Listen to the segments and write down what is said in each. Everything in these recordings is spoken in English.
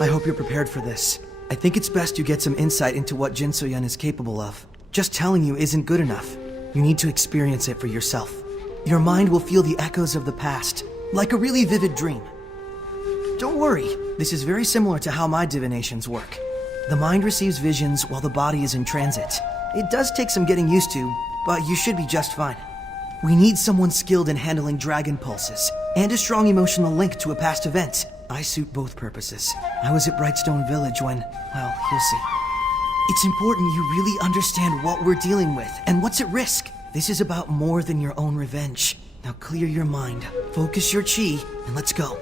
I hope you're prepared for this. I think it's best you get some insight into what Jin So-yun is capable of. Just telling you isn't good enough. You need to experience it for yourself. Your mind will feel the echoes of the past, like a really vivid dream. Don't worry, this is very similar to how my divinations work. The mind receives visions while the body is in transit. It does take some getting used to, but you should be just fine. We need someone skilled in handling dragon pulses, and a strong emotional link to a past event. I suit both purposes. I was at Brightstone Village when, well, you'll see. It's important you really understand what we're dealing with, and what's at risk. This is about more than your own revenge. Now clear your mind, focus your chi, and let's go.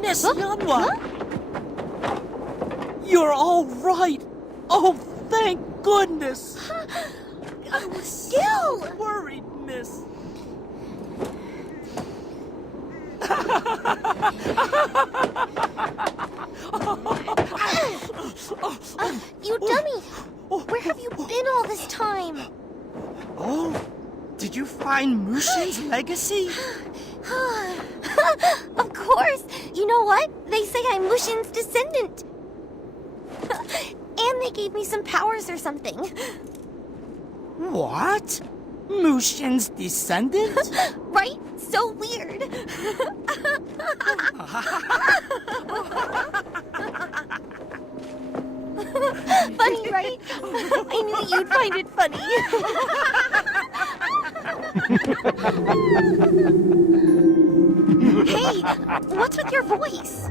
Miss Yanwa! You're all right! Oh, thank goodness! I was still worried, miss. You dummy! Where have you been all this time? Oh, did you find Mushin's legacy? Of course! You know what? They say I'm Mushin's descendant. And they gave me some powers or something. What? Mushin's descendant? Right? So weird. Funny, right? I knew you'd find it funny. Hey, what's with your voice?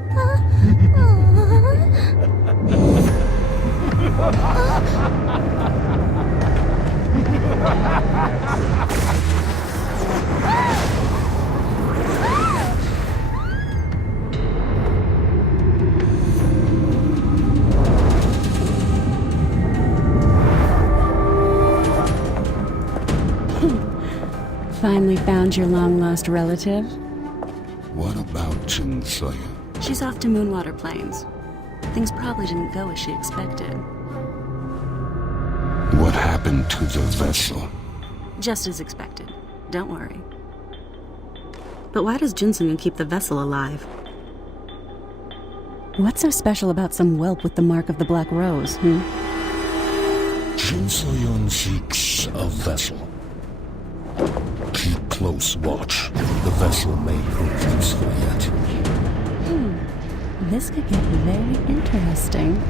Finally found your long-lost relative? What about Jin So-yun? She's off to Moonwater Plains. Things probably didn't go as she expected. What happened to the vessel? Just as expected. Don't worry. But why does Jin So-yun keep the vessel alive? What's so special about some whelp with the mark of the Black Rose, Jin So-yun seeks a vessel. Keep close watch. The vessel may prove useful yet. This could get very interesting.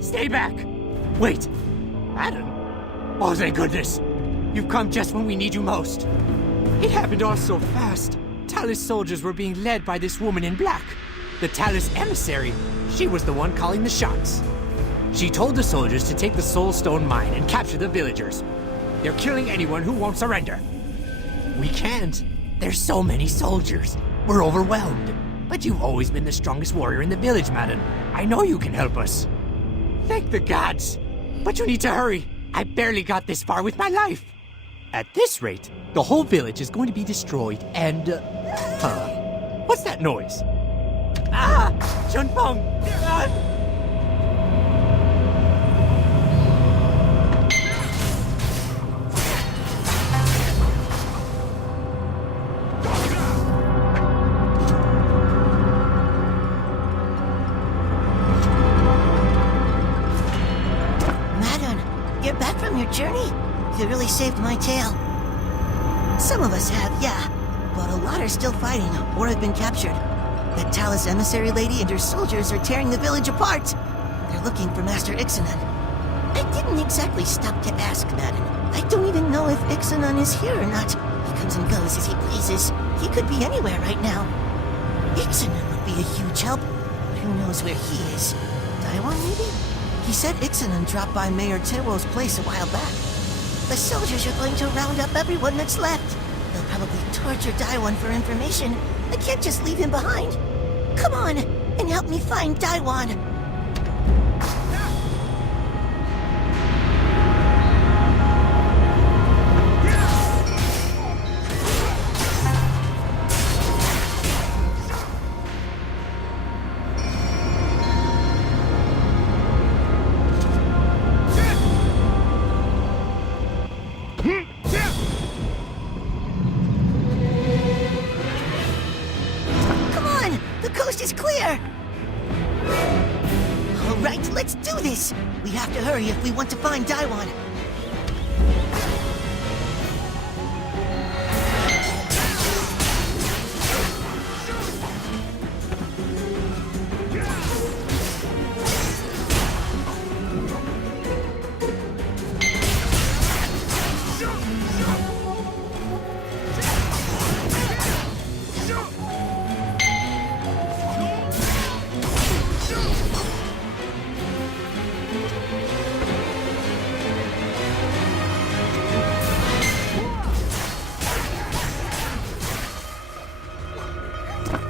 Stay back! Wait! Adam? Oh, thank goodness! You've come just when we need you most. It happened all so fast. Talus soldiers were being led by this woman in black. The Talus emissary. She was the one calling the shots. She told the soldiers to take the Soul Stone mine and capture the villagers. They're killing anyone who won't surrender. We can't. There's so many soldiers. We're overwhelmed. But you've always been the strongest warrior in the village, madam. I know you can help us. Thank the gods. But you need to hurry. I barely got this far with my life. At this rate, the whole village is going to be destroyed and, what's that noise? Ah! Chunpeng! Ah! Madon, you're back from your journey? You really saved my tail. Some of us have, yeah, but a lot are still fighting or have been captured. That Talus emissary lady and her soldiers are tearing the village apart. They're looking for Master Ixanan. I didn't exactly stop to ask, Madon. I don't even know if Ixanan is here or not. He comes and goes as he pleases. He could be anywhere right now. Ixanan would be a huge help, but who knows where he is? Daiwan, maybe? He said Ixanan dropped by Mayor Tewo's place a while back. The soldiers are going to round up everyone that's left. They'll probably torture Daiwan for information. I can't just leave him behind. Come on, and help me find Daiwan. Come on, the coast is clear. All right, let's do this. We have to hurry if we want to find Daiwan.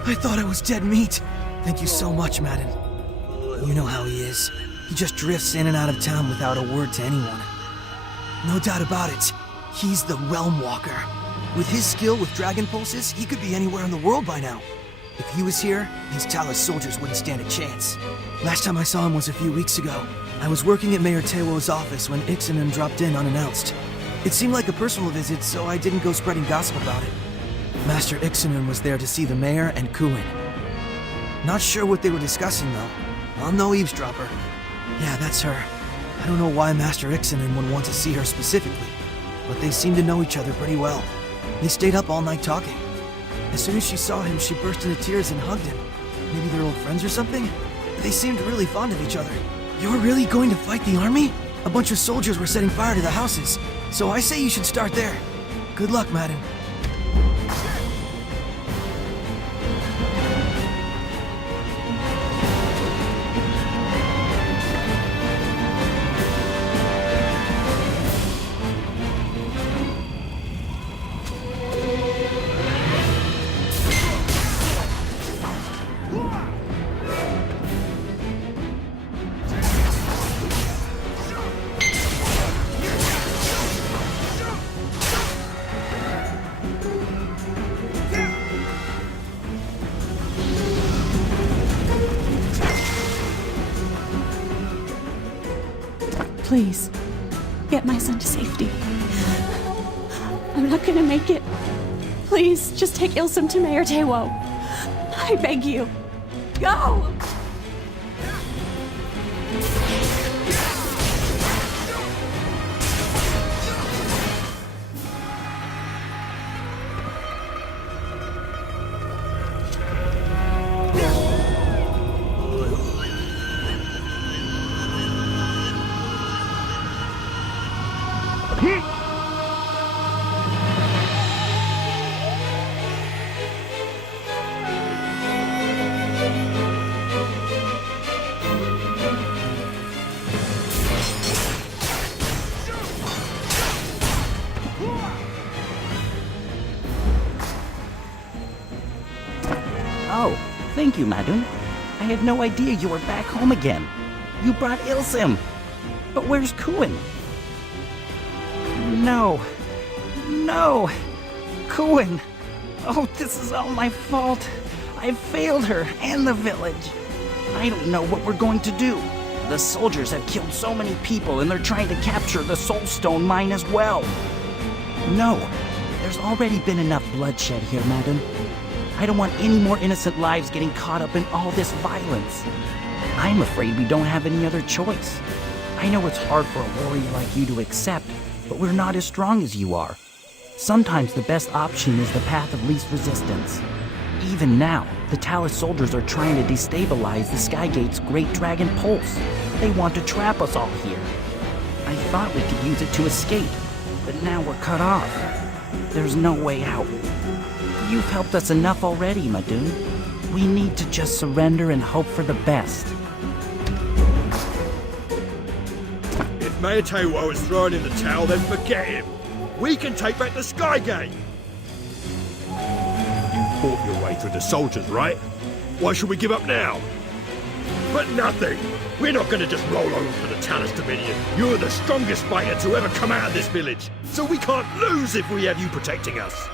I thought I was dead meat. Thank you so much, Madden. You know how he is. He just drifts in and out of town without a word to anyone. No doubt about it. He's the Realm Walker. With his skill with Dragon Pulses, he could be anywhere in the world by now. If he was here, these Talus soldiers wouldn't stand a chance. Last time I saw him was a few weeks ago. I was working at Mayor Tewo's office when Ixanan dropped in unannounced. It seemed like a personal visit, so I didn't go spreading gossip about it. Master Ixanan was there to see the mayor and Kuin. Not sure what they were discussing, though. I'm no eavesdropper. Yeah, that's her. I don't know why Master Ixanan would want to see her specifically, but they seem to know each other pretty well. They stayed up all night talking. As soon as she saw him, she burst into tears and hugged him. Maybe they're old friends or something? They seemed really fond of each other. You're really going to fight the army? A bunch of soldiers were setting fire to the houses, so I say you should start there. Good luck, Madden. Please, get my son to safety. I'm not gonna make it. Please, just take Ilsum to Mayor Tewo. I beg you. Go! Oh, thank you, Madun. I had no idea you were back home again. You brought Ilsim. But where's Kuin? No, no! Cohen! Oh, this is all my fault. I failed her and the village. I don't know what we're going to do. The soldiers have killed so many people and they're trying to capture the Soulstone mine as well. No, there's already been enough bloodshed here, madam. I don't want any more innocent lives getting caught up in all this violence. I'm afraid we don't have any other choice. I know it's hard for a warrior like you to accept, but we're not as strong as you are. Sometimes the best option is the path of least resistance. Even now, the Talus soldiers are trying to destabilize the Skygate's Great Dragon Pulse. They want to trap us all here. I thought we could use it to escape, but now we're cut off. There's no way out. You've helped us enough already, Madun. We need to just surrender and hope for the best. If Mayor Tewo is thrown in the towel, then forget him. We can take back the Skygate. You fought your way through the soldiers, right? Why should we give up now? But nothing. We're not going to just roll over for the Talus Dominion. You're the strongest fighter to ever come out of this village, so we can't lose if we have you protecting us.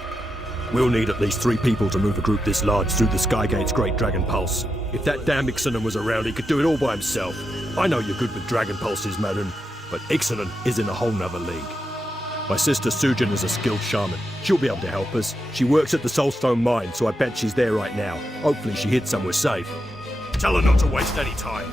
We'll need at least 3 people to move a group this large through the Skygate's Great Dragon Pulse. If that damn Ixalan was around, he could do it all by himself. I know you're good with Dragon Pulses, madam, but Ixalan is in a whole nother league. My sister Sujin is a skilled shaman. She'll be able to help us. She works at the Soulstone mine, so I bet she's there right now. Hopefully she hid somewhere safe. Tell her not to waste any time.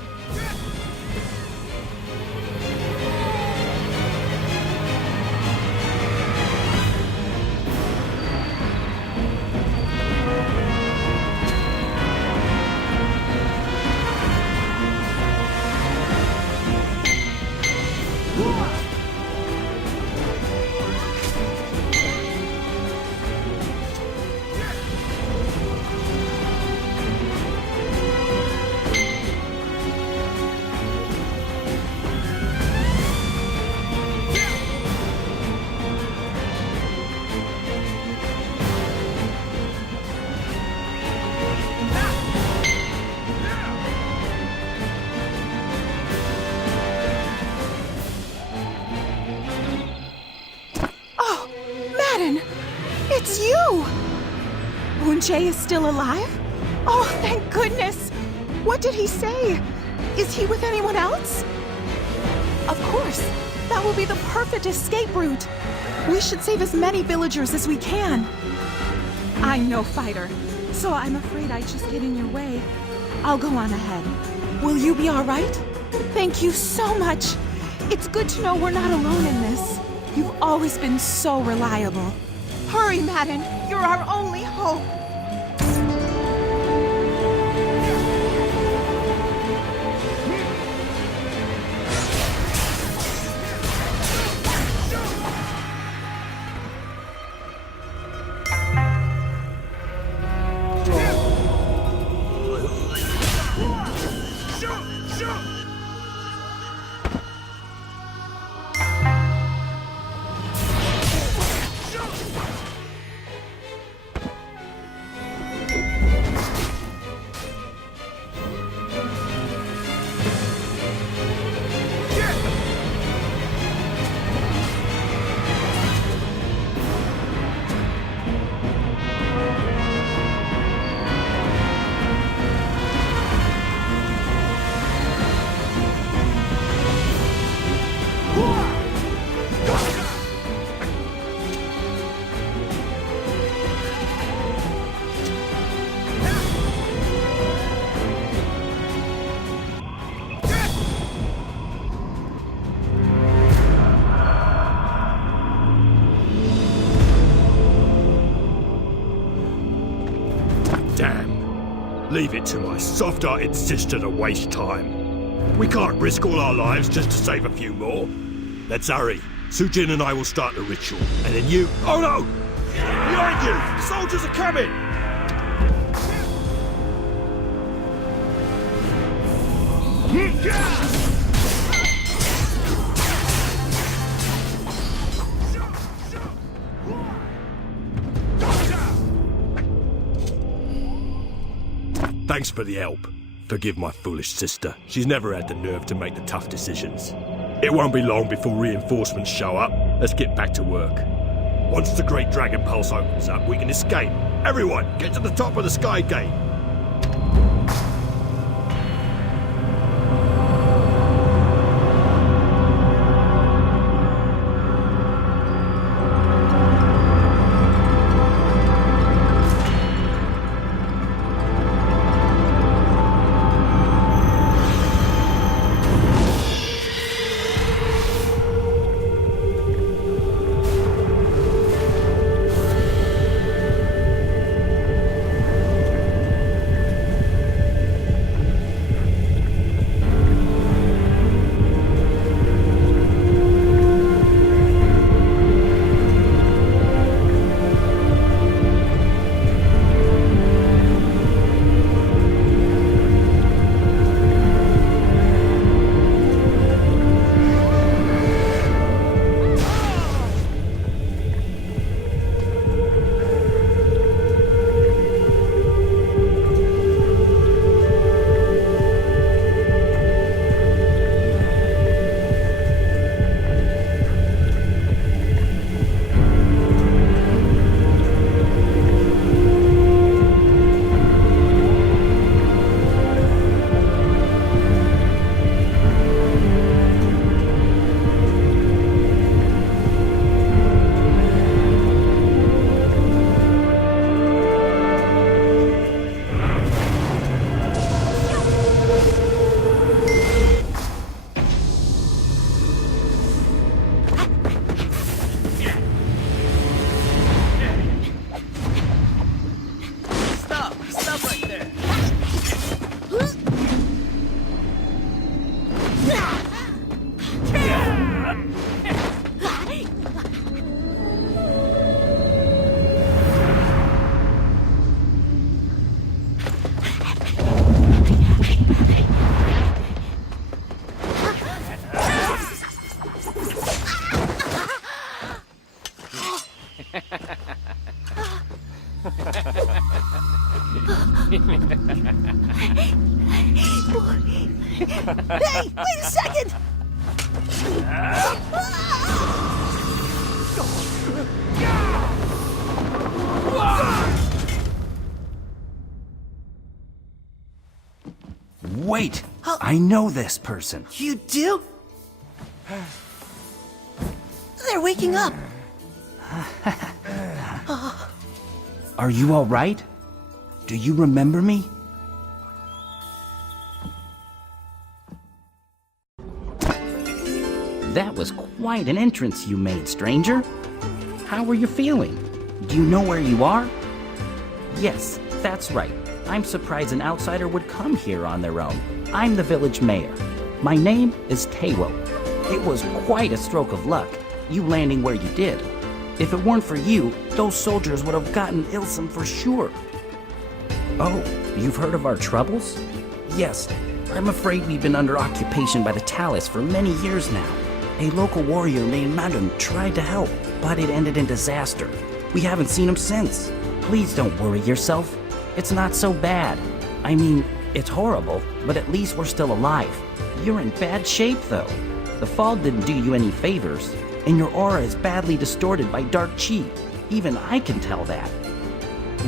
It's you! Jay is still alive? Oh, thank goodness! What did he say? Is he with anyone else? Of course! That will be the perfect escape route! We should save as many villagers as we can! I'm no fighter, so I'm afraid I just get in your way. I'll go on ahead. Will you be alright? Thank you so much! It's good to know we're not alone in this. You've always been so reliable. Hurry, Madden! You're our only hope! Leave it to my soft-hearted sister to waste time. We can't risk all our lives just to save a few more. Let's hurry. Sujin and I will start the ritual, and then you... Oh no! Behind you! The soldiers are coming! Thanks for the help. Forgive my foolish sister. She's never had the nerve to make the tough decisions. It won't be long before reinforcements show up. Let's get back to work. Once the Great Dragon Pulse opens up, we can escape. Everyone, get to the top of the Sky Gate. Hey, wait a second! Wait! I know this person. You do? They're waking up. Are you all right? Do you remember me? That was quite an entrance you made, stranger. How are you feeling? Do you know where you are? Yes, that's right. I'm surprised an outsider would come here on their own. I'm the village mayor. My name is Tewo. It was quite a stroke of luck, you landing where you did. If it weren't for you, those soldiers would have gotten Ilsum for sure. Oh, you've heard of our troubles? Yes, I'm afraid we've been under occupation by the Talus for many years now. A local warrior named Madun tried to help, but it ended in disaster. We haven't seen him since. Please don't worry yourself. It's not so bad. I mean, it's horrible, but at least we're still alive. You're in bad shape, though. The fall didn't do you any favors, and your aura is badly distorted by dark chi. Even I can tell that.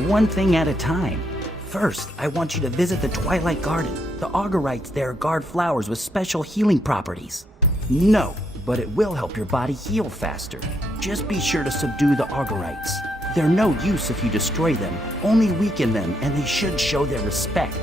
One thing at a time. First, I want you to visit the Twilight Garden. The Augurites there guard flowers with special healing properties. No, but it will help your body heal faster. Just be sure to subdue the Augurites. They're no use if you destroy them, only weaken them, and they should show their respect.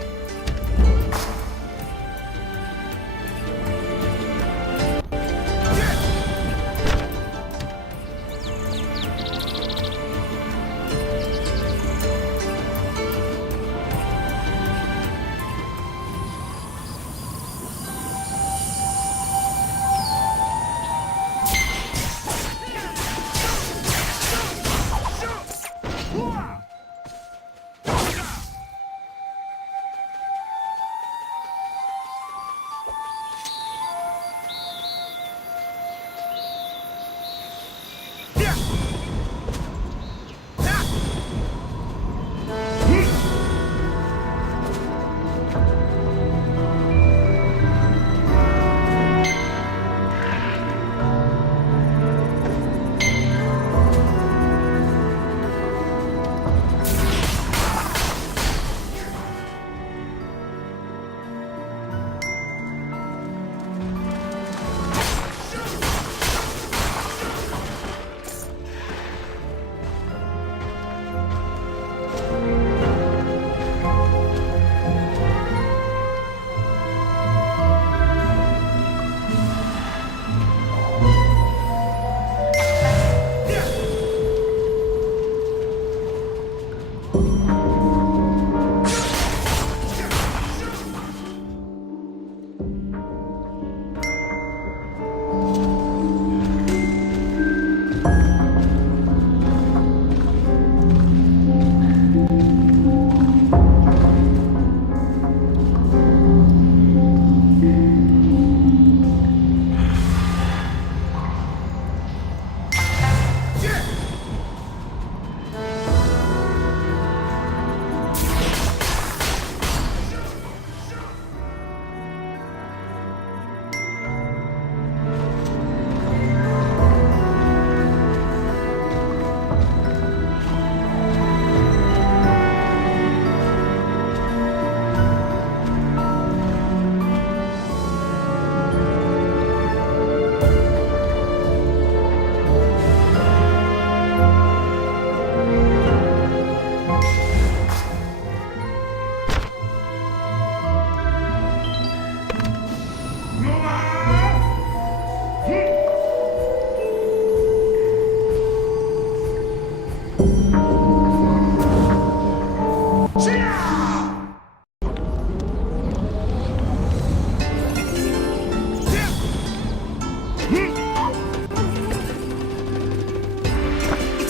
It's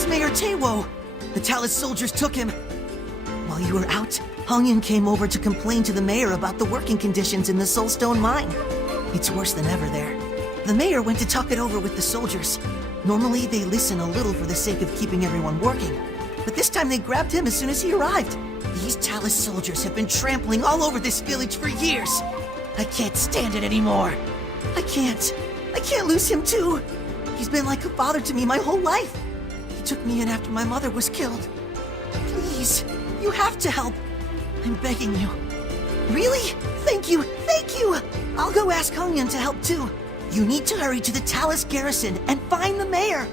Mayor Taewo! The Talus soldiers took him. While you were out, Hong-Yun came over to complain to the mayor about the working conditions in the Soulstone mine. It's worse than ever there. The mayor went to talk it over with the soldiers. Normally, they listen a little for the sake of keeping everyone working. But this time they grabbed him as soon as he arrived. These Talus soldiers have been trampling all over this village for years. I can't stand it anymore. I can't lose him too. He's been like a father to me my whole life. He took me in after my mother was killed. Please, you have to help. I'm begging you. Really? Thank you, thank you! I'll go ask Hong-Yun to help too. You need to hurry to the Talus garrison and find the mayor.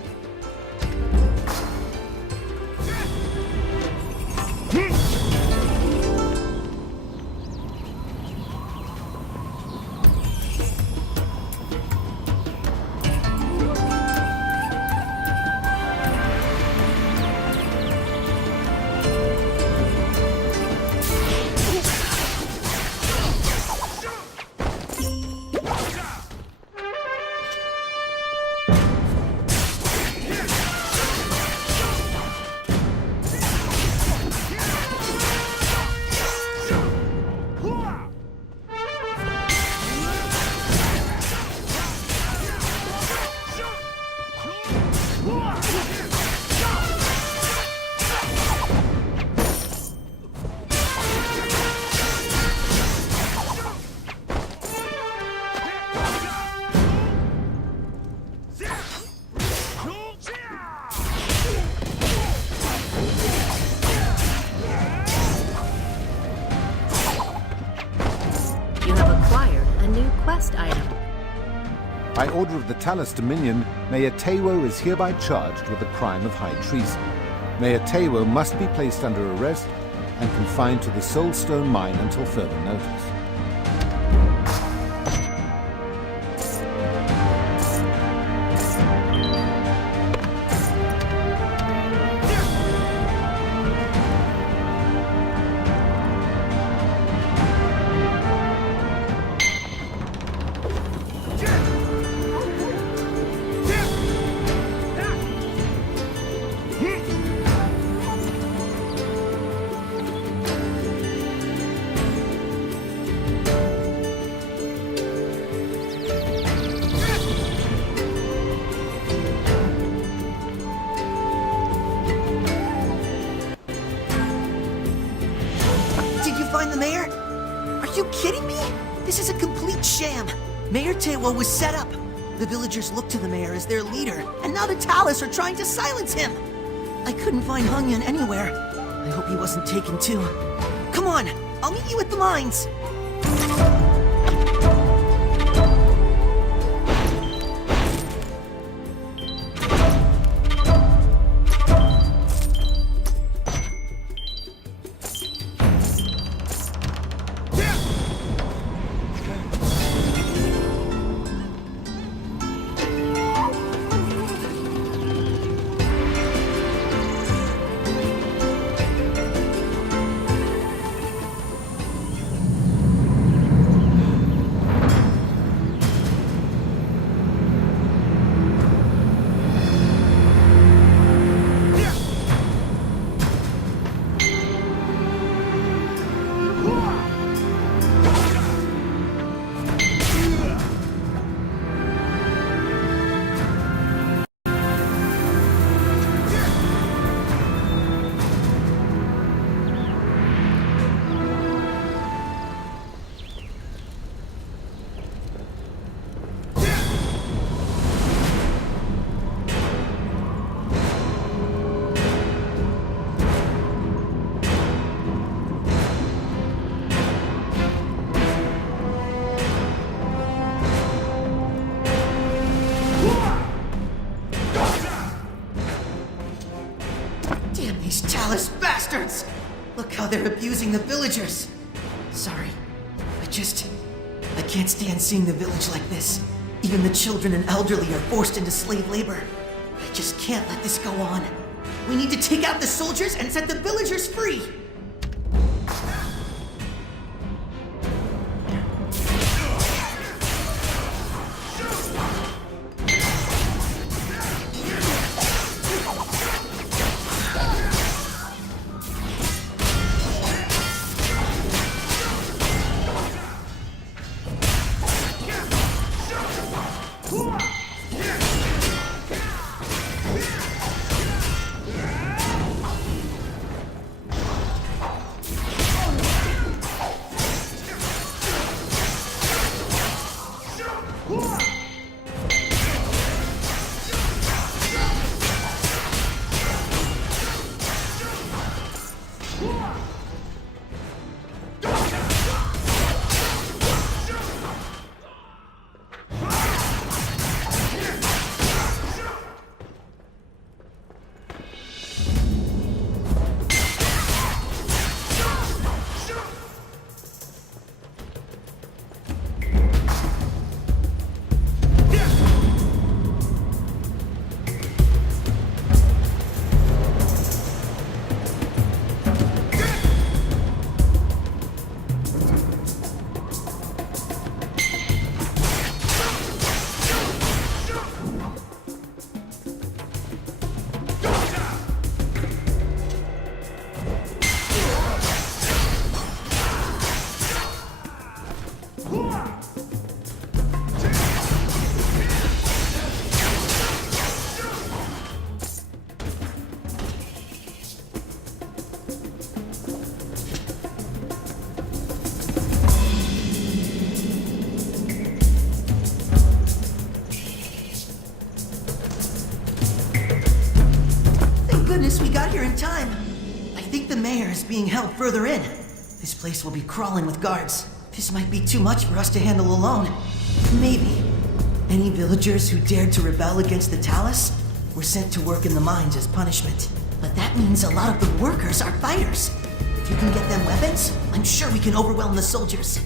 You have acquired a new quest item. By order of the Talus Dominion, Mayor Taewo is hereby charged with the crime of high treason. Mayor Taewo must be placed under arrest and confined to the Soulstone mine until further notice. Find the mayor? Are you kidding me? This is a complete sham. Mayor Taewo was set up. The villagers look to the mayor as their leader, and now the Talus are trying to silence him. I couldn't find Hong-Yun anywhere. I hope he wasn't taken too. Come on, I'll meet you at the mines. These Talus bastards! Look how they're abusing the villagers! Sorry. I can't stand seeing the village like this. Even the children and elderly are forced into slave labor. I just can't let this go on. We need to take out the soldiers and set the villagers free! Thank goodness we got here in time. I think the mayor is being held further in. This place will be crawling with guards. This might be too much for us to handle alone. Maybe. Any villagers who dared to rebel against the Talus were sent to work in the mines as punishment. But that means a lot of the workers are fighters. If you can get them weapons, I'm sure we can overwhelm the soldiers.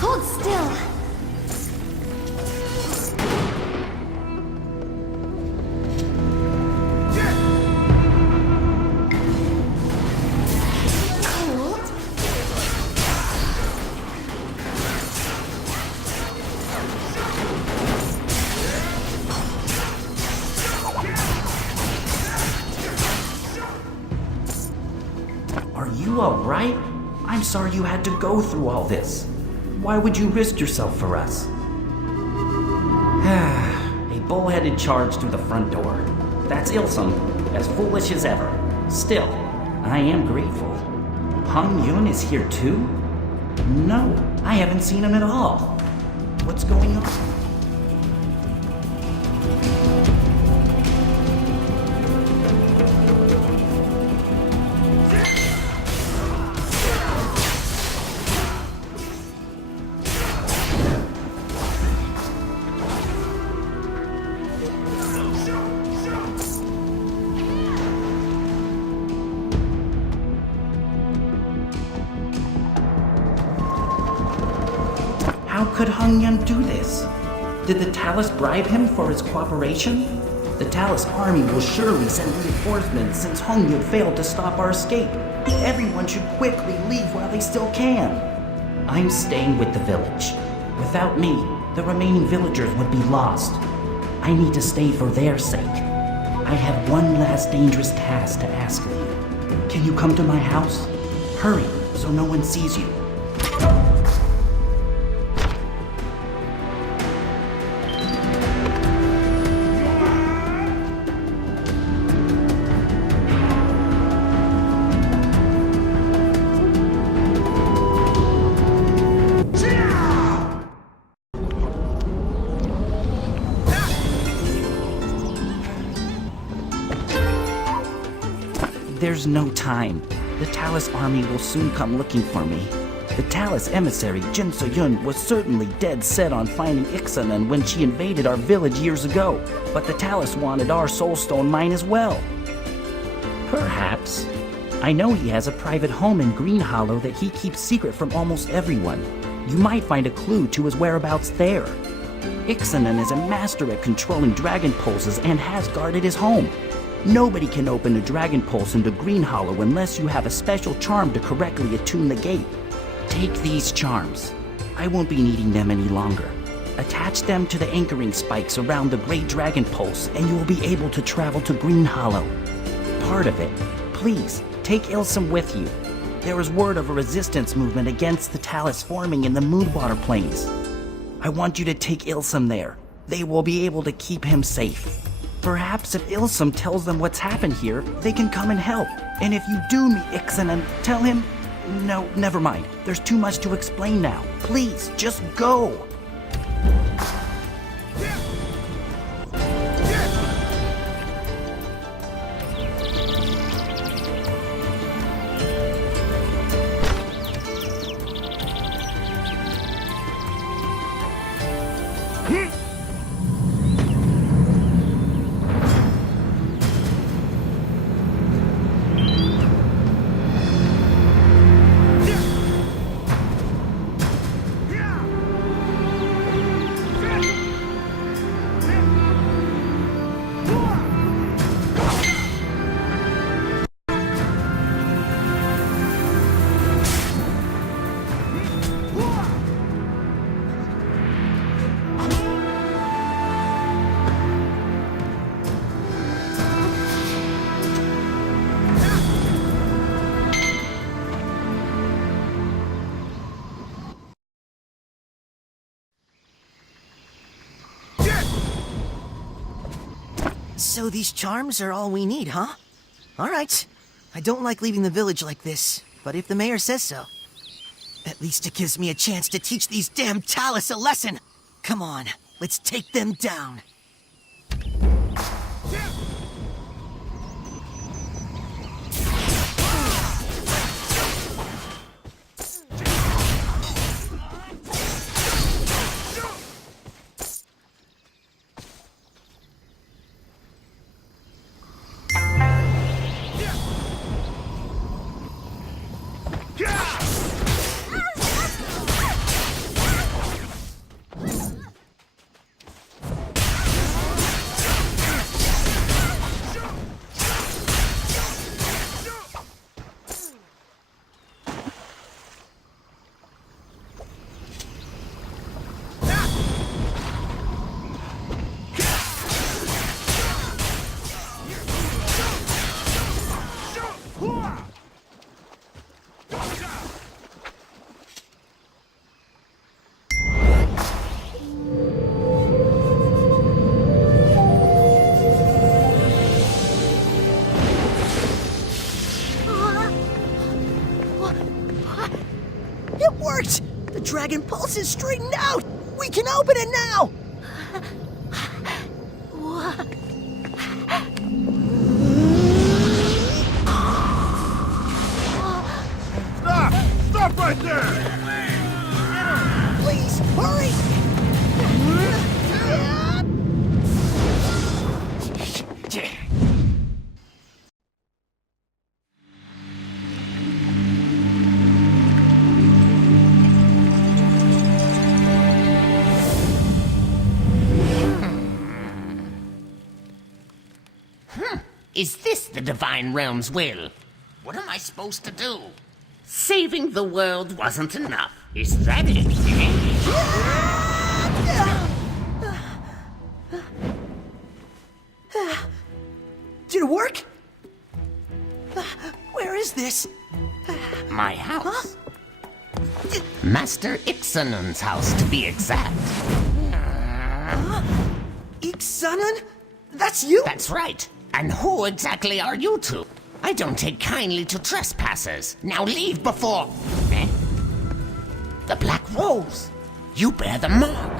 Hold still. Hold. Are you alright? I'm sorry you had to go through all this. Why would you risk yourself for us? A bullheaded charge through the front door. That's Ilsum, as foolish as ever. Still, I am grateful. Hung Yun is here too? No, I haven't seen him at all. What's going on? How could Hung Yun do this? Did the Talus bribe him for his cooperation? The Talus army will surely send reinforcements since Hung Yun failed to stop our escape. Everyone should quickly leave while they still can. I'm staying with the village. Without me, the remaining villagers would be lost. I need to stay for their sake. I have one last dangerous task to ask of you. Can you come to my house? Hurry, so no one sees you. There's no time. The Talus army will soon come looking for me. The Talus emissary, Jin So-yun, was certainly dead set on finding Ixanan when she invaded our village years ago, but the Talus wanted our Soulstone mine as well. Perhaps. I know he has a private home in Green Hollow that he keeps secret from almost everyone. You might find a clue to his whereabouts there. Ixanan is a master at controlling dragon pulses and has guarded his home. Nobody can open a dragon pulse into Green Hollow unless you have a special charm to correctly attune the gate. Take these charms. I won't be needing them any longer. Attach them to the anchoring spikes around the Great Dragon Pulse and you will be able to travel to Green Hollow. Part of it. Please, take Ilsum with you. There is word of a resistance movement against the Talus forming in the Moonwater Plains. I want you to take Ilsum there. They will be able to keep him safe. Perhaps if Ilsum tells them what's happened here, they can come and help. And if you do meet Ixanan, tell him... No, never mind. There's too much to explain now. Please, just go. So these charms are all we need, huh? Alright. I don't like leaving the village like this, but if the mayor says so... At least it gives me a chance to teach these damn Talus a lesson! Come on, let's take them down. It worked! The Dragon Pulse is straightened out! We can open it now! Stop! Stop right there! Please, hurry! Is this the Divine Realm's will? What am I supposed to do? Saving the world wasn't enough. Is that it? Did it work? Where is this? My house. Master Ixanan's house, to be exact. Ixanan? That's you? That's right. And who exactly are you two? I don't take kindly to trespassers. Now leave before... Eh? The Black Rose. You bear the mark.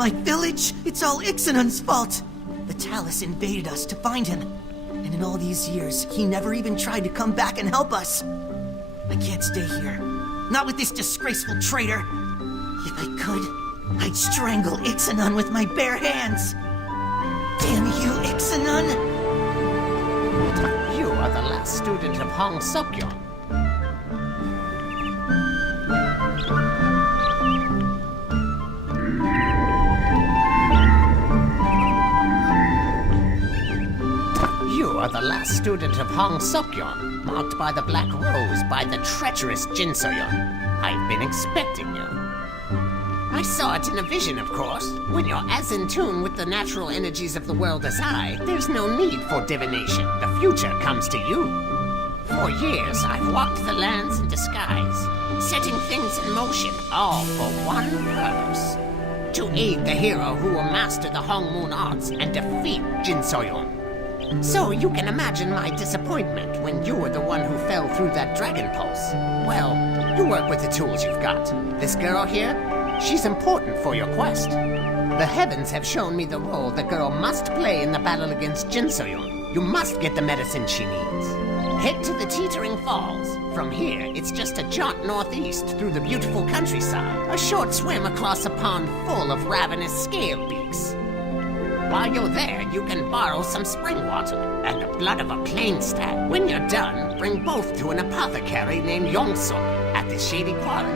my village? It's all Ixanan's fault! The Talus invaded us to find him. And in all these years, he never even tried to come back and help us. I can't stay here. Not with this disgraceful traitor. If I could, I'd strangle Ixanan with my bare hands. Damn you, Ixanan! You are the last student of Hong Sokyon. You are the last student of Hong Sokyon, marked by the Black Rose by the treacherous Jin Soyeon. I've been expecting you. I saw it in a vision, of course. When you're as in tune with the natural energies of the world as I, there's no need for divination. The future comes to you. For years, I've walked the lands in disguise, setting things in motion, all for one purpose. To aid the hero who will master the Hong Moon arts and defeat Jin Soyeon. So you can imagine my disappointment when you were the one who fell through that dragon pulse. Well, you work with the tools you've got. This girl here, she's important for your quest. The heavens have shown me the role the girl must play in the battle against Jin Soyeon. You must get the medicine she needs. Head to the Teetering Falls. From here, it's just a jaunt northeast through the beautiful countryside. A short swim across a pond full of ravenous scale beaks. While you're there, you can borrow some spring water and the blood of a plain stag. When you're done, bring both to an apothecary named Yongsuk at the Shady Quarry.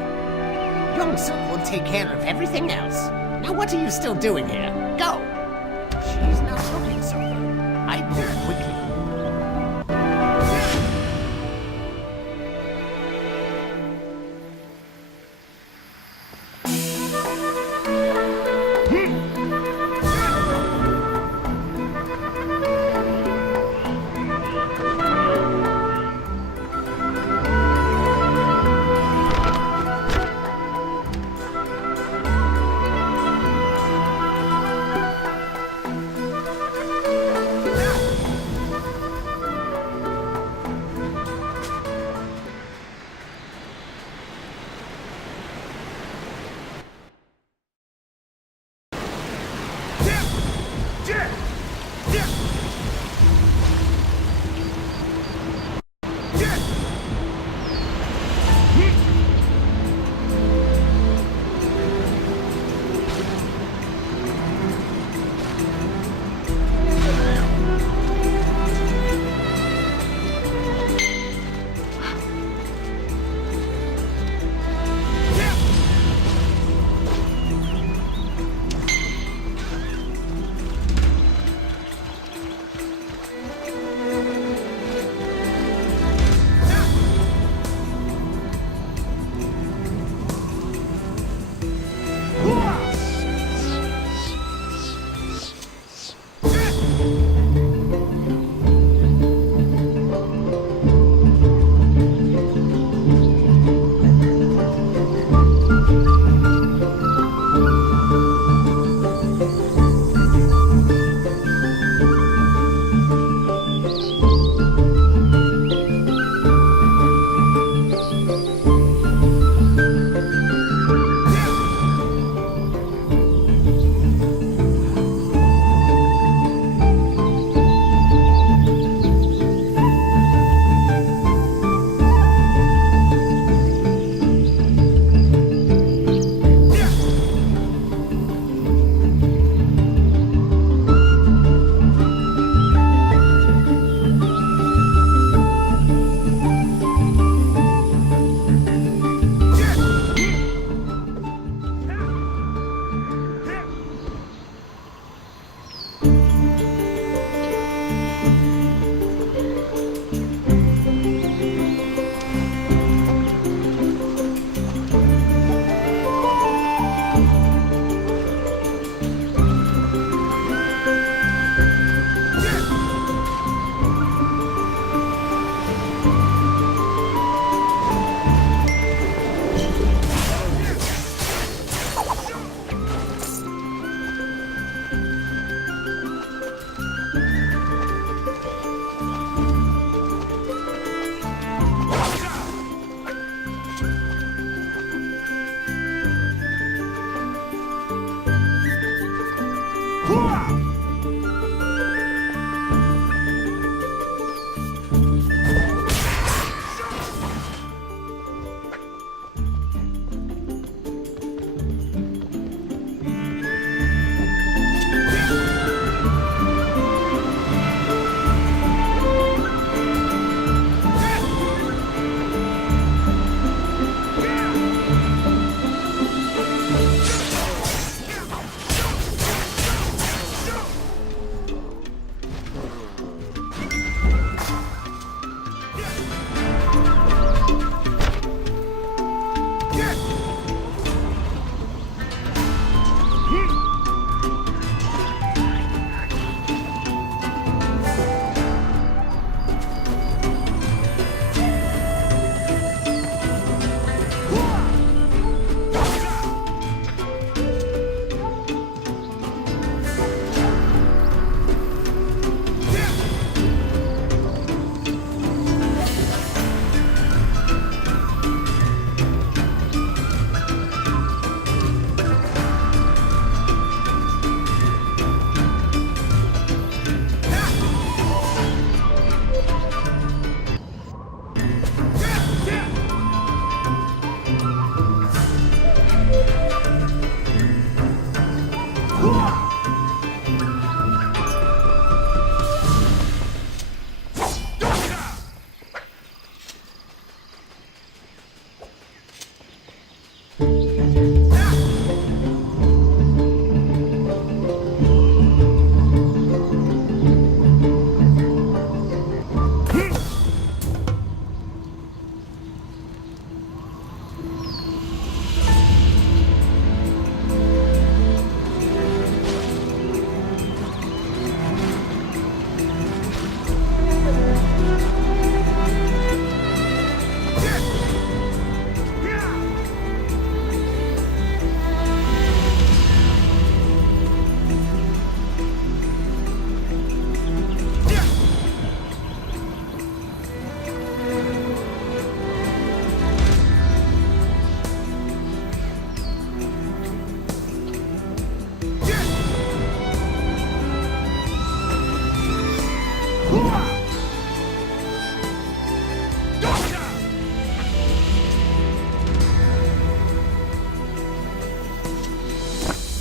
Yongsuk will take care of everything else. Now what are you still doing here? Go! She's not looking so good. I'd move quickly.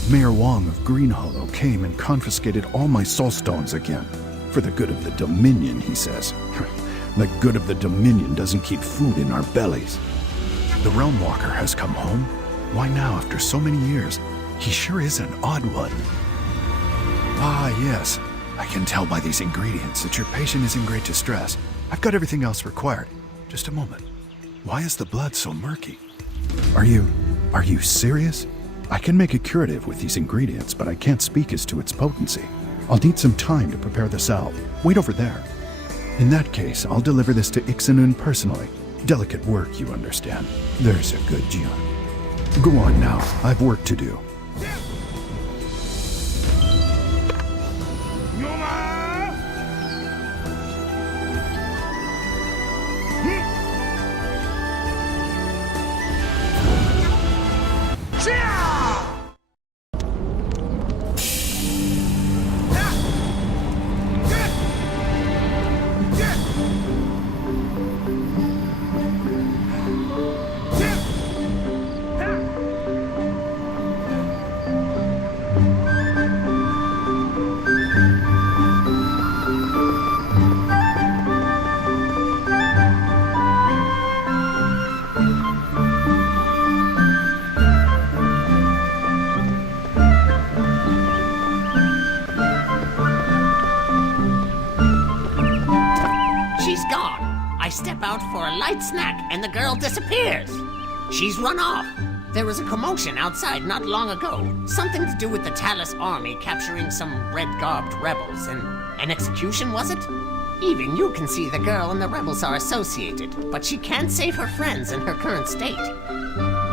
Mayor Wong of Green Hollow came and confiscated all my soul stones again. For the good of the Dominion, he says. The good of the Dominion doesn't keep food in our bellies. The Realm Walker has come home. Why now, after so many years? He sure is an odd one. Ah, yes. I can tell by these ingredients that your patient is in great distress. I've got everything else required. Just a moment. Why is the blood so murky? Are you serious? I can make a curative with these ingredients, but I can't speak as to its potency. I'll need some time to prepare the salve. Wait over there. In that case, I'll deliver this to Ixanun personally. Delicate work, you understand. There's a good Jian. Go on now. I've work to do. Step out for a light snack and the girl disappears. She's run off. There was a commotion outside not long ago. Something to do with the Talus army capturing some red-garbed rebels. And an execution, was it? Even you can see the girl and the rebels are associated, but she can't save her friends in her current state.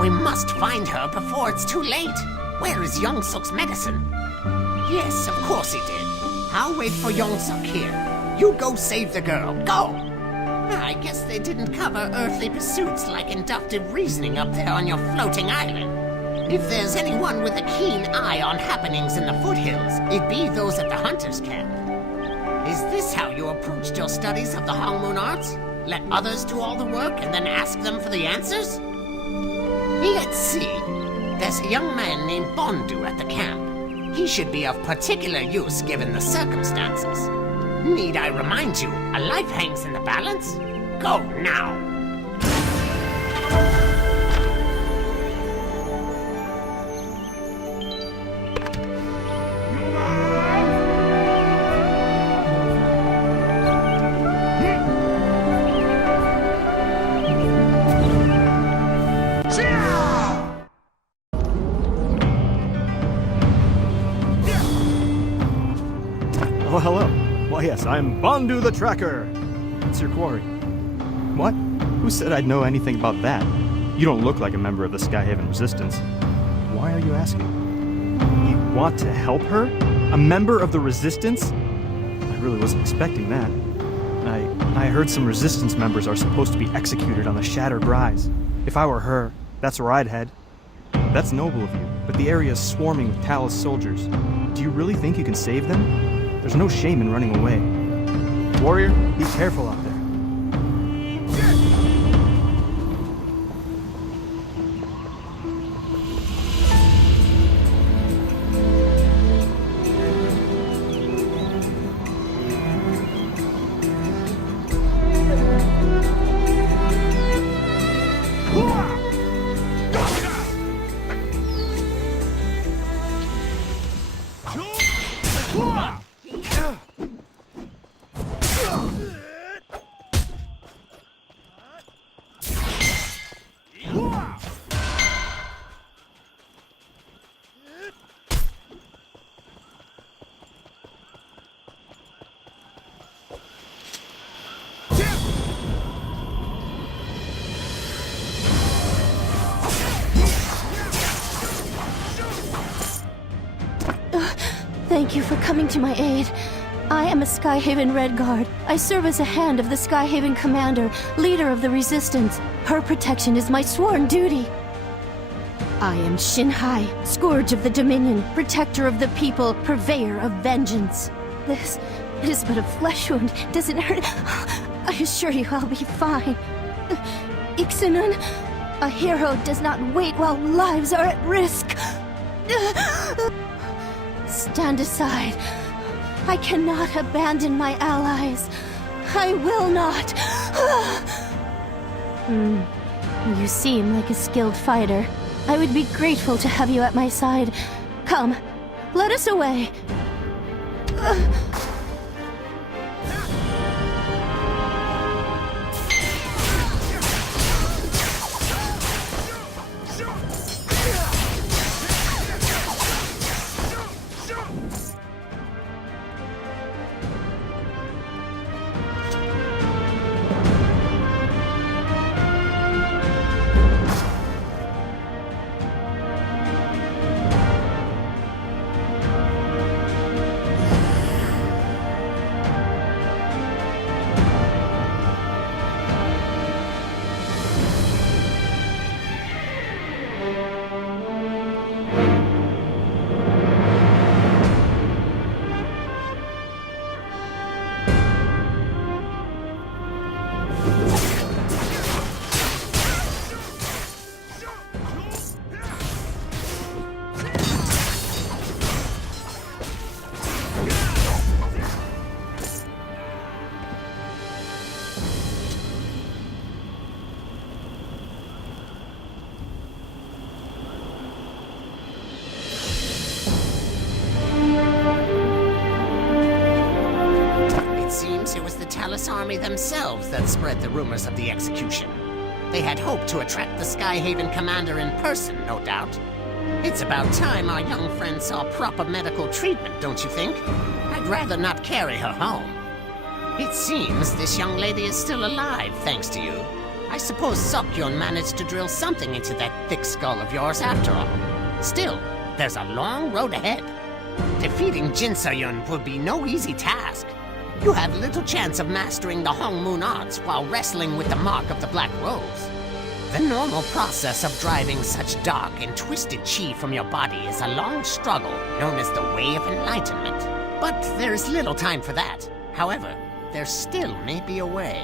We must find her before it's too late. Where is Yongsuk's medicine? Yes, of course he did. I'll wait for Yongsuk here. You go save the girl. Go! I guess they didn't cover earthly pursuits like inductive reasoning up there on your floating island. If there's anyone with a keen eye on happenings in the foothills, it'd be those at the hunter's camp. Is this how you approached your studies of the Hongmoon arts? Let others do all the work and then ask them for the answers? Let's see. There's a young man named Bondu at the camp. He should be of particular use given the circumstances. Need I remind you, a life hangs in the balance? Go now! Oh, hello. Why, yes, I'm Bondu the Tracker. What's your quarry? What? Who said I'd know anything about that? You don't look like a member of the Skyhaven Resistance. Why are you asking? You want to help her? A member of the Resistance? I really wasn't expecting that. I heard some Resistance members are supposed to be executed on the Shattered Rise. If I were her, that's where I'd head. That's noble of you, but the area is swarming with Talus soldiers. Do you really think you can save them? There's no shame in running away. Warrior, be careful out there. Thank you for coming to my aid. I am a Skyhaven Red Guard. I serve as a hand of the Skyhaven Commander, leader of the Resistance. Her protection is my sworn duty. I am Shinhai, Scourge of the Dominion, protector of the people, purveyor of vengeance. This is but a flesh wound. Does it hurt? I assure you I'll be fine. Ixanun, a hero does not wait while lives are at risk. Stand aside. I cannot abandon my allies. I will not. You seem like a skilled fighter. I would be grateful to have you at my side. Come, let us away. Army themselves that spread the rumors of the execution. They had hoped to attract the Skyhaven commander in person, no doubt. It's about time our young friend saw proper medical treatment, don't you think? I'd rather not carry her home. It seems this young lady is still alive, thanks to you. I suppose Sokyon managed to drill something into that thick skull of yours after all. Still, there's a long road ahead. Defeating Jin So-yun will be no easy task. You have little chance of mastering the Hong Moon arts while wrestling with the mark of the Black Rose. The normal process of driving such dark and twisted chi from your body is a long struggle known as the Way of Enlightenment. But there's little time for that. However, there still may be a way.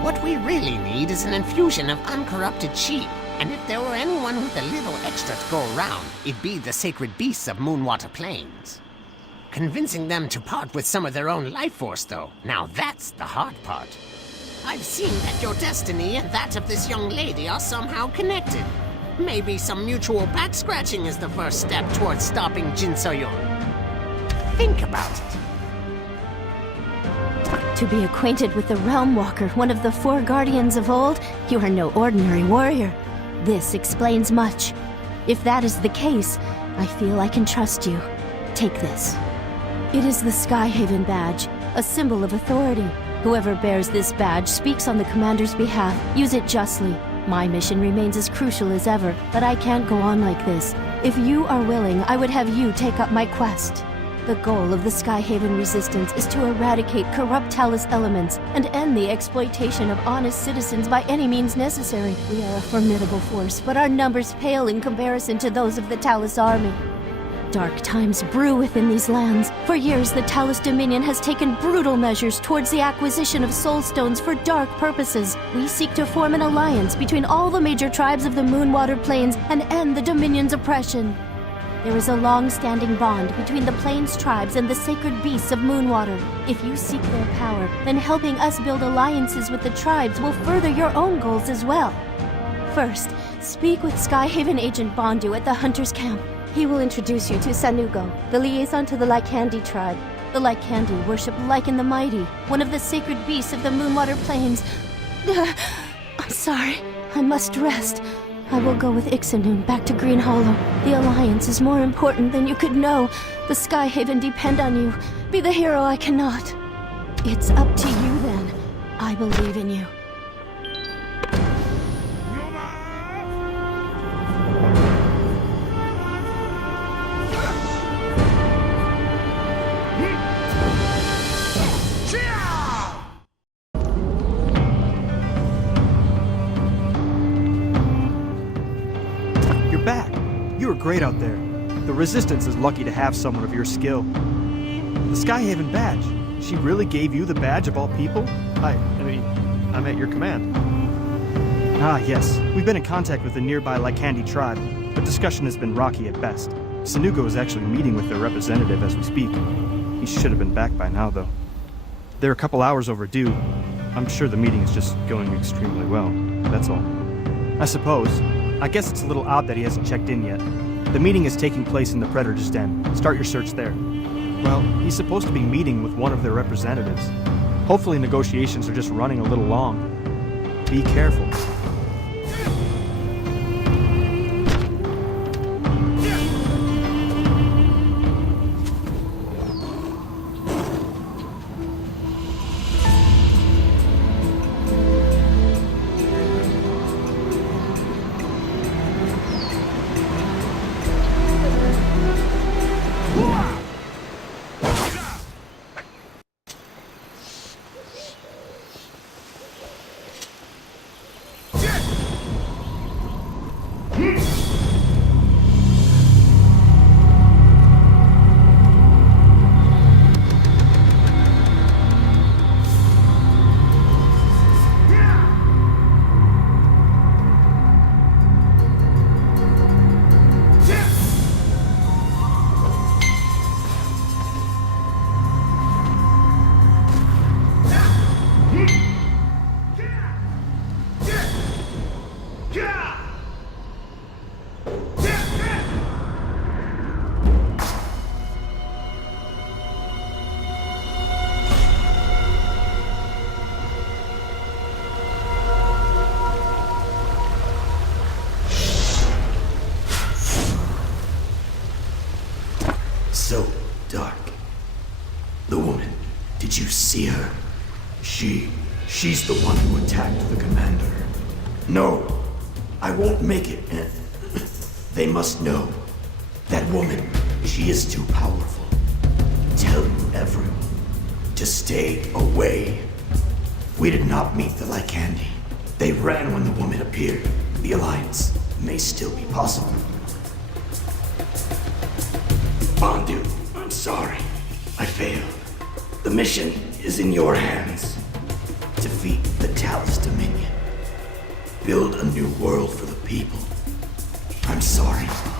What we really need is an infusion of uncorrupted chi, and if there were anyone with a little extra to go around, it'd be the sacred beasts of Moonwater Plains. Convincing them to part with some of their own life force, though, now that's the hard part. I've seen that your destiny and that of this young lady are somehow connected. Maybe some mutual back-scratching is the first step towards stopping Jin So-yun. Think about it. To be acquainted with the Realm Walker, one of the four guardians of old, you are no ordinary warrior. This explains much. If that is the case, I feel I can trust you. Take this. It is the Skyhaven badge, a symbol of authority. Whoever bears this badge speaks on the commander's behalf. Use it justly. My mission remains as crucial as ever, but I can't go on like this. If you are willing, I would have you take up my quest. The goal of the Skyhaven Resistance is to eradicate corrupt Talus elements and end the exploitation of honest citizens by any means necessary. We are a formidable force, but our numbers pale in comparison to those of the Talus army. Dark times brew within these lands. For years, the Talus Dominion has taken brutal measures towards the acquisition of soul stones for dark purposes. We seek to form an alliance between all the major tribes of the Moonwater Plains and end the Dominion's oppression. There is a long-standing bond between the Plains tribes and the sacred beasts of Moonwater. If you seek their power, then helping us build alliances with the tribes will further your own goals as well. First, speak with Skyhaven Agent Bondu at the Hunter's Camp. He will introduce you to Sanugo, the liaison to the Lycandi tribe. The Lycandi worship Lycan the Mighty, one of the sacred beasts of the Moonwater Plains. I'm sorry. I must rest. I will go with Ixanun back to Green Hollow. The Alliance is more important than you could know. The Skyhaven depend on you. Be the hero I cannot. It's up to you then. I believe in you. You're back. You were great out there. The Resistance is lucky to have someone of your skill. The Skyhaven badge. She really gave you the badge of all people? I mean, I'm at your command. Ah, yes. We've been in contact with the nearby Lycandi tribe, but discussion has been rocky at best. Sanugo is actually meeting with their representative as we speak. He should have been back by now, though. They're a couple hours overdue. I'm sure the meeting is just going extremely well. That's all. I suppose. I guess it's a little odd that he hasn't checked in yet. The meeting is taking place in the Predator's Den. Start your search there. Well, he's supposed to be meeting with one of their representatives. Hopefully negotiations are just running a little long. Be careful. So dark. The woman, did you see her? She's the one who attacked the commander. No, I won't make it. They must know. That woman, she is too powerful. Tell everyone to stay away. We did not meet the Lycandi. They ran when the woman appeared. The Alliance may still be possible. Bondu, I'm sorry. I failed. The mission is in your hands. Defeat the Talus Dominion. Build a new world for the people. I'm sorry, Bondu.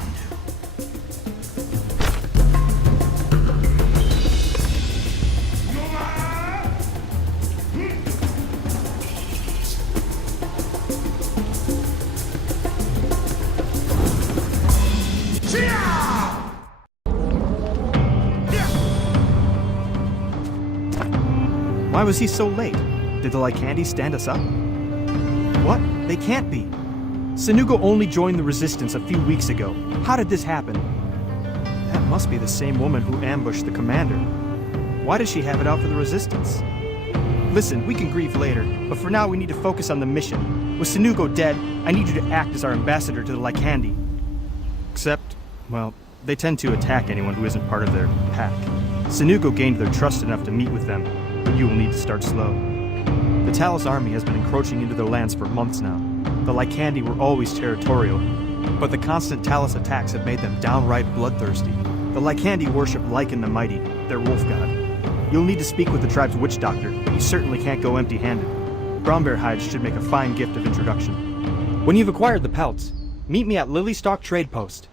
Why was he so late? Did the Lycandi stand us up? What? They can't be. Sanugo only joined the Resistance a few weeks ago. How did this happen? That must be the same woman who ambushed the commander. Why does she have it out for the Resistance? Listen, we can grieve later, but for now we need to focus on the mission. With Sanugo dead, I need you to act as our ambassador to the Lycandi. Except, well, they tend to attack anyone who isn't part of their pack. Sanugo gained their trust enough to meet with them, but you will need to start slow. The Talus army has been encroaching into their lands for months now. The Lycandi were always territorial, but the constant Talus attacks have made them downright bloodthirsty. The Lycandi worship Lycan the Mighty, their wolf god. You'll need to speak with the tribe's witch doctor, but you certainly can't go empty-handed. Brownbear hides should make a fine gift of introduction. When you've acquired the pelts, meet me at Lilystalk Trade Post.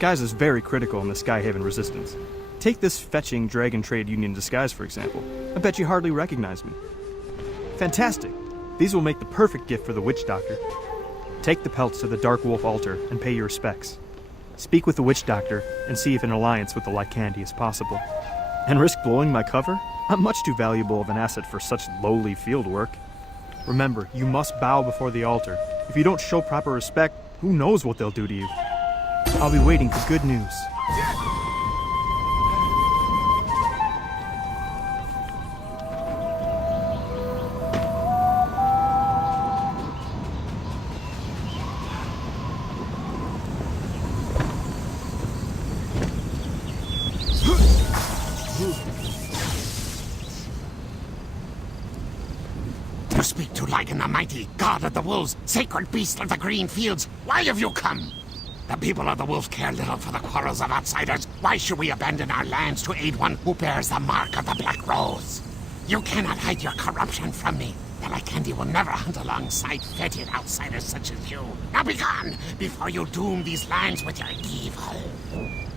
Disguise is very critical in the Skyhaven resistance. Take this fetching Dragon Trade Union disguise, for example. I bet you hardly recognize me. Fantastic! These will make the perfect gift for the Witch Doctor. Take the pelts to the Dark Wolf altar and pay your respects. Speak with the Witch Doctor and see if an alliance with the Lycandi is possible. And risk blowing my cover? I'm much too valuable of an asset for such lowly field work. Remember, you must bow before the altar. If you don't show proper respect, who knows what they'll do to you? I'll be waiting for good news. To speak to Lycan the Mighty, God of the Wolves, sacred beast of the green fields, why have you come? The people of the Wolves care little for the quarrels of outsiders. Why should we abandon our lands to aid one who bears the mark of the Black Rose? You cannot hide your corruption from me. The Lycandi will never hunt alongside fetid outsiders such as you. Now be gone, before you doom these lands with your evil.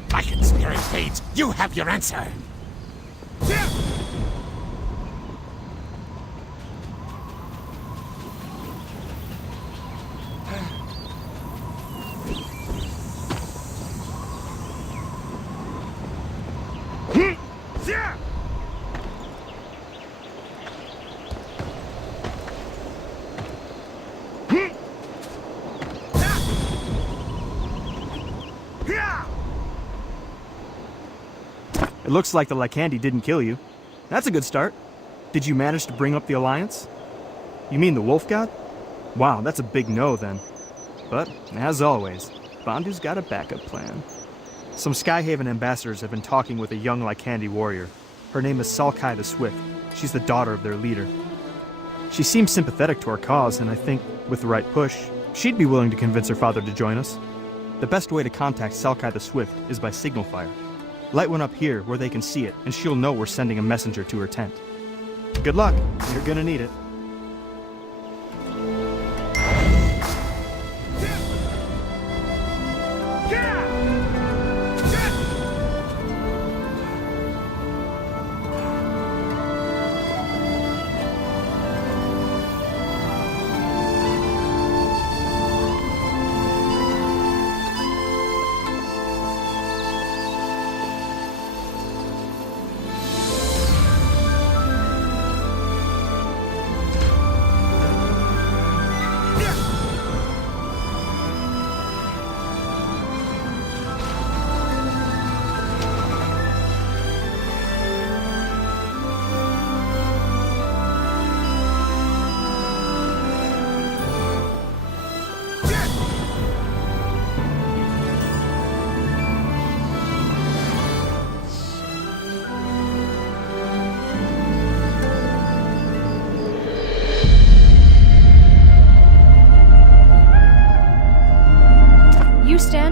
Lycan spirit fades, you have your answer. It looks like the Lycandi didn't kill you. That's a good start. Did you manage to bring up the Alliance? You mean the Wolf God? Wow, that's a big no then. But, as always, Bondu's got a backup plan. Some Skyhaven ambassadors have been talking with a young Lycandi warrior. Her name is Salkai the Swift. She's the daughter of their leader. She seems sympathetic to our cause, and I think, with the right push, she'd be willing to convince her father to join us. The best way to contact Salkai the Swift is by signal fire. Light one up here where they can see it, and she'll know we're sending a messenger to her tent. Good luck. You're gonna need it.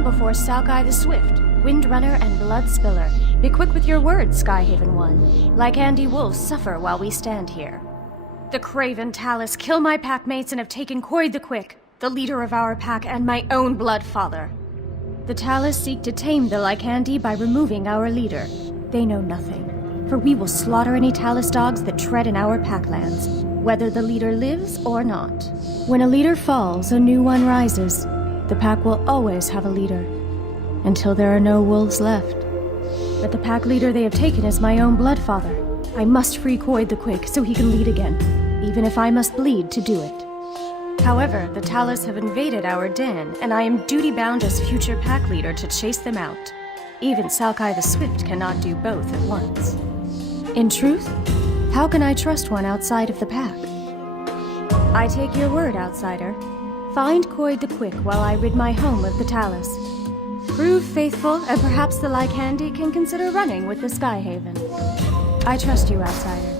Before Salkai the Swift, Windrunner and Bloodspiller. Be quick with your words, Skyhaven One. Lycandi wolves suffer while we stand here. The Craven Talus kill my packmates and have taken Koid the Quick, the leader of our pack and my own blood father. The Talus seek to tame the Lycandi by removing our leader. They know nothing, for we will slaughter any Talus dogs that tread in our packlands, whether the leader lives or not. When a leader falls, a new one rises. The pack will always have a leader, until there are no wolves left. But the pack leader they have taken is my own bloodfather. I must free Koid the Quick so he can lead again, even if I must bleed to do it. However, the Talus have invaded our den, and I am duty-bound as future pack leader to chase them out. Even Salkai the Swift cannot do both at once. In truth, how can I trust one outside of the pack? I take your word, outsider. Find Koid the Quick while I rid my home of the Talus. Prove faithful, and perhaps the Lycandi can consider running with the Skyhaven. I trust you, outsider.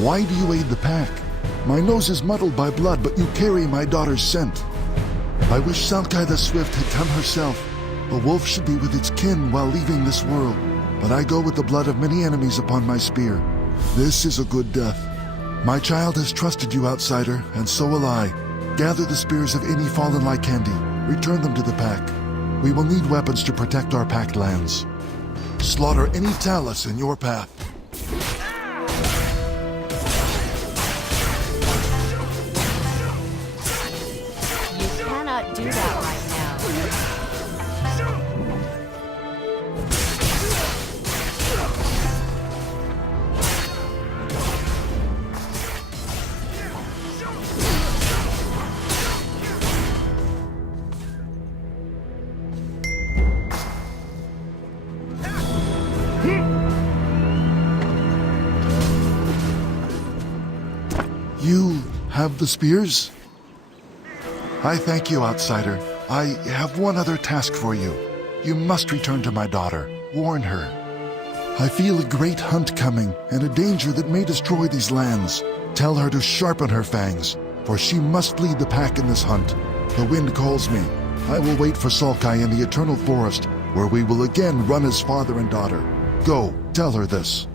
Why do you aid the pack? My nose is muddled by blood, but you carry my daughter's scent. I wish Salkai the Swift had come herself. A wolf should be with its kin while leaving this world, but I go with the blood of many enemies upon my spear. This is a good death. My child has trusted you, outsider, and so will I. Gather the spears of any fallen Lycandi. Return them to the pack. We will need weapons to protect our packed lands. Slaughter any Talus in your path. You cannot do that right now. You have the spears? I thank you, outsider. I have one other task for you. You must return to my daughter. Warn her. I feel a great hunt coming, and a danger that may destroy these lands. Tell her to sharpen her fangs, for she must lead the pack in this hunt. The wind calls me. I will wait for Salkai in the Eternal Forest, where we will again run as father and daughter. Go, tell her this.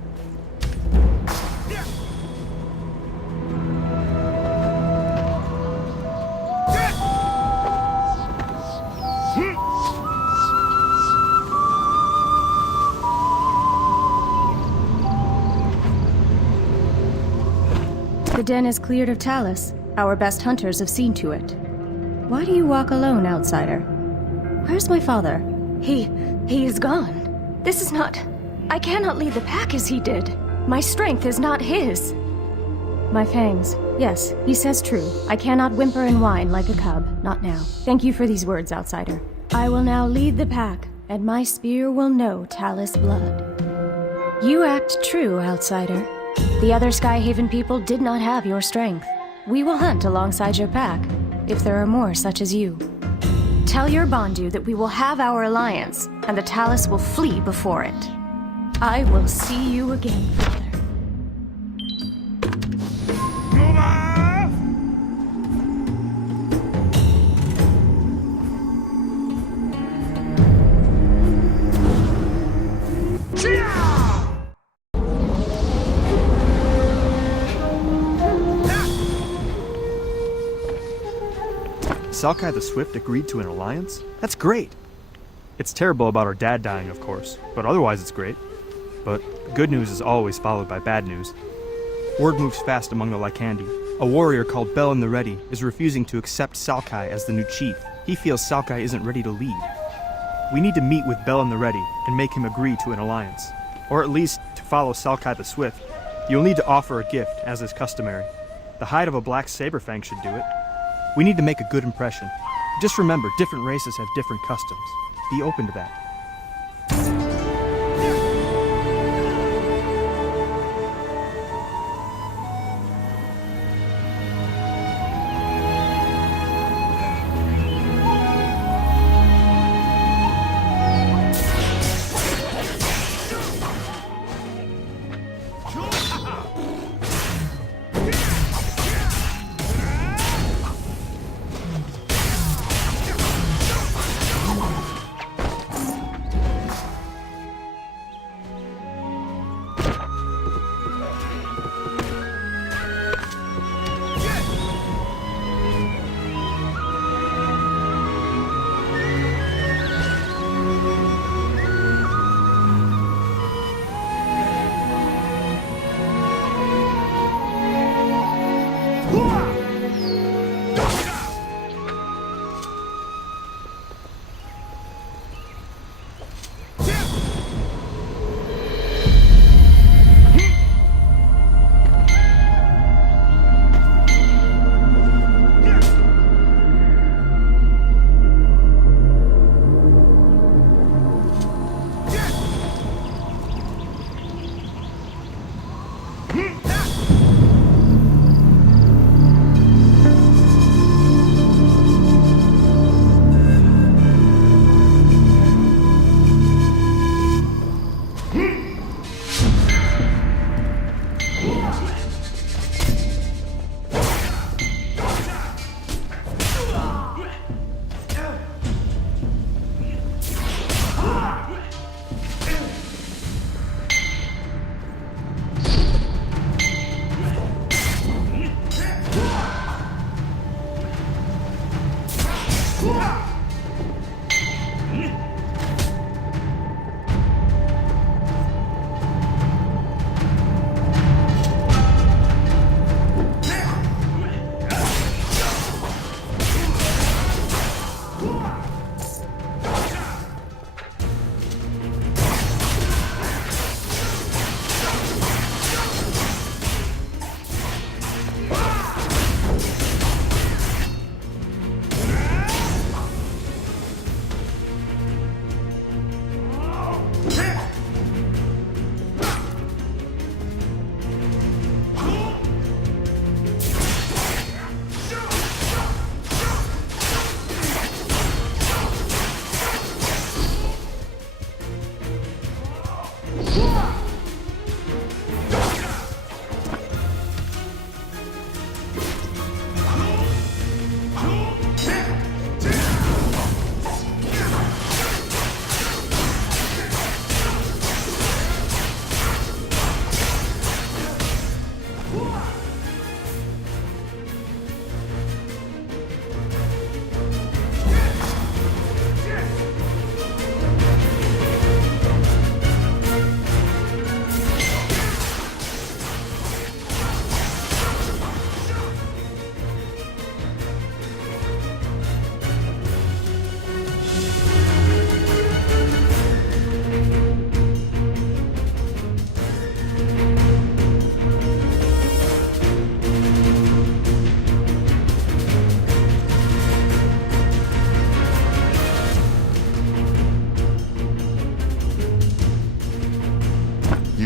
The den is cleared of Talus. Our best hunters have seen to it. Why do you walk alone, outsider? Where's my father? He is gone. This is not... I cannot lead the pack as he did. My strength is not his. My fangs. Yes, he says true. I cannot whimper and whine like a cub. Not now. Thank you for these words, outsider. I will now lead the pack, and my spear will know Talus blood. You act true, outsider. The other Skyhaven people did not have your strength. We will hunt alongside your pack, if there are more such as you. Tell your Bondu that we will have our alliance, and the Talus will flee before it. I will see you again, father. Salkai the Swift agreed to an alliance? That's great! It's terrible about our dad dying, of course, but otherwise it's great. But good news is always followed by bad news. Word moves fast among the Lycandi. A warrior called Bellin the Ready is refusing to accept Salkai as the new chief. He feels Salkai isn't ready to lead. We need to meet with Bellin the Ready and make him agree to an alliance. Or at least to follow Salkai the Swift. You'll need to offer a gift, as is customary. The hide of a black saberfang should do it. We need to make a good impression. Just remember, different races have different customs. Be open to that.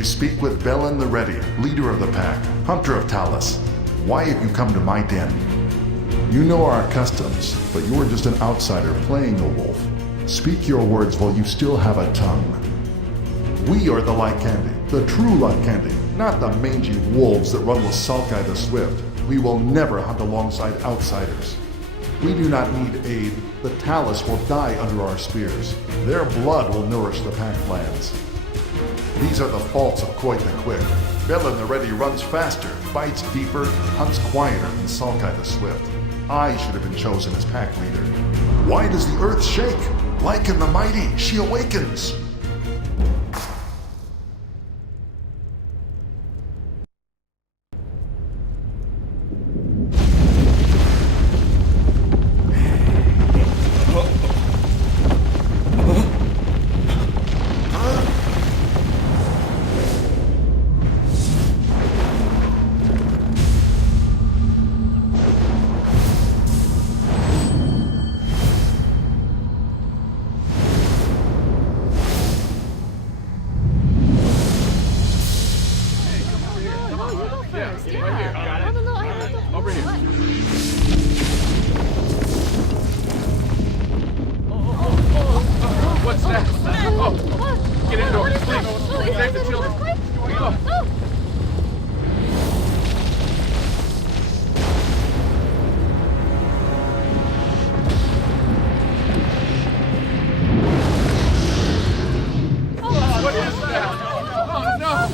speak with Belen the Ready, leader of the pack, hunter of Talus. Why have you come to my den? You know our customs, but you are just an outsider playing a wolf. Speak your words while you still have a tongue. We are the Lycandi, the true Lycandi, not the mangy wolves that run with Sulkai the Swift. We will never hunt alongside outsiders. We do not need aid. The Talus will die under our spears. Their blood will nourish the pack clans. These are the faults of Coit the Quick. Belen the Ready runs faster, bites deeper, hunts quieter than Sulkai the Swift. I should have been chosen as pack leader. Why does the earth shake? Lycan the Mighty, she awakens! What's that? Oh, get indoors, please. Save the children. What is that? Oh, no!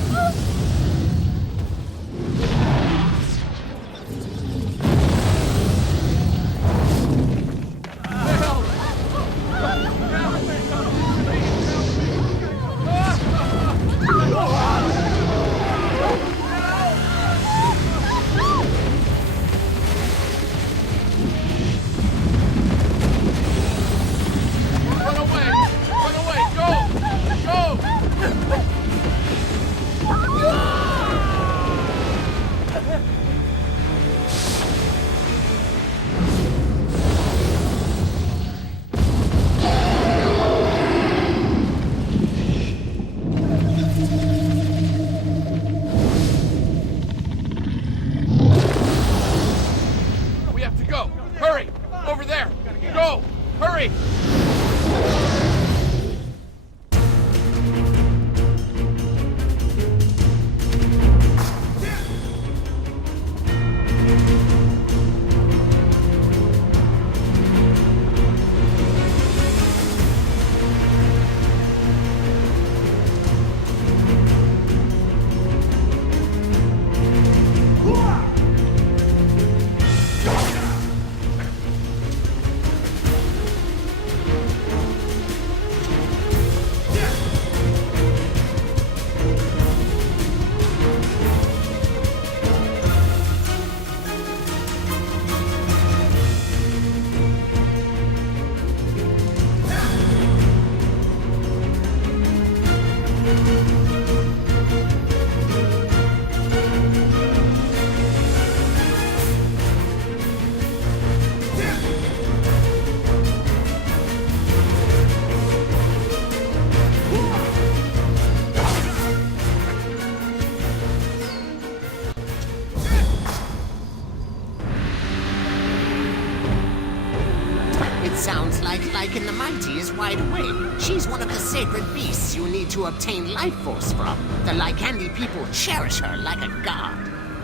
Sounds like Lycan the Mighty is wide awake. She's one of the sacred beasts you need to obtain life force from. The Lycandi people cherish her like a god.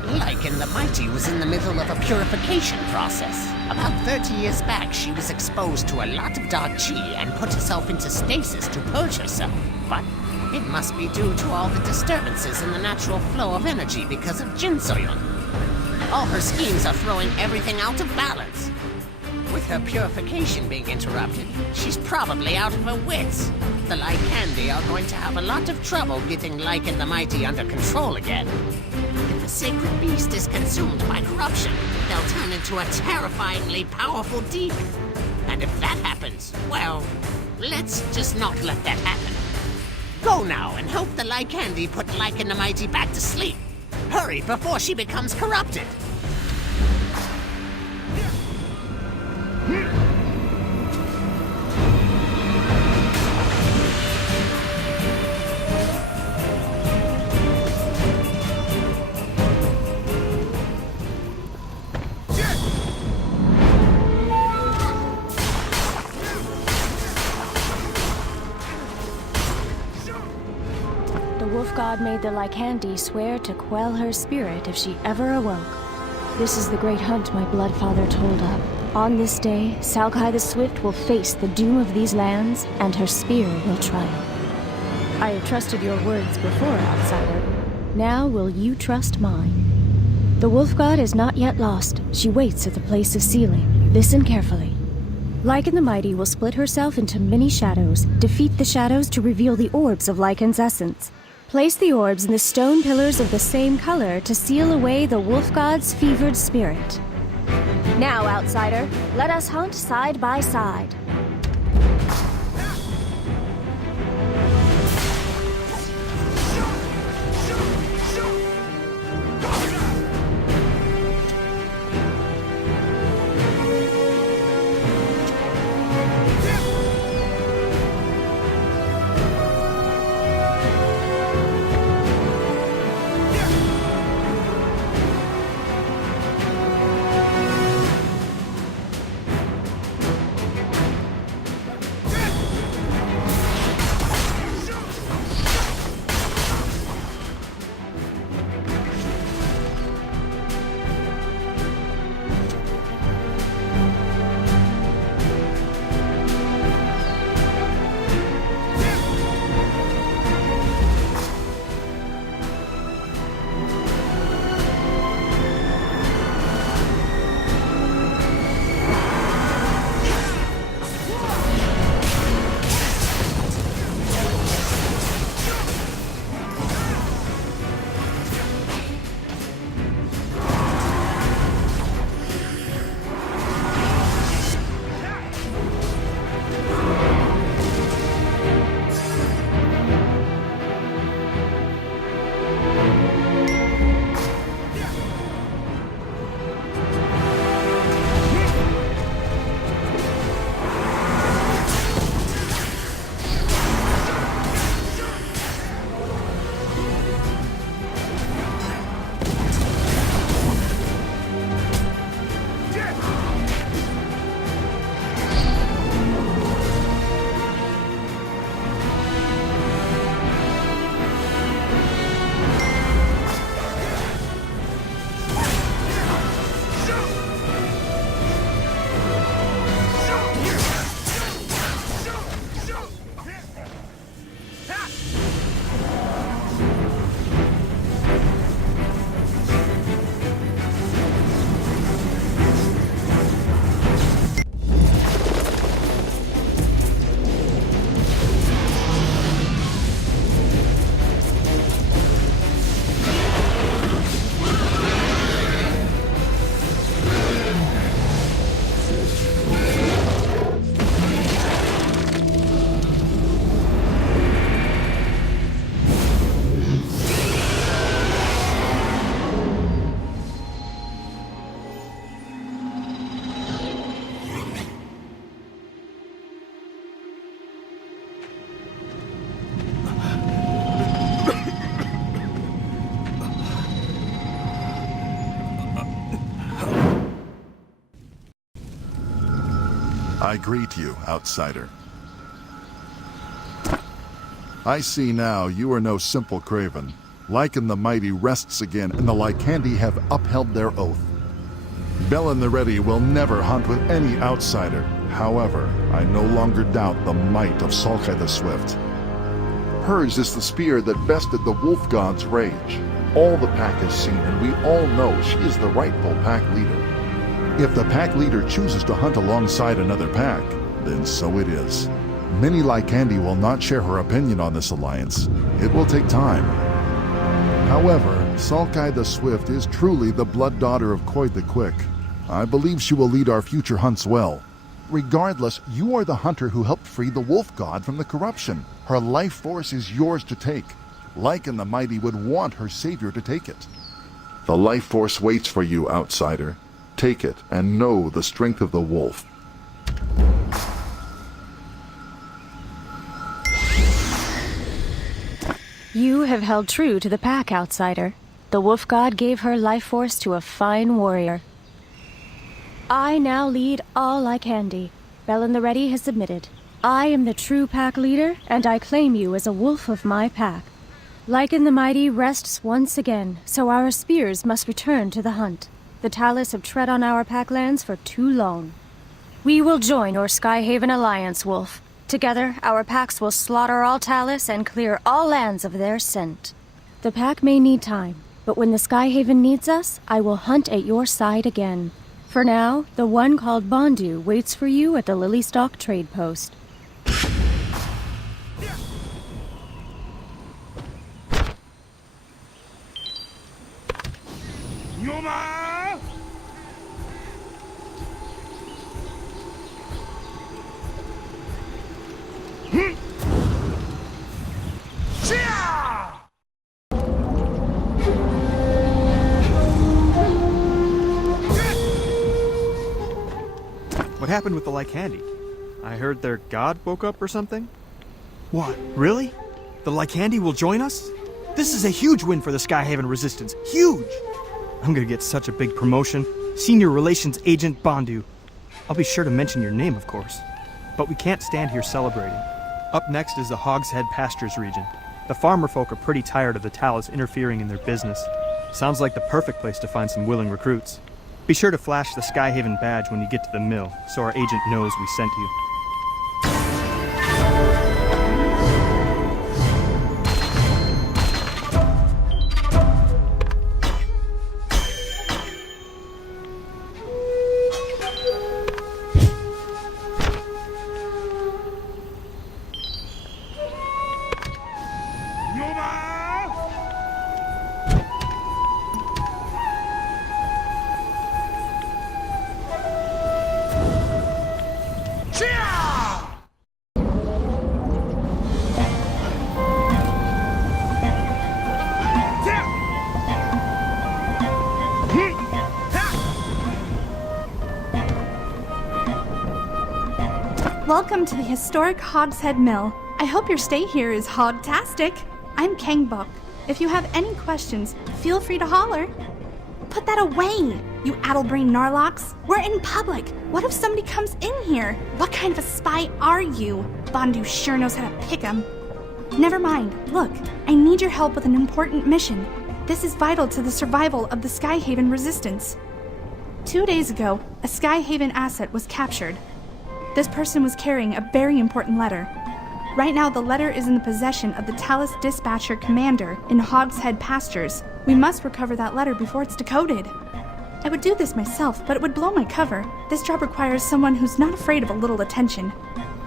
Lycan the Mighty was in the middle of a purification process. About 30 years back, she was exposed to a lot of dark chi and put herself into stasis to purge herself. But it must be due to all the disturbances in the natural flow of energy because of Jinsoyun. All her schemes are throwing everything out of balance. With her purification being interrupted, she's probably out of her wits. The Lycandi are going to have a lot of trouble getting Lycan the Mighty under control again. If the sacred beast is consumed by corruption, they'll turn into a terrifyingly powerful demon. And if that happens, well, let's just not let that happen. Go now and help the Lycandi put Lycan the Mighty back to sleep. Hurry before she becomes corrupted. God made the Lycandi swear to quell her spirit if she ever awoke. This is the great hunt my blood father told of. On this day, Salkai the Swift will face the doom of these lands, and her spear will triumph. I have trusted your words before, outsider. Now will you trust mine? The wolf god is not yet lost. She waits at the place of sealing. Listen carefully. Lycan the Mighty will split herself into many shadows, defeat the shadows to reveal the orbs of Lycan's essence. Place the orbs in the stone pillars of the same color to seal away the wolf god's fevered spirit. Now, outsider, let us hunt side by side. I greet you, outsider. I see now you are no simple craven. Lycan the Mighty rests again, and the Lycandi have upheld their oath. Belen the Ready will never hunt with any outsider. However, I no longer doubt the might of Salkai the Swift. Hers is the spear that bested the wolf god's rage. All the pack has seen, and we all know she is the rightful pack leader. If the pack leader chooses to hunt alongside another pack, then so it is. Many Lycandi will not share her opinion on this alliance. It will take time. However, Salkai the Swift is truly the blood daughter of Koid the Quick. I believe she will lead our future hunts well. Regardless, you are the hunter who helped free the wolf god from the corruption. Her life force is yours to take. Lycan the Mighty would want her savior to take it. The life force waits for you, outsider. Take it and know the strength of the wolf. You have held true to the pack, outsider. The wolf god gave her life force to a fine warrior. I now lead all Lycandi. Belen the Ready has submitted. I am the true pack leader, and I claim you as a wolf of my pack. Lycan the Mighty rests once again, so our spears must return to the hunt. The Talus have tread on our pack lands for too long. We will join your Skyhaven alliance, Wolf. Together, our packs will slaughter all Talus and clear all lands of their scent. The pack may need time, but when the Skyhaven needs us, I will hunt at your side again. For now, the one called Bondu waits for you at the Lilystock trade post. What happened with the Lycandi? I heard their god woke up or something? What, really? The Lycandi will join us? This is a huge win for the Skyhaven Resistance. Huge! I'm gonna get such a big promotion. Senior Relations Agent Bondu. I'll be sure to mention your name, of course. But we can't stand here celebrating. Up next is the Hogshead Pastures region. The farmer folk are pretty tired of the Talus interfering in their business. Sounds like the perfect place to find some willing recruits. Be sure to flash the Skyhaven badge when you get to the mill, so our agent knows we sent you. Welcome to the historic Hogshead Mill. I hope your stay here is hogtastic. I'm Kangbok. If you have any questions, feel free to holler. Put that away, you addle-brained Narlocks. We're in public. What if somebody comes in here? What kind of a spy are you? Bondu sure knows how to pick 'em. Never mind. Look, I need your help with an important mission. This is vital to the survival of the Skyhaven Resistance. 2 days ago, a Skyhaven asset was captured. This person was carrying a very important letter. Right now, the letter is in the possession of the Talus Dispatcher Commander in Hogshead Pastures. We must recover that letter before it's decoded. I would do this myself, but it would blow my cover. This job requires someone who's not afraid of a little attention.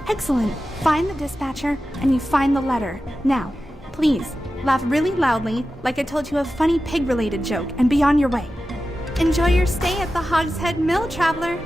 Excellent. Find the dispatcher, and you find the letter. Now, please, laugh really loudly, like I told you a funny pig-related joke, and be on your way. Enjoy your stay at the Hogshead Mill, traveler.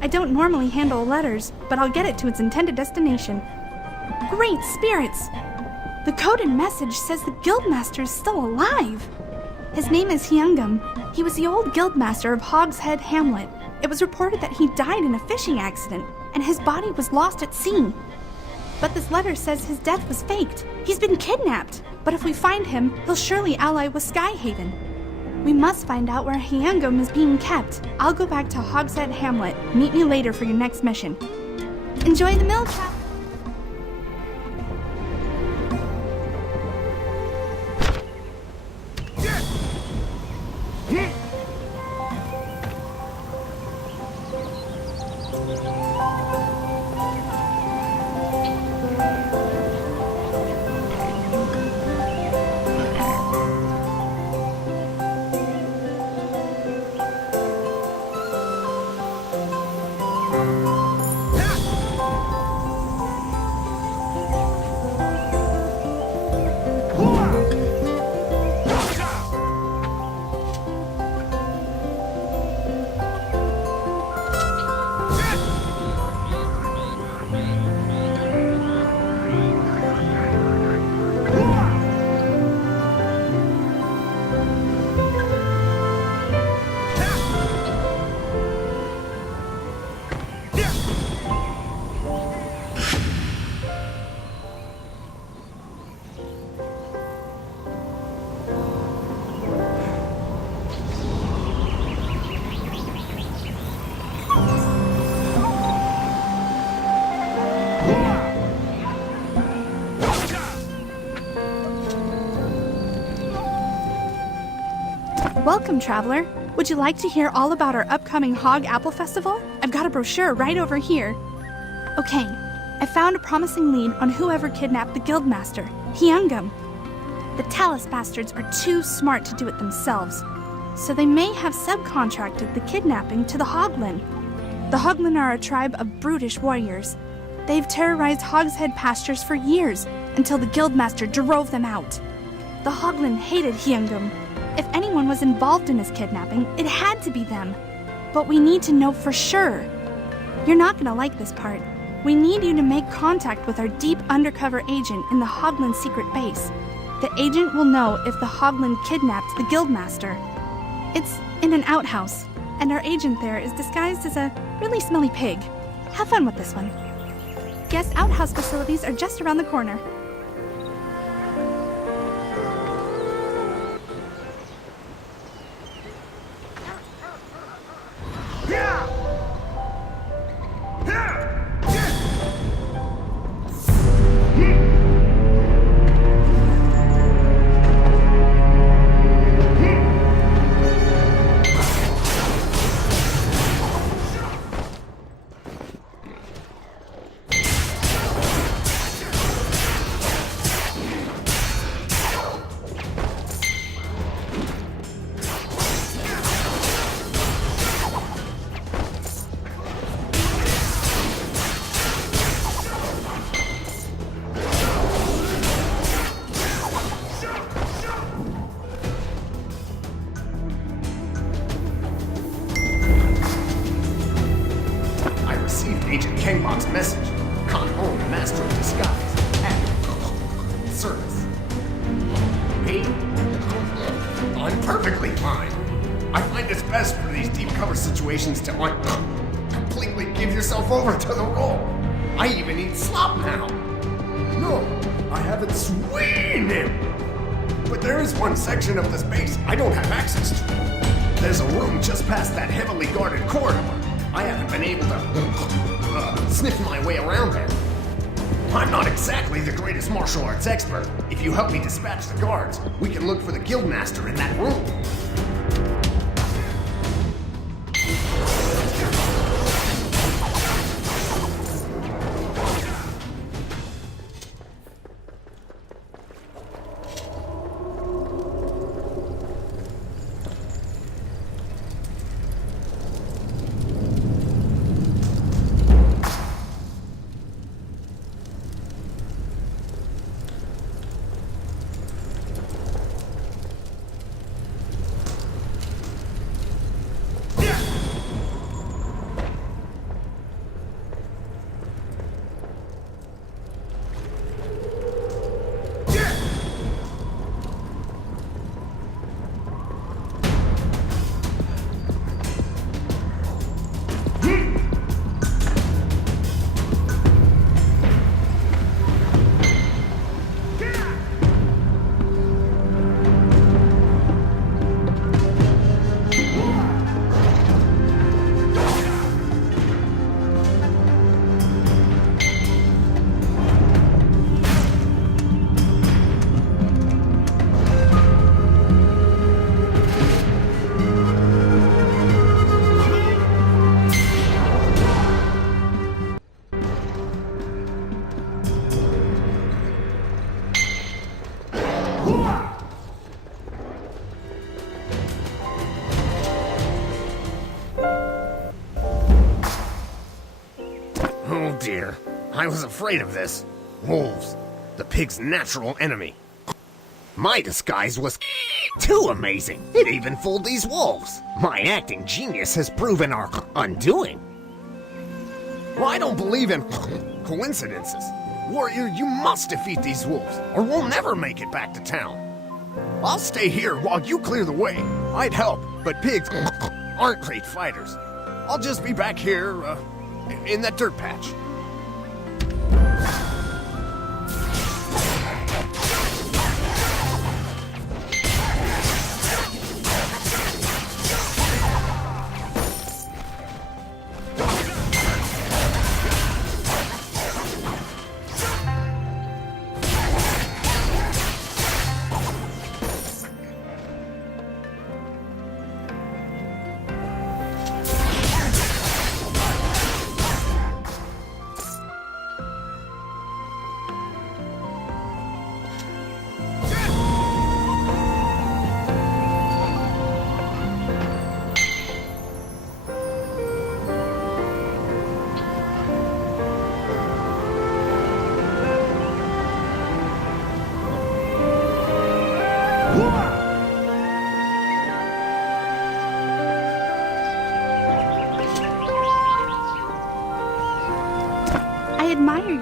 I don't normally handle letters, but I'll get it to its intended destination. Great spirits! The coded message says the Guildmaster is still alive. His name is Hyungum. He was the old Guildmaster of Hogshead Hamlet. It was reported that he died in a fishing accident, and his body was lost at sea. But this letter says his death was faked. He's been kidnapped. But if we find him, he'll surely ally with Skyhaven. We must find out where Hyungum is being kept. I'll go back to Hogshead Hamlet. Meet me later for your next mission. Enjoy the mill trap. Welcome, traveler. Would you like to hear all about our upcoming Hog Apple Festival? I've got a brochure right over here. Okay, I found a promising lead on whoever kidnapped the Guildmaster, Hyungam. The Talus bastards are too smart to do it themselves, so they may have subcontracted the kidnapping to the Hoglin. The Hoglin are a tribe of brutish warriors. They've terrorized Hogshead pastures for years until the Guildmaster drove them out. The Hoglin hated Hyungam. If anyone was involved in his kidnapping, it had to be them. But we need to know for sure. You're not gonna like this part. We need you to make contact with our deep undercover agent in the Hoglin secret base. The agent will know if the Hoglin kidnapped the Guildmaster. It's in an outhouse, and our agent there is disguised as a really smelly pig. Have fun with this one. Guest outhouse facilities are just around the corner. Agent Kangbok's message. Con Hong, Master of Disguise. At service. Me? I'm perfectly fine. I find it's best for these deep cover situations to completely give yourself over to the role. I even eat slop now. No, I haven't seen him. But there is one section of this base I don't have access to. There's a room just past that heavily guarded corridor. I haven't been able to sniff my way around there. I'm not exactly the greatest martial arts expert. If you help me dispatch the guards, we can look for the Guildmaster in that room. Oh dear, I was afraid of this. Wolves, the pig's natural enemy. My disguise was too amazing. It even fooled these wolves. My acting genius has proven our undoing. Well, I don't believe in coincidences. Warrior, you must defeat these wolves, or we'll never make it back to town. I'll stay here while you clear the way. I'd help, but pigs aren't great fighters. I'll just be back here, in that dirt patch.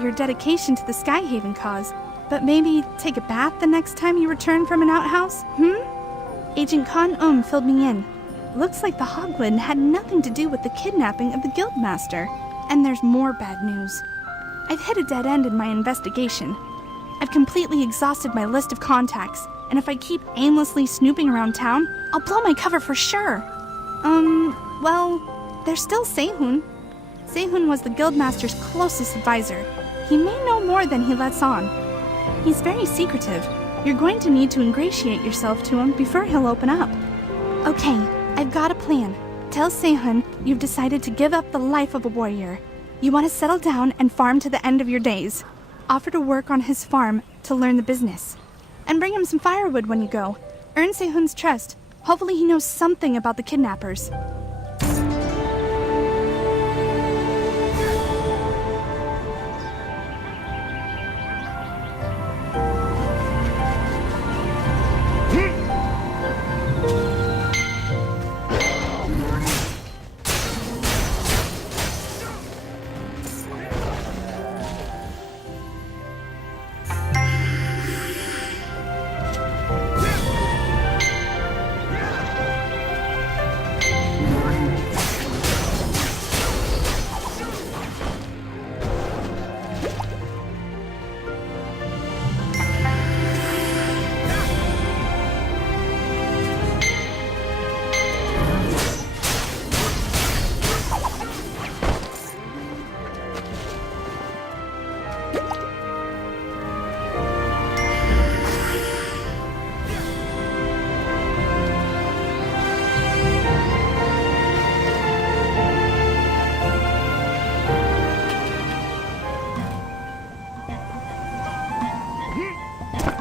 your dedication to the Skyhaven cause, but maybe take a bath the next time you return from an outhouse, Agent Khan filled me in. Looks like the Hoglin had nothing to do with the kidnapping of the Guildmaster. And there's more bad news. I've hit a dead end in my investigation. I've completely exhausted my list of contacts, and if I keep aimlessly snooping around town, I'll blow my cover for sure. Well, there's still Sehun. Sehun was the Guildmaster's closest advisor. He may know more than he lets on. He's very secretive. You're going to need to ingratiate yourself to him before he'll open up. Okay, I've got a plan. Tell Sehun you've decided to give up the life of a warrior. You want to settle down and farm to the end of your days. Offer to work on his farm to learn the business. And bring him some firewood when you go. Earn Sehun's trust. Hopefully he knows something about the kidnappers.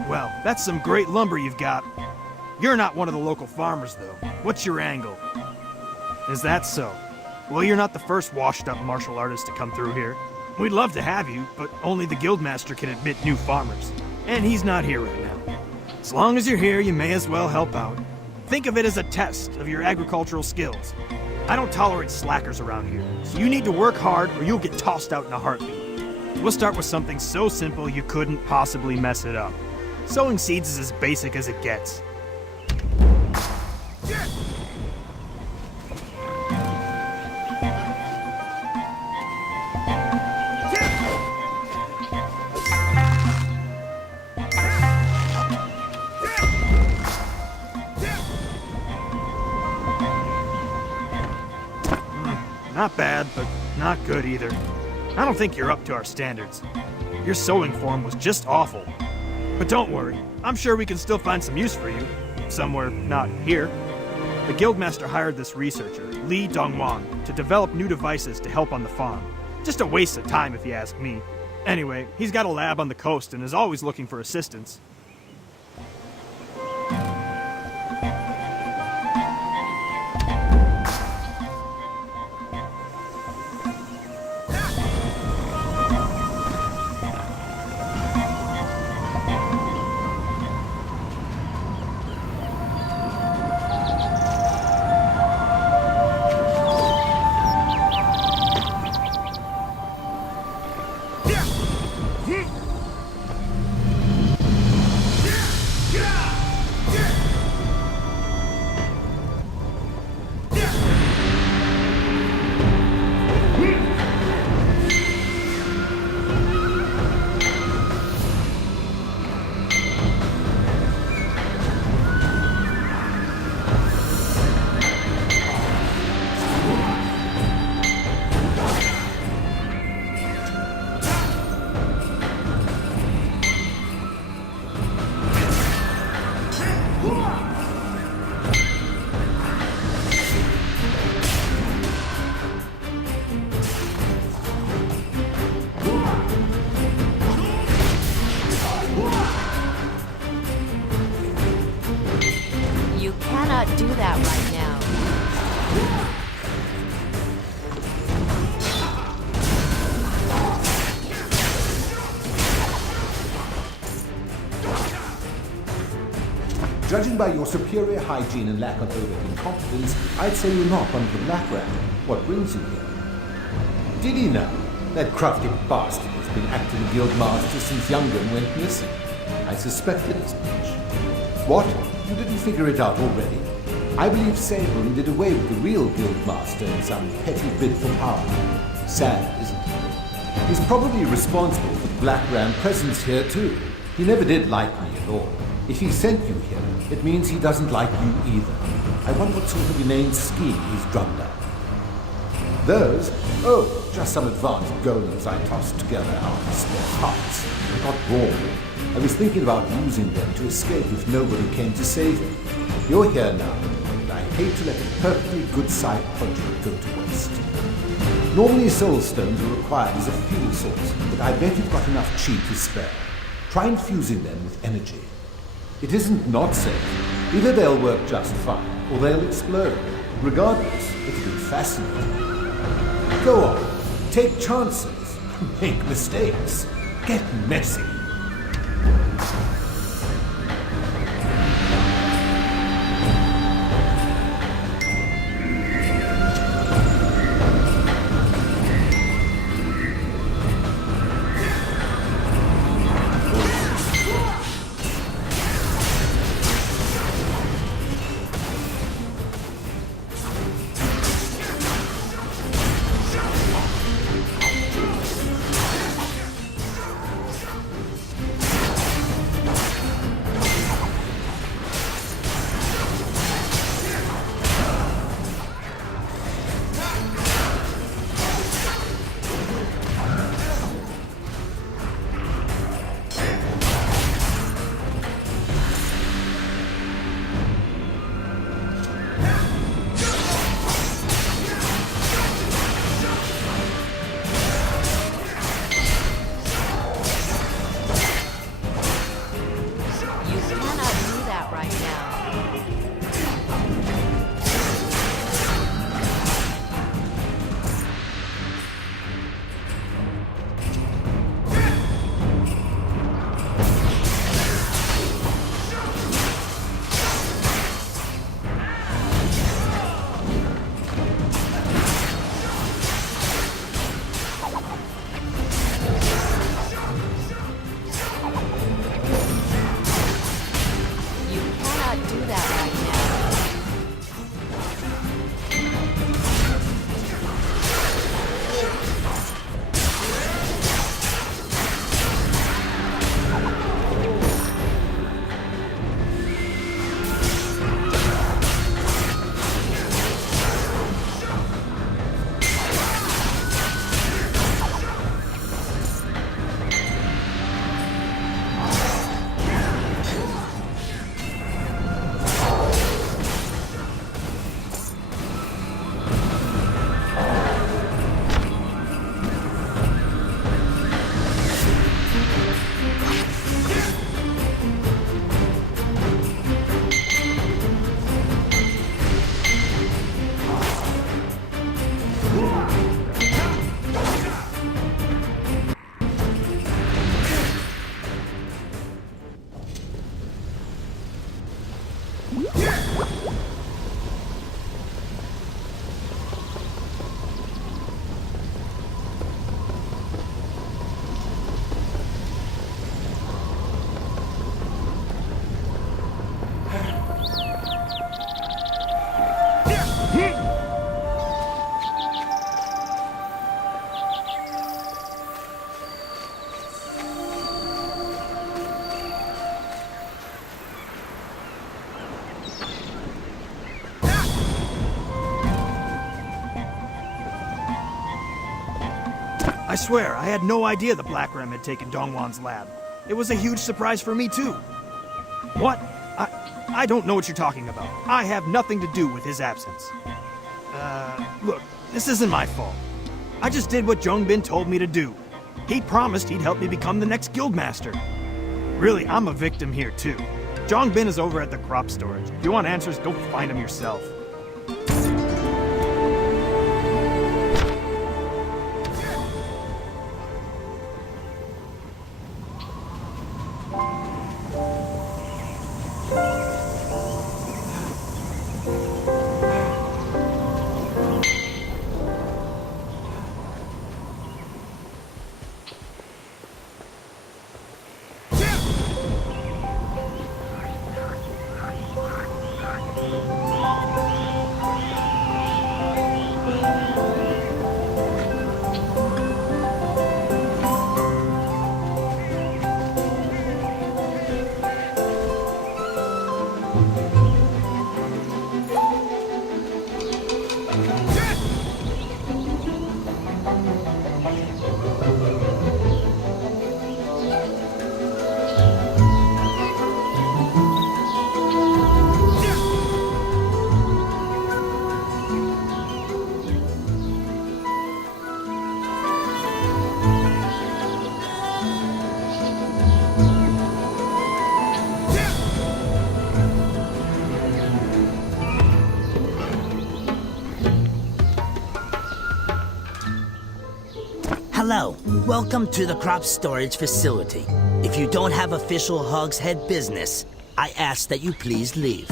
Well, that's some great lumber you've got. You're not one of the local farmers, though. What's your angle? Is that so? Well, you're not the first washed-up martial artist to come through here. We'd love to have you, but only the Guildmaster can admit new farmers. And he's not here right now. As long as you're here, you may as well help out. Think of it as a test of your agricultural skills. I don't tolerate slackers around here, so you need to work hard or you'll get tossed out in a heartbeat. We'll start with something so simple you couldn't possibly mess it up. Sowing seeds is as basic as it gets. Not bad, but not good either. I don't think you're up to our standards. Your sewing form was just awful. But don't worry, I'm sure we can still find some use for you. Somewhere not here. The Guildmaster hired this researcher, Li Dongwan, to develop new devices to help on the farm. Just a waste of time if you ask me. Anyway, he's got a lab on the coast and is always looking for assistance. Do that right now. Judging by your superior hygiene and lack of overt incompetence, I'd say you're not one of the black rat. What brings you here? Did he know? That crafty bastard is been acting guildmaster since Youngren went missing. I suspected as much. What? You didn't figure it out already? I believe Sabrum did away with the real guildmaster in some petty bid for power. Sad, isn't it? He's probably responsible for the Black Ram presence here too. He never did like me at all. If he sent you here, it means he doesn't like you either. I wonder what sort of inane scheme he's drummed up. Those? Oh, just some advanced golems I tossed together out of spare parts. I got bored. I was thinking about using them to escape if nobody came to save me. You're here now, and I hate to let a perfectly good side project go to waste. Normally soul stones are required as a fuel source, but I bet you've got enough chi to spare. Try infusing them with energy. It isn't not safe. Either they'll work just fine, or they'll explode. Regardless, it'll be fascinating. Go on, take chances, make mistakes, get messy. I swear, I had no idea the Black Ram had taken Dongwon's lab. It was a huge surprise for me, too. What? I don't know what you're talking about. I have nothing to do with his absence. Look, this isn't my fault. I just did what Jongbin told me to do. He promised he'd help me become the next guildmaster. Really, I'm a victim here, too. Jongbin is over at the crop storage. If you want answers, go find him yourself. Hello. Welcome to the crop storage facility. If you don't have official Hogshead business, I ask that you please leave.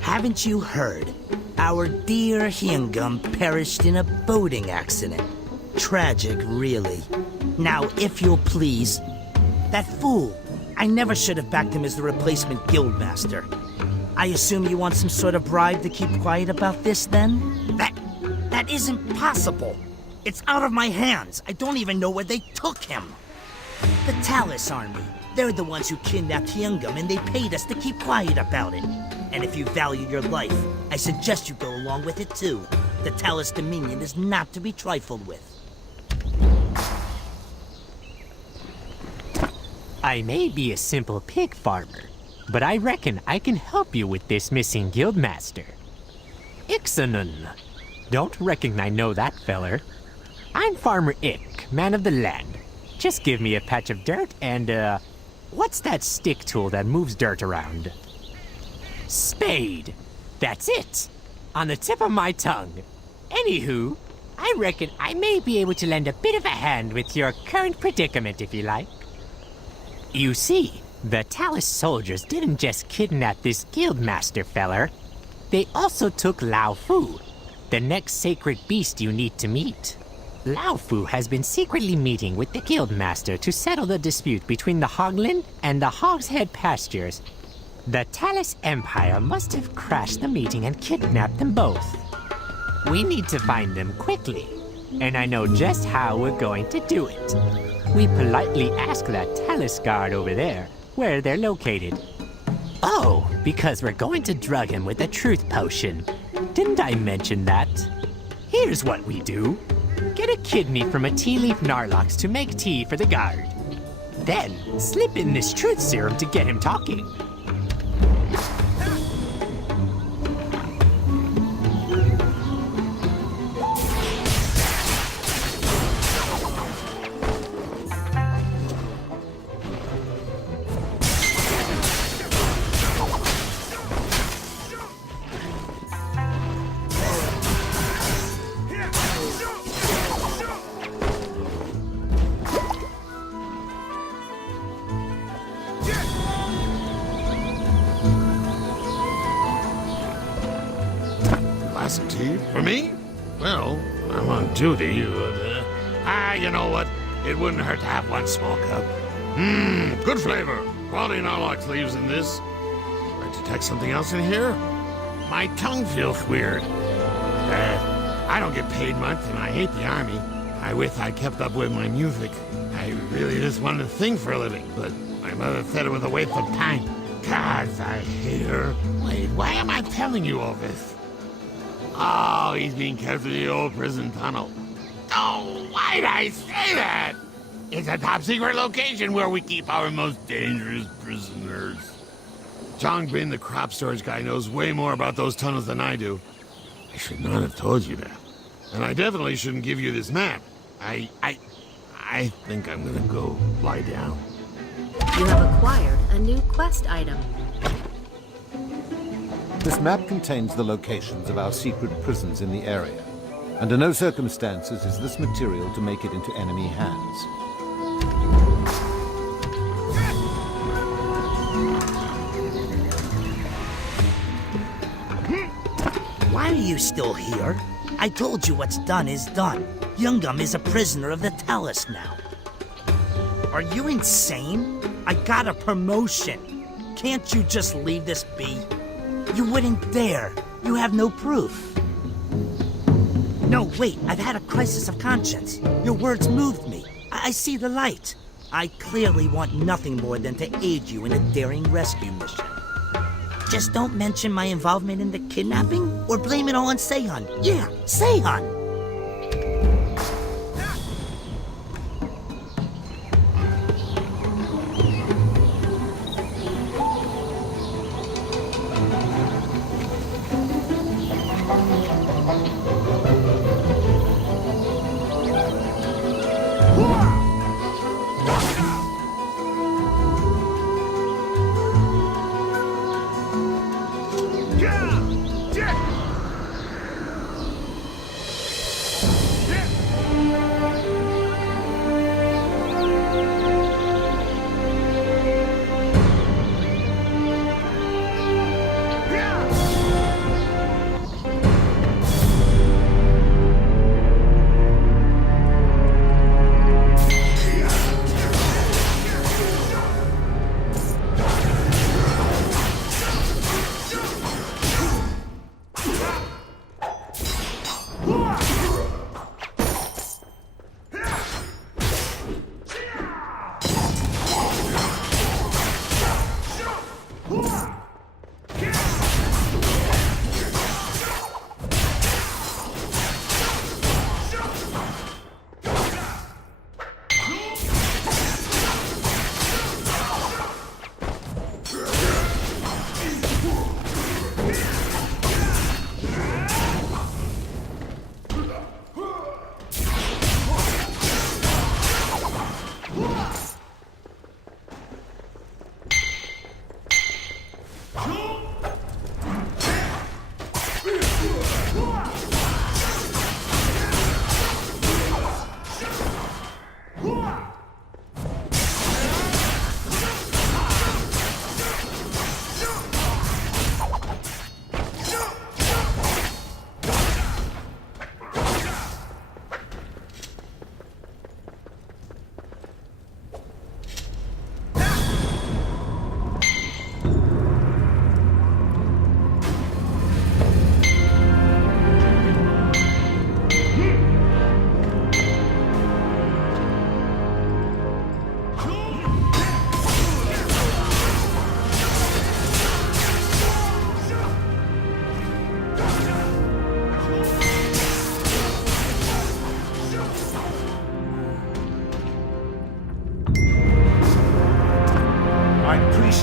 Haven't you heard? Our dear Hyungam perished in a boating accident. Tragic, really. Now, if you'll please... That fool! I never should have backed him as the replacement guildmaster. I assume you want some sort of bribe to keep quiet about this, then? That isn't possible! It's out of my hands! I don't even know where they took him! The Talus Army. They're the ones who kidnapped Hyungam, and they paid us to keep quiet about it. And if you value your life, I suggest you go along with it too. The Talus Dominion is not to be trifled with. I may be a simple pig farmer, but I reckon I can help you with this missing guildmaster. Ixanun. Don't reckon I know that feller. I'm Farmer Ick, man of the land. Just give me a patch of dirt and, what's that stick tool that moves dirt around? Spade. That's it. On the tip of my tongue. Anywho, I reckon I may be able to lend a bit of a hand with your current predicament, if you like. You see, the Talus soldiers didn't just kidnap this guildmaster feller. They also took Lao Fu, the next sacred beast you need to meet. Lao Fu has been secretly meeting with the guildmaster to settle the dispute between the Hogland and the Hogshead pastures. The Talus Empire must have crashed the meeting and kidnapped them both. We need to find them quickly, and I know just how we're going to do it. We politely ask that Talus guard over there where they're located. Oh, because we're going to drug him with a truth potion. Didn't I mention that? Here's what we do. Get a kidney from a tea leaf Narlox to make tea for the guard. Then, slip in this truth serum to get him talking. Glass of tea? For me? Well, I'm on duty, but, you know what? It wouldn't hurt to have one small cup. Good flavor. Quality Narlox leaves in this. I detect something else in here? My tongue feels weird. I don't get paid much, and I hate the army. I wish I kept up with my music. I really just wanted to sing for a living, but my mother said it was a waste of time. God, I hate her. Wait, why am I telling you all this? Oh, he's being kept in the old prison tunnel. Oh, why'd I say that? It's a top secret location where we keep our most dangerous prisoners. John Bin, the crop storage guy, knows way more about those tunnels than I do. I should not have told you that. And I definitely shouldn't give you this map. I think I'm gonna go lie down. You have acquired a new quest item. This map contains the locations of our secret prisons in the area. Under no circumstances is this material to make it into enemy hands. Why are you still here? I told you what's done is done. Hyungam is a prisoner of the Talus now. Are you insane? I got a promotion. Can't you just leave this be? You wouldn't dare. You have no proof. No, wait, I've had a crisis of conscience. Your words moved me. I see the light. I clearly want nothing more than to aid you in a daring rescue mission. Just don't mention my involvement in the kidnapping, or blame it all on Sehun. Yeah, Sehun!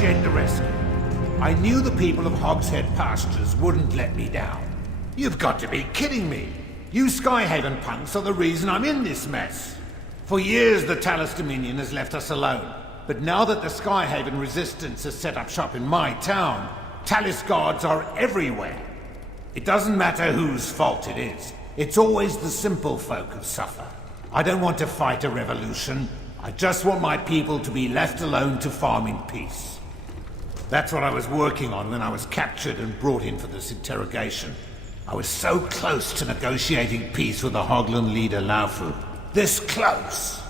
appreciate the rescue. I knew the people of Hogshead Pastures wouldn't let me down. You've got to be kidding me. You Skyhaven punks are the reason I'm in this mess. For years the Talos Dominion has left us alone. But now that the Skyhaven Resistance has set up shop in my town, Talos guards are everywhere. It doesn't matter whose fault it is. It's always the simple folk who suffer. I don't want to fight a revolution. I just want my people to be left alone to farm in peace. That's what I was working on when I was captured and brought in for this interrogation. I was so close to negotiating peace with the Hoglan leader Laufu. This close!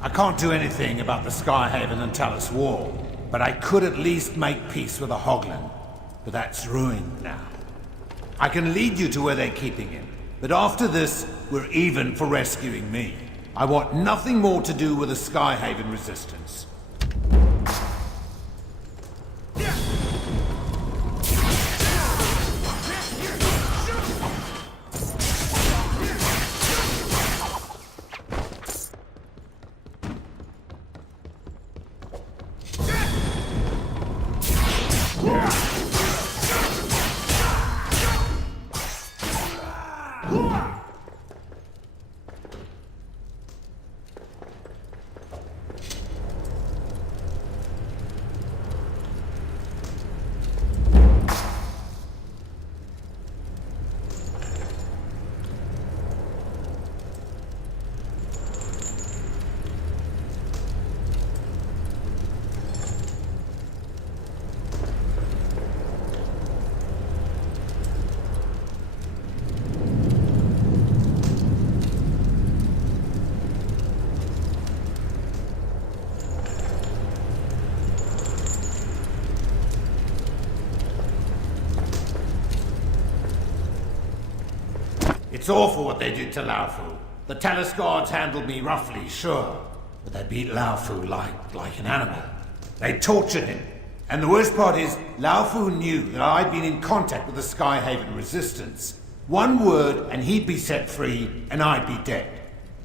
I can't do anything about the Skyhaven and Talos War, but I could at least make peace with the Hoglan. But that's ruined now. I can lead you to where they're keeping him, but after this, we're even for rescuing me. I want nothing more to do with the Skyhaven Resistance. It's awful what they did to Laufu. The Talos guards handled me roughly, sure, but they beat Laufu like an animal. They tortured him. And the worst part is, Laufu knew that I'd been in contact with the Skyhaven Resistance. One word and he'd be set free, and I'd be dead.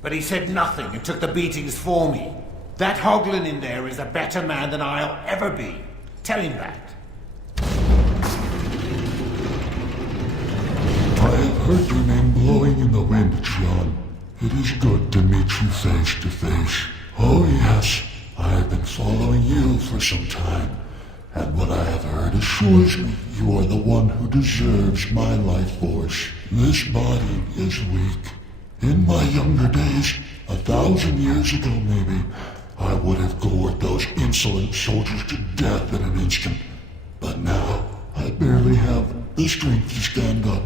But he said nothing and took the beatings for me. That Hoglan in there is a better man than I'll ever be. Tell him that. I have heard your name blowing in the wind, Xion. It is good to meet you face to face. Oh yes, I have been following you for some time, and what I have heard assures me you are the one who deserves my life force. This body is weak. In my younger days, 1,000 years ago maybe, I would have gored those insolent soldiers to death in an instant. But now, I barely have the strength to stand up.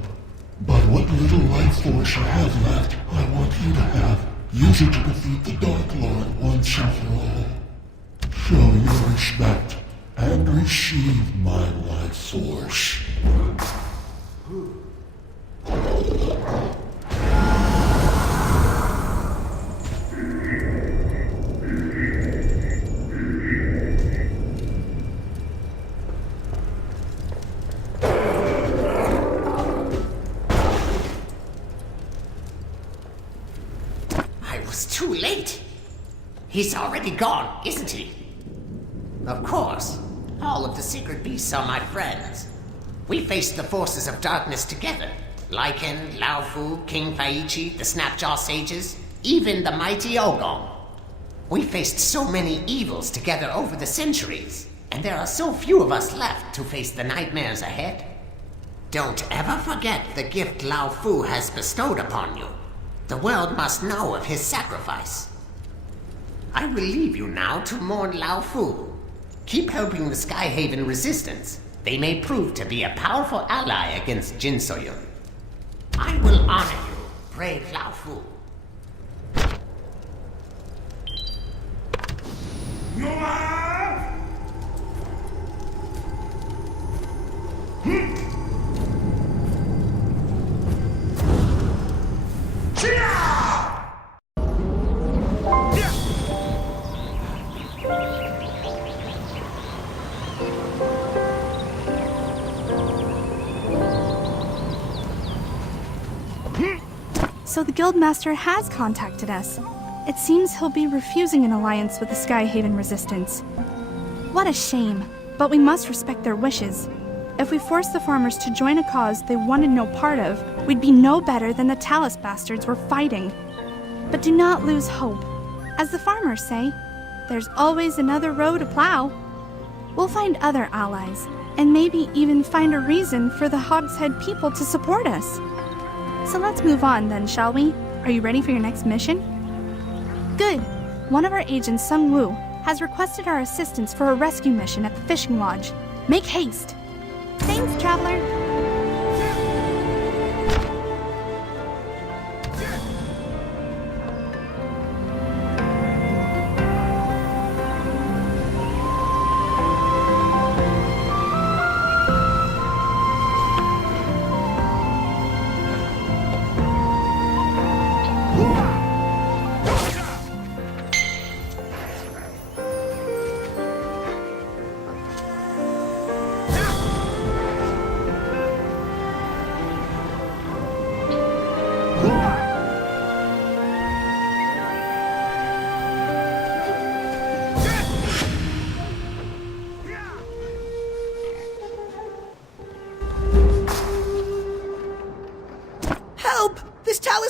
But what little life force I have left, I want you to have. Use it to defeat the Dark Lord once and for all. Show your respect and receive my life force. too late. He's already gone, isn't he? Of course. All of the secret beasts are my friends. We faced the forces of darkness together. Lycan, Laofu, King Faichi, the Snapjaw Sages, even the mighty Ogong. We faced so many evils together over the centuries, and there are so few of us left to face the nightmares ahead. Don't ever forget the gift Laofu has bestowed upon you. The world must know of his sacrifice. I will leave you now to mourn Laofu. Keep helping the Skyhaven resistance. They may prove to be a powerful ally against Jinsoyun. I will honor you, brave Laofu. So the Guildmaster has contacted us. It seems he'll be refusing an alliance with the Skyhaven Resistance. What a shame, but we must respect their wishes. If we force the farmers to join a cause they wanted no part of, we'd be no better than the Talus bastards we're fighting. But do not lose hope. As the farmers say, there's always another row to plow. We'll find other allies, and maybe even find a reason for the Hogshead people to support us. So let's move on then, shall we? Are you ready for your next mission? Good. One of our agents, Sung Woo, has requested our assistance for a rescue mission at the fishing lodge. Make haste. Thanks, traveler.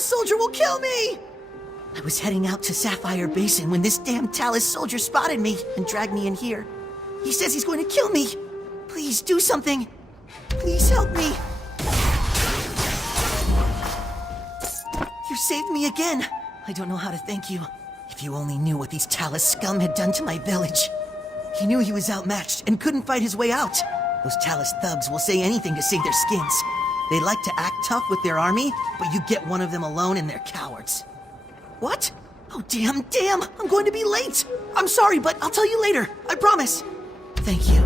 Soldier will kill me! I was heading out to Sapphire Basin when this damn Talus soldier spotted me and dragged me in here. He says he's going to kill me. Please do something. Please help me. You saved me again. I don't know how to thank you. If you only knew what these Talus scum had done to my village. He knew he was outmatched and couldn't fight his way out. Those Talus thugs will say anything to save their skins. They like to act tough with their army, but you get one of them alone and they're cowards. What? Oh, damn, I'm going to be late. I'm sorry, but I'll tell you later. I promise. Thank you.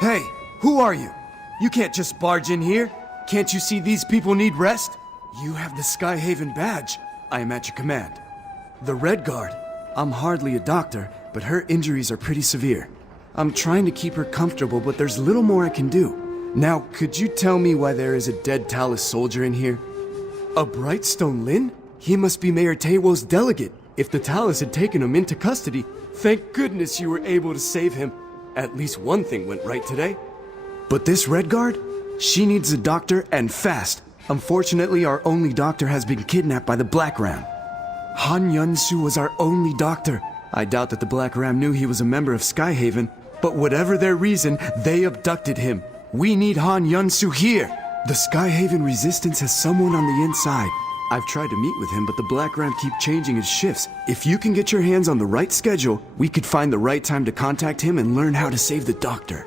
Hey, who are you? You can't just barge in here. Can't you see these people need rest? You have the Skyhaven badge. I am at your command. The Red Guard. I'm hardly a doctor, but her injuries are pretty severe. I'm trying to keep her comfortable, but there's little more I can do. Now, could you tell me why there is a dead Talus soldier in here? A Brightstone Lin? He must be Mayor Taewo's delegate. If the Talus had taken him into custody, thank goodness you were able to save him. At least one thing went right today. But this Red Guard? She needs a doctor, and fast. Unfortunately, our only doctor has been kidnapped by the Black Ram. Han Yun-su was our only doctor. I doubt that the Black Ram knew he was a member of Skyhaven, but whatever their reason, they abducted him. We need Han Yun-su here. The Skyhaven Resistance has someone on the inside. I've tried to meet with him, but the Black Ram keep changing his shifts. If you can get your hands on the right schedule, we could find the right time to contact him and learn how to save the doctor.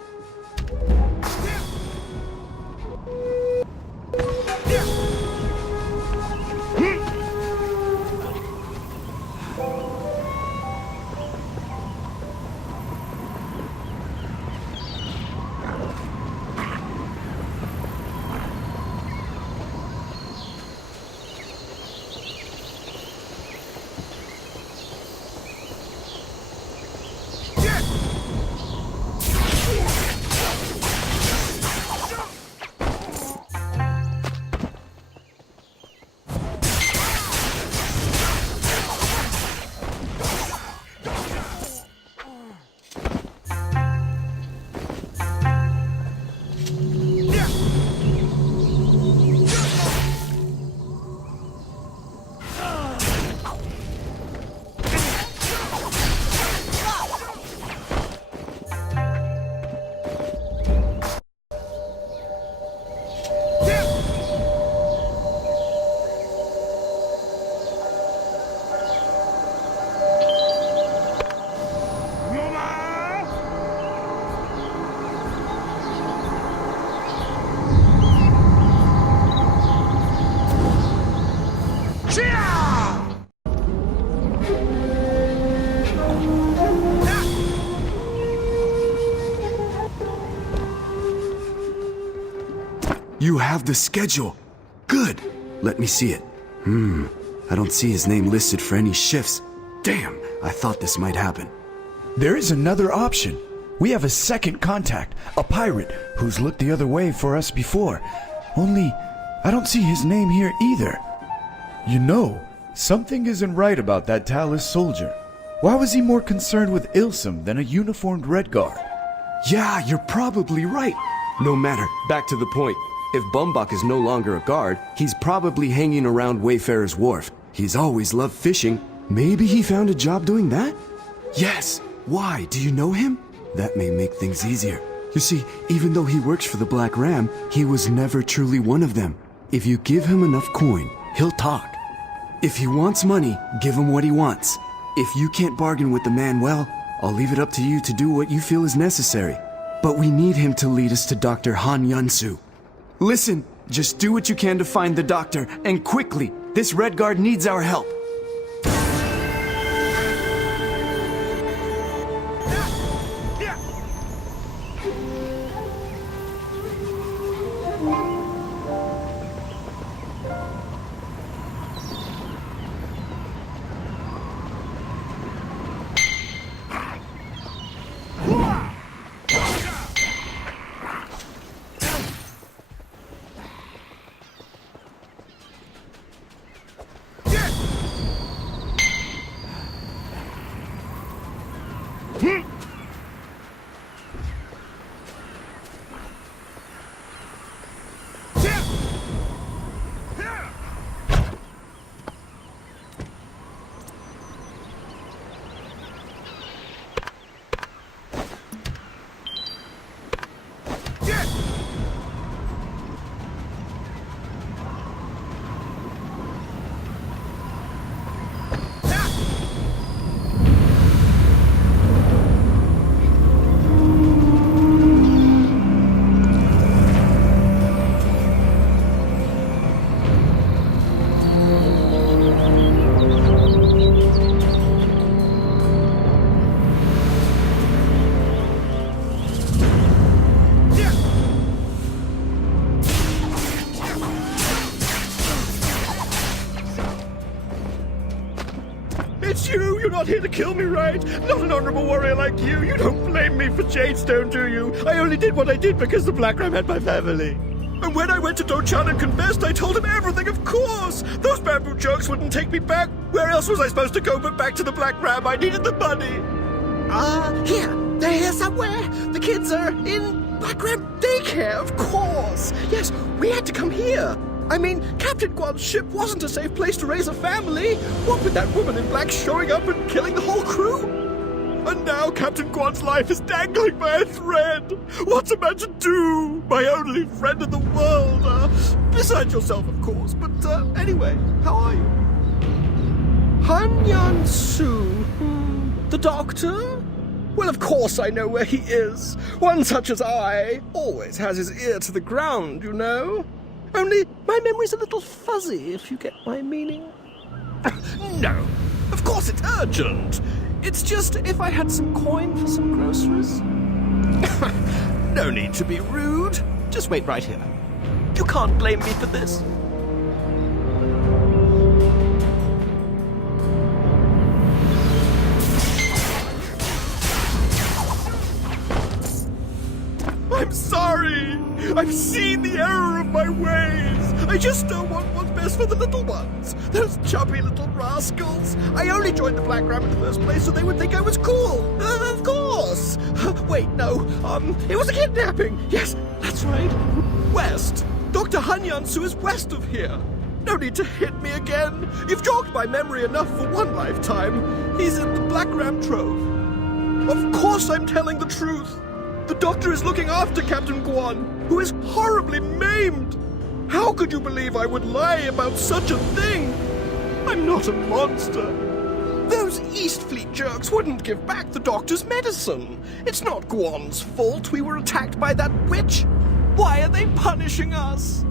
You have the schedule. Good. Let me see it. I don't see his name listed for any shifts. Damn, I thought this might happen. There is another option. We have a second contact, a pirate, who's looked the other way for us before. Only, I don't see his name here either. You know, something isn't right about that Talus soldier. Why was he more concerned with Ilsum than a uniformed Red Guard? Yeah, you're probably right. No matter, back to the point. If Bumbach is no longer a guard, he's probably hanging around Wayfarer's Wharf. He's always loved fishing. Maybe he found a job doing that? Yes. Why? Do you know him? That may make things easier. You see, even though he works for the Black Ram, he was never truly one of them. If you give him enough coin, he'll talk. If he wants money, give him what he wants. If you can't bargain with the man well, I'll leave it up to you to do what you feel is necessary. But we need him to lead us to Dr. Han Yunsu. Listen, just do what you can to find the doctor, and quickly. This Red Guard needs our help. It's you! You're not here to kill me, right? Not an honorable warrior like you. You don't blame me for Jadestone, do you? I only did what I did because the Black Ram had my family. And when I went to Do-chan and confessed, I told him everything, of course! Those bamboo jokes wouldn't take me back. Where else was I supposed to go but back to the Black Ram? I needed the money. Here. They're here somewhere. The kids are in Black Ram daycare, of course. Yes, we had to come here. I mean, Captain Guan's ship wasn't a safe place to raise a family. What with that woman in black showing up and killing the whole crew? And now Captain Guan's life is dangling by a thread. What's a man to do? My only friend in the world. Besides yourself, of course. But anyway, how are you? Han Yunsu. The doctor? Well, of course I know where he is. One such as I always has his ear to the ground, you know. Only my memory's a little fuzzy, if you get my meaning. No, of course it's urgent. It's just if I had some coin for some groceries. No need to be rude. Just wait right here. You can't blame me for this. I'm sorry. I've seen the error of my ways. I just don't want what's best for the little ones. Those chubby little rascals. I only joined the Black Ram in the first place so they would think I was cool. Of course. Wait, no. It was a kidnapping. Yes, that's right. West. Dr. Han Yunsu is west of here. No need to hit me again. You've jogged my memory enough for one lifetime. He's in the Black Ram Trove. Of course I'm telling the truth. The doctor is looking after Captain Guan, who is horribly maimed. How could you believe I would lie about such a thing? I'm not a monster. Those East Fleet jerks wouldn't give back the doctor's medicine. It's not Guan's fault we were attacked by that witch. Why are they punishing us?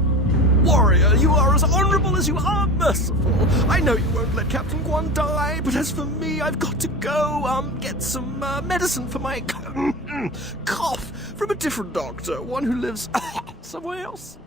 Warrior, you are as honorable as you are merciful. I know you won't let Captain Guan die, but as for me, I've got to go, get some medicine for my cough from a different doctor, one who lives somewhere else.